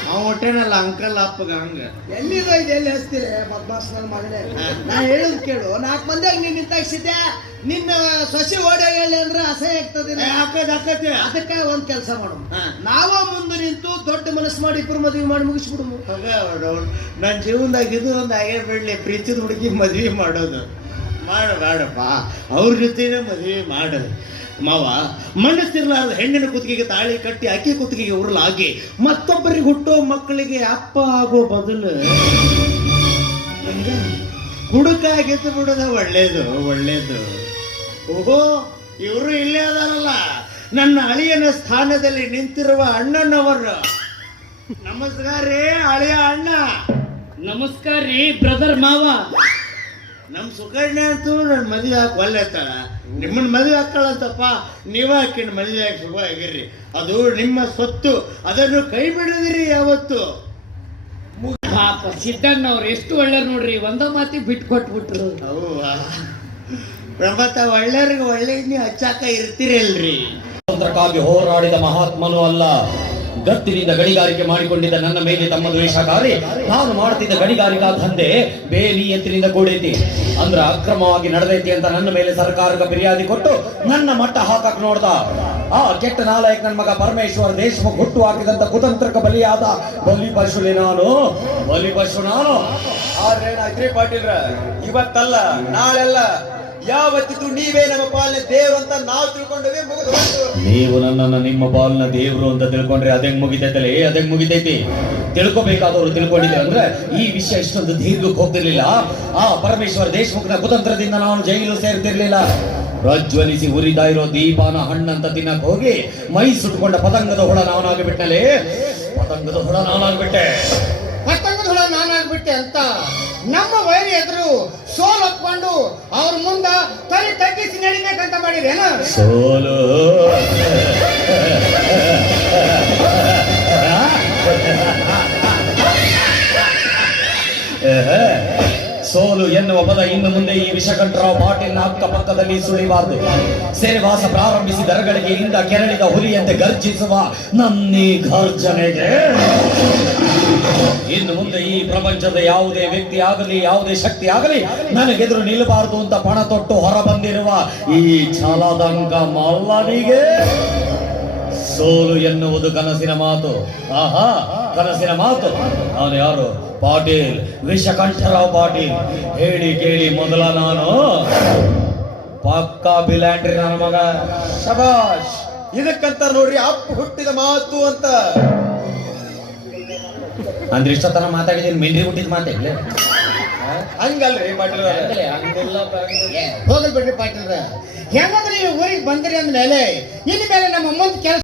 ಅವ ಹುಟ್ಟೇನಲ್ಲ ಅಂಕಲ್ ಅಪ್ಪಗ ಹಂಗ. ಎಲ್ಲಿದೋ ಇದು, ಎಲ್ಲಿ ಹಚ್ತೀರಿ ಬದ್ಮಾಸ್ ನನ್ನ ಮಗನೇ? ನಾ ಹೇಳುದು ಕೇಳು. 4 ಮಂದಿಯಾಗ ನೀನ್ ನಿಂತಾಗಿಸಿದ್ದೆ, ನಿನ್ನ ಸೊಸೆ ಓಡಿ ಹೇಳಿ ಅಂದ್ರೆ ಅಸಹ್ಯ ಆಗ್ತದೆ. ಅದಕ್ಕ ಒಂದ್ ಕೆಲಸ ಮಾಡು, ನಾವ ಮುಂದೆ ನಿಂತು ದೊಡ್ಡ ಮನಸ್ಸು ಮಾಡಿ ಇಬ್ಬರು ಮದುವೆ ಮಾಡಿ ಮುಗಿಸ್ಬಿಡುದು. ನನ್ನ ಜೀವನದಾಗ ಇದು ಒಂದು ಆಗೇ ಬಿಡ್ಲಿ, ಪ್ರೀತಿದ ಹುಡುಗಿ ಮದ್ವೆ ಮಾಡೋದು ಮಾಡಬೇಡಪ್ಪ. ಅವ್ರ ಜೊತೆನೆ ಮದುವೆ ಮಾಡೋದು ಮಾವ. ಮನಸ್ಸಿರ್ಲಾರ್ದ ಹೆಣ್ಣಿನ ಕುತ್ತಿಗೆಗೆ ತಾಳಿ ಕಟ್ಟಿ ಅಕ್ಕಿ ಕುತ್ತಿಗೆಗೆ ಉರುಳಾಗಿ ಮತ್ತೊಬ್ಬರಿಗೆ ಹುಟ್ಟೋ ಮಕ್ಕಳಿಗೆ ಅಪ್ಪ ಆಗೋ ಬದಲು ಹುಡುಕಾಗಿದ್ದು ಬಿಡೋದ ಒಳ್ಳೇದು ಒಳ್ಳೇದು. ಓಹೋ, ಇವರು ಇಲ್ಲೇ ಅದಾರಲ್ಲ, ನನ್ನ ಅಳಿಯನ ಸ್ಥಾನದಲ್ಲಿ ನಿಂತಿರುವ ಅಣ್ಣನವರು. ನಮಸ್ಕಾರ ರೀ ಅಳಿಯ ಅಣ್ಣ. ನಮಸ್ಕಾರ ರೀ ಬ್ರದರ್ ಮಾವ. ನಮ್ ಸುಕನ್ಯಾ ಅಂತೂ ನನ್ನ ಮದುವೆ ಹಾಕಿ ಒಲ್ಲೆತ್ತಾಳ. ನಿಮ್ಮನ್ನ ಮದುವೆ ಹಾಕಳಂತಪ್ಪ, ನೀವ ಹಾಕಿನ ಮದುವೆ ಹಾಕಿ ಶುಭ ಆಗಿರ್ರಿ. ಅದು ನಿಮ್ಮ ಸ್ವತ್ತು, ಅದನ್ನು ಕೈ ಬಿಡದಿರಿ ಯಾವತ್ತು. ಪಾಪ ಸಿದ್ದಣ್ಣ ಅವ್ರು ಎಷ್ಟು ಒಳ್ಳೆ ನೋಡ್ರಿ, ಒಂದ ಮಾತಿ ಬಿಟ್ಟು ಕೊಟ್ಬಿಟ್ರು. ಹೌವಾ ಪ್ರಭತ, ಒಳ್ಳೆಯವ್ರಿಗೆ ಒಳ್ಳೆ ನೀವು ಹಚ್ಚಾಕ ಇರ್ತೀರಲ್ರಿ. ಸ್ವಾತಂತ್ರ್ಯಕ್ಕಾಗಿ ಹೋರಾಡಿದ ಮಹಾತ್ಮನೂ ಅಲ್ಲ, ಗತ್ತಿನಿಂದ ಗಣಿಗಾರಿಕೆ ಮಾಡಿಕೊಂಡಿದ್ದ ನನ್ನ ಮೇಲೆ ತಮ್ಮ ದ್ವೇಷಕಾರಿ. ನಾನು ಮಾಡ್ತಿದ್ದ ಗಣಿಗಾರಿಕಾ ದಂಧೆ ಬೇನಿಯತ್ತಿನಿಂದ ಕೂಡೈತಿ ಅಂದ್ರ ಅಕ್ರಮವಾಗಿ ನಡೆದೈತಿ ಅಂತ ನನ್ನ ಮೇಲೆ ಸರ್ಕಾರಕ್ಕೆ ಫಿರ್ಯಾದಿ ಕೊಟ್ಟು ನನ್ನ ಮಟ್ಟ ಹಾಕಕ್ ನೋಡ್ದ ಆ ಕೆಟ್ಟ ನಾಲಾಯಕ್ ನನ್ನ ಮಗ ಪರಮೇಶ್ವರ್ ದೇಶಮುಖ್ ಹುಟ್ಟು ಹಾಕಿದಂತ ಕುತಂತ್ರಕ್ಕೆ ಬಲಿಯಾದ ಬಲಿಪಶುಲಿ ನಾನು. ಆದ್ರೆ ಪಾಟೀಲ್ರ, ಇವತ್ತಲ್ಲ ನಾಳೆಲ್ಲ ಯಾವತ್ತಿದ್ದು ನೀವೇ ನಮ್ಮ ಪಾಲನೆ ದೇವ್ರು ಅಂತ ನಾವು ತಿಳ್ಕೊಂಡೇ ಮುಗಿದು. ನೀವು ನನ್ನನ್ನು ನಿಮ್ಮ ಪಾಲಿನ ದೇವ್ರು ಅಂತ ತಿಳ್ಕೊಂಡ್ರೆ ಅದಂಗ್ ಮುಗಿತೈತಲ್ಲ, ಅದಂಗ್ ಮುಗಿತೈತಿ. ತಿಳ್ಕೊಬೇಕಾದವ್ರು ತಿಳ್ಕೊಂಡಿದ್ರೆ ಅಂದ್ರೆ ಈ ವಿಷಯ ಇಷ್ಟೊಂದು ದೀರ್ಘಕ್ಕೆ ಹೋಗ್ತಿರ್ಲಿಲ್ಲ. ಆ ಪರಮೇಶ್ವರ್ ದೇಶಮುಖ್ನ ಕುತಂತ್ರದಿಂದ ನಾನು ಜೈಲು ಸೇರ್ತಿರ್ಲಿಲ್ಲ. ಪ್ರಜ್ವಲಿಸಿ ಉರಿತಾ ಇರೋ ದೀಪಾನ ಹಣ್ಣಂತ ತಿನ್ನಕ್ ಹೋಗಿ ಮೈ ಸುಟ್ಕೊಂಡ ಪತಂಗದ ಹುಳ ನಾನಾಗ್ಬಿಟ್ಟಲೆ. ಪತಂಗದ ಹುಳ ನಾನಾಗ್ಬಿಟ್ಟೆ ಅಂತ ನಮ್ಮ ವೈರಿ ಎದುರು ಸೋಲ್ ಹೊತ್ಕೊಂಡು ಅವ್ರ ಮುಂದ ತಲೆ ತಗ್ಗಿಸಿ ನಡಿಬೇಕಂತ ಮಾಡಿರೇನ? ಸೋಲು ಸೋಲು ಎನ್ನುವ ಪದ ಇನ್ನು ಮುಂದೆ ಈ ವಿಷಕಂಠರಾವ್ ಪಾಟೀಲ್ನ ಅಕ್ಕಪಕ್ಕದಲ್ಲಿ ಸುಳಿಬಾರದು. ಸೇವಾಸ ಪ್ರಾರಂಭಿಸಿ ದರಗಳಿಗೆ ಇಂದ ಕೆರಳಿದ ಹುಲಿಯಂತೆ ಗರ್ಜಿಸುವ ನನ್ನೀ ಘರ್ಜನೆಗೆ ಇನ್ನು ಮುಂದೆ ಈ ಪ್ರಪಂಚದ ಯಾವುದೇ ವ್ಯಕ್ತಿ ಆಗಲಿ, ಯಾವುದೇ ಶಕ್ತಿ ಆಗಲಿ ನನಗೆದುರು ನಿಲ್ಲಬಾರದು ಅಂತ ಪಣ ತೊಟ್ಟು ಹೊರ ಬಂದಿರುವ ಈ ಛಲದಂಗ ಮಲ್ಲನಿಗೆ ಸೋಲು ಎನ್ನುವುದು ಕನಸಿನ ಮಾತು. ಆಹಾ, ಕನಸಿನ ಮಾತು. ನಾನು ಯಾರು? ಪಾಟೀಲ್, ವಿಷಕಂಠರಾವ್ ಪಾಟೀಲ್. ಹೇಳಿ ಕೇಳಿ ಮೊದಲ ನಾನು ಪಕ್ಕಾ ಬಿಲ್ಯಾಂಡ್ರಿ ನನ್ನ ಮಗ. ಶಬಾಷ್, ಇದಕ್ಕಂತ ನೋಡ್ರಿ ಅಪ್ಪ ಹುಟ್ಟಿದ ಮಾತು ಅಂತ. ಅಂದ್ರೆ ಇಷ್ಟೊತ್ತನ ಮಾತಾಡಿದೀನಿ ಮೆಂಡ್ರಿ ಹುಟ್ಟಿದ್ ಮಾತಾಡ್ಲೆ ಹಂಗಲ್ರಿ ಪಾಟೀಲ್ ಹೋಗಲ್ ಬಿಡ್ರಿ ಪಾಟೀಲ್ರ ಹೆಂಗಂದ್ರೆ ನೀವು ಊರಿಗೆ ಬಂದ್ರಿ ಅಂದ್ಮೇಲೆ ಇನ್ನು ಮೇಲೆ ನಮ್ಮ ಅಮ್ಮನ ಕೆಲಸ